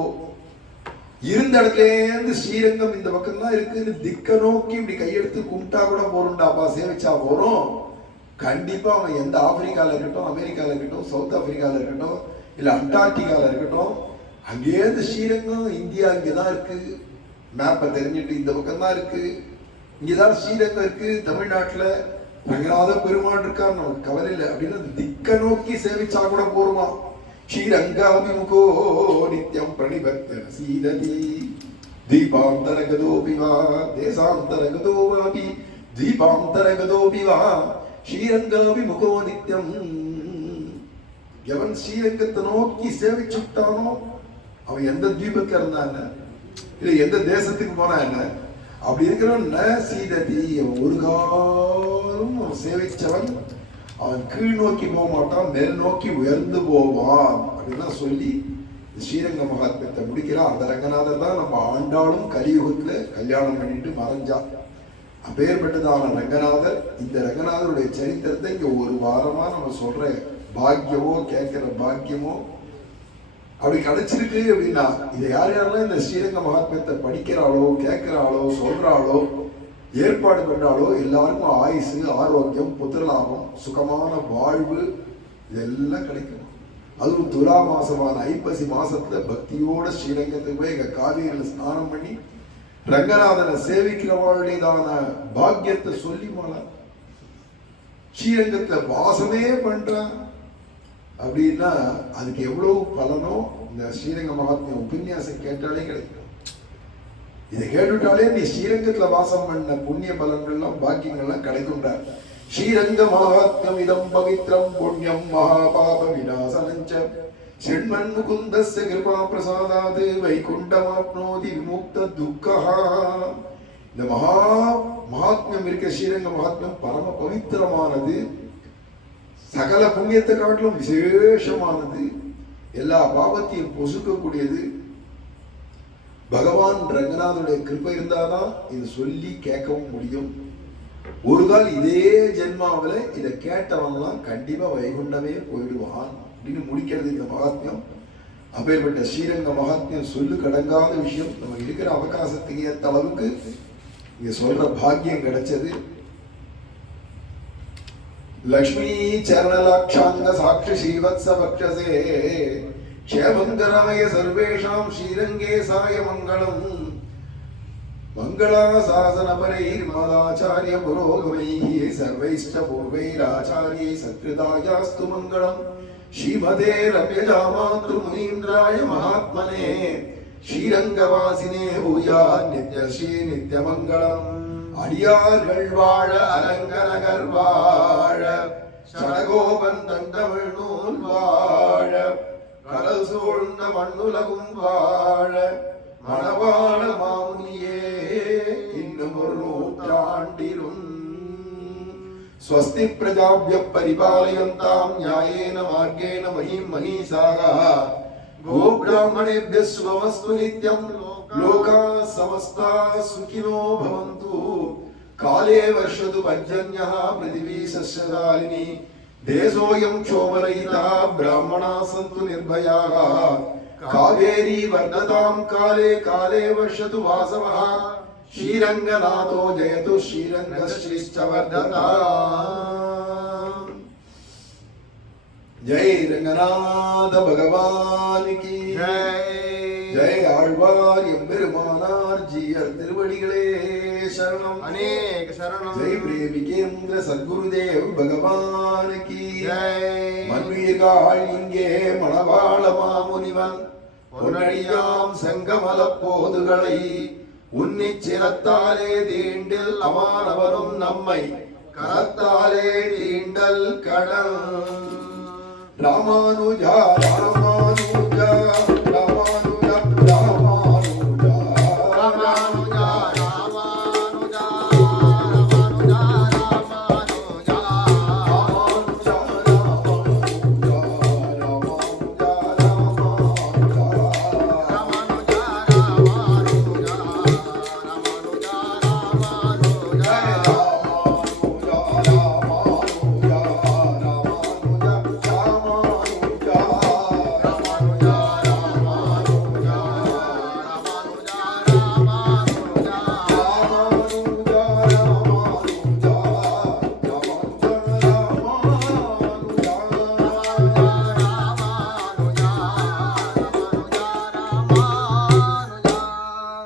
இருந்த இடத்துல இருந்து ஸ்ரீரங்கம் இந்த பக்கம் தான் இருக்குன்னு திக்க நோக்கி இப்படி கையெடுத்து கும்பிட்டா கூட போறோம்டாப்பா, சேவிச்சா போறோம். கண்டிப்பா அவன் எந்த ஆப்பிரிக்கால இருக்கட்டும், அமெரிக்கால இருக்கட்டும், சவுத் ஆப்பிரிக்கால இருக்கட்டும், இல்ல அண்டார்டிகால இருக்கட்டும், அங்கேருந்து ஸ்ரீரங்கம் இந்தியா இங்கதான் இருக்கு, மேப்பை தெரிஞ்சுட்டு இந்த பக்கம் தான் இருக்கு, இங்கதான் ஸ்ரீரங்கம் இருக்கு, தமிழ்நாட்டுல ரங்கநாத பெருமாள் இருக்கார், நமக்கு கவலை இல்லை அப்படின்னு திக்க நோக்கி சேவிச்சா கூட போருமா. ஸ்ரீரங்காபிமுகோ நித்யம் பிரணிபக்த சீததி தீபாந்தரகதோபிவா தேசாந்தரகதோவாபி தீபாந்தரகதோபிவா ஸ்ரீரங்காபிமுகோ நித்யம். எவன் ஸ்ரீரங்கத்தை நோக்கி சேவிச்சுட்டானோ அவன் எந்த தீபத்துல இருந்தா என்ன, இல்ல எந்த தேசத்துக்கு போனா என்ன, அப்படி இருக்கிறவன் சீததி. அவன் ஒரு காலம் அவன் சேவிச்சவன் அவன் கீழ் நோக்கி போக மாட்டான், மேல் நோக்கி உயர்ந்து போவான் அப்படின்னா சொல்லி ஸ்ரீரங்க மகாத்மியத்தை முடிக்கிறான். அந்த ரங்கநாதர் தான் நம்ம ஆண்டாளும் கலியுகத்துல கல்யாணம் பண்ணிட்டு மறைஞ்சான். அப்பேற்பட்டதான ரங்கநாதர். இந்த ரங்கநாதருடைய சரித்திரத்தை இங்க ஒரு வாரமா நம்ம சொல்ற பாக்கியமோ கேட்கிற பாக்கியமோ அப்படி கிடைச்சிருக்கு அப்படின்னா இதை யாரெல்லாம் இந்த ஸ்ரீரங்க மகாத்மியத்தை படிக்கிறாளோ கேட்கிறாளோ சொல்றாளோ ஏற்பாடு பண்றாளோ எல்லாருக்கும் ஆயுசு ஆரோக்கியம் புத்திரலாபம் சுகமான வாழ்வு இதெல்லாம் கிடைக்கும். அதுவும் துலா மாசமான ஐப்பசி மாசத்துல பக்தியோட ஸ்ரீரங்கத்துக்கு போய் எங்க காவிரியில ஸ்நானம் பண்ணி ரங்கநாதனை சேவிக்கிறவாளுடையதான பாக்கியத்தை சொல்லி மாலா ஸ்ரீரங்கத்துல வாசமே பண்றான் அப்படின்னா அதுக்கு எவ்வளவு பலனோ இந்த ஸ்ரீரங்க மகாத்மிய உபன்யாசம் கேட்டாலே கிடைக்கும். இதை கேட்டுட்டாலே நீ ஸ்ரீரங்கத்துல வாசம் பண்ண புண்ணிய பலன்கள்லாம் பாக்கியங்கள்லாம் கிடைக்கும்டார். ஸ்ரீரங்க மகாத்மியம் இதம் பவித்ரம் புண்ணியம் மகாபாப விநாசனஞ்ச ஷண்மன் முகுந்தஸ்ய கிருபா பிரசாதாது வைகுண்டமாப்னோதி விமுக்த துக்கஹா. இந்த மகாத்மியம் இருக்க ஸ்ரீரங்க மகாத்மியம் பரம பவித்திரமானது, சகல புண்ணியத்தை காட்டிலும் விசேஷமானது, எல்லா பாவத்தையும் பொசுக்கக்கூடியது. பகவான் ரங்கநாதனுடைய கிருபை இருந்தாதான் இது சொல்லி கேட்கவும் முடியும். ஒரு கால் இதே ஜென்மாவில இதை கேட்டவன்லாம் கண்டிப்பா வைகுண்டமே போயிடுவான் அப்படின்னு முடிக்கிறது இந்த மகாத்மியம். அப்பேற்பட்ட ஸ்ரீரங்க மகாத்மியம் சொல்லு கடங்காத விஷயம். நம்ம இருக்கிற அவகாசத்துக்கு ஏற்ற அளவுக்கு இங்க சொல்ற பாக்கியம் கிடைச்சது. लक्ष्मी चरणलाक्षांग साक्षी श्रीवत्स वक्षसे क्षेमंकराय सर्वेषां श्रीरंगे साय मंगलम् मंगलाशासन परैर्मदाचार्य पुरोगमैः सर्वैश्च पूर्वैराचार्यै सत्कृतायास्तु मंगलम् श्रीमते रम्यजामातृमुनीन्द्राय महात्मने श्रीरंगवासिने भूयात् नित्यश्री नित्यमंगलम् அடியார்கள் வாழ அரங்கநகர் வாழ சடகோபன் தந்தமிழ் நூல் வாழ கடல் சூழ்ந்த மண்ணுலகும் வாழ மணவாள மாமுனியே இன்னும் ஒரு நூற்றாண்டிலும் ஸ்வஸ்தி பிரஜாப்ய பரிபாலயந்தாம் ஞாயேன மார்கேண மஹீம் மஹீசாக गोब्राह्मणेभ्यः स्वमस्तु नित्यं लोकाः समस्ताः सुखिनो भवन्तु काले वर्षतु पर्जन्यः पृथिवी सस्यशालिनी देशोऽयं क्षोभरहितः ब्राह्मणाः सन्तु निर्भयाः कावेरी वर्धतां काले काले वर्षतु वासवः श्रीरङ्गनाथो जयतु श्रीरङ्गश्रीश्च वर्धताम् जय रंगनाथ भगवान की जय आழ்வார் எம்பெருமானார் ஜீயர் திருவடிகளே சரணம் अनेक शरणम जय பிரேமிகேந்திர சத்குருதேவ் பகவான் की மன்வீர்காள் இங்கே மணவாள மாமுனிவன் பொன்னடியாம் செங்கமல போதுகளை உன்னிச்சிரத்தாலே தீண்டில் அமானவரும் நம்மை கரத்தாலே தீண்டல் கடன் ராமானுஜா ராமானுஜா ராமானுஜா ராமானுஜா रामानुजा रामानुजा रामानुजा रामानुजा ராமானுஜா ராமானுஜா ராமானுஜா ராமானுஜா रामानुजा रामानुजा रामानुजा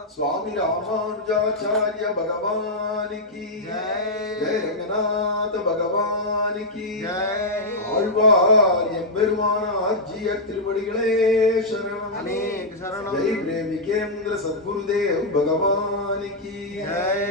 स्वामी रामानुजाचार्य भगवान की जय रंगनाथ भगवान की ஆழ்வார் எம்பெருமானார் ஜீயர் திருவடிகளே சரணம் अनेक शरणम जय प्रेमिकेंद्र सद्गुरुदेव भगवान की जय